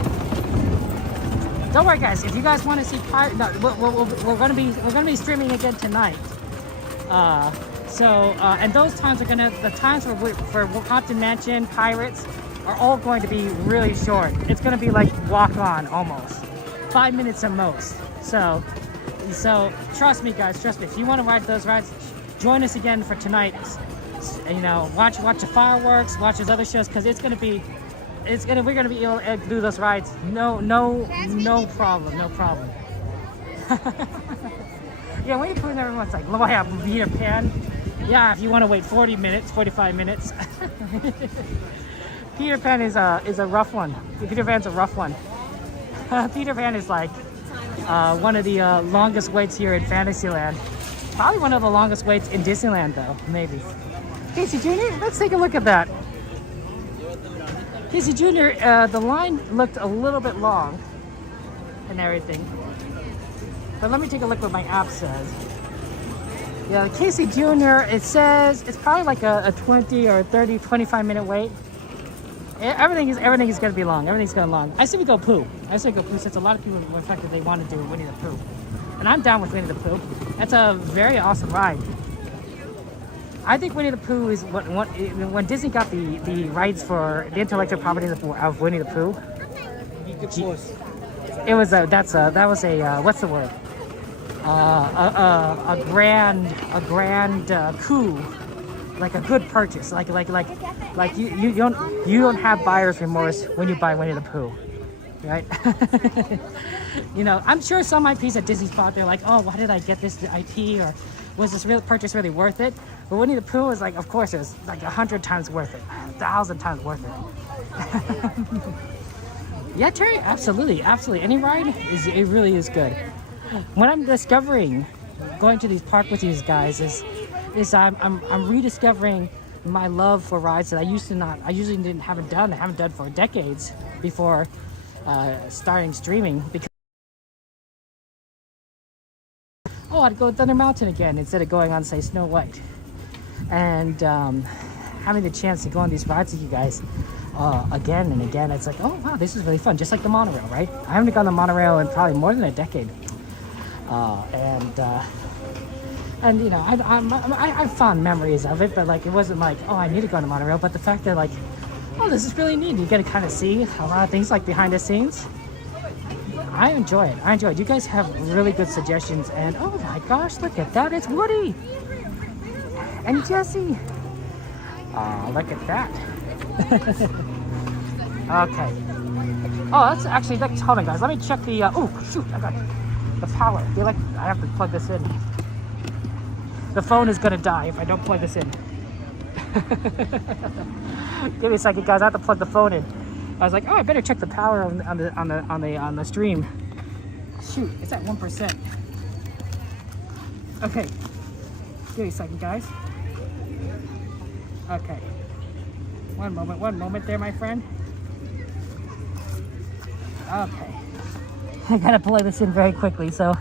Don't worry, guys. If you guys want to see we're gonna be streaming again tonight. And those times the times for Haunted Mansion, Pirates are all going to be really short. It's gonna be like walk on almost, 5 minutes at most. So trust me, guys. Trust me. If you want to ride those rides, join us again for tonight. You know, watch the fireworks, watch those other shows because we're gonna be able to do those rides. No problem. Yeah, Winnie the Pooh and everyone's like, oh, I have Peter Pan. Yeah, if you want to wait 40 minutes, 45 minutes. Peter Pan is a rough one. Peter Pan's a rough one. Peter Pan is like one of the longest waits here in Fantasyland. Probably one of the longest waits in Disneyland, though, maybe. Casey Jr., let's take a look at that. Casey Jr., the line looked a little bit long and everything. But let me take a look what my app says. Yeah, Casey Jr., it says it's probably like a 20 or 30, 25 minute wait. Everything is going to be long. Everything's going long. I say we go Pooh. Since a lot of people were affected, they want to do Winnie the Pooh. And I'm down with Winnie the Pooh. That's a very awesome ride. I think Winnie the Pooh is when Disney got the rights for the intellectual property of Winnie the Pooh. It was that was a what's the word? a grand coup, like a good purchase, like you don't have buyer's remorse when you buy Winnie the Pooh, right? You know, I'm sure some IPs at Disney Spot, they're like, oh, why did I get this IP, or was this real purchase really worth it? But Winnie the Pooh is like, of course, it was like 100 times worth it, 1,000 times worth it. Yeah, Terry, absolutely. Any ride it really is good. What I'm discovering going to these parks with these guys is I'm rediscovering my love for rides that I usually haven't done for decades before starting streaming, because I'd go Thunder Mountain again instead of going on, say, Snow White, and having the chance to go on these rides with you guys again and again. It's like, oh wow, this is really fun. Just like the monorail, right? I haven't gone on the monorail in probably more than a decade, and you know, I have fond memories of it, but like it wasn't like, oh, I need to go on the monorail. But the fact that like, oh, this is really neat. You get to kind of see a lot of things like behind the scenes. I enjoy it. You guys have really good suggestions, and oh my gosh, look at that. It's Woody and Jessie. Look at that. Okay. Oh, that's actually, hold on guys. Let me check the, oh shoot, I got the power. I feel like I have to plug this in. The phone is gonna die if I don't plug this in. Give me a second, guys. I have to plug the phone in. I was like, oh, I better check the power on the stream. Shoot, it's at 1%. Okay, give me a second, guys. Okay, one moment there, my friend. Okay, I gotta plug this in very quickly. So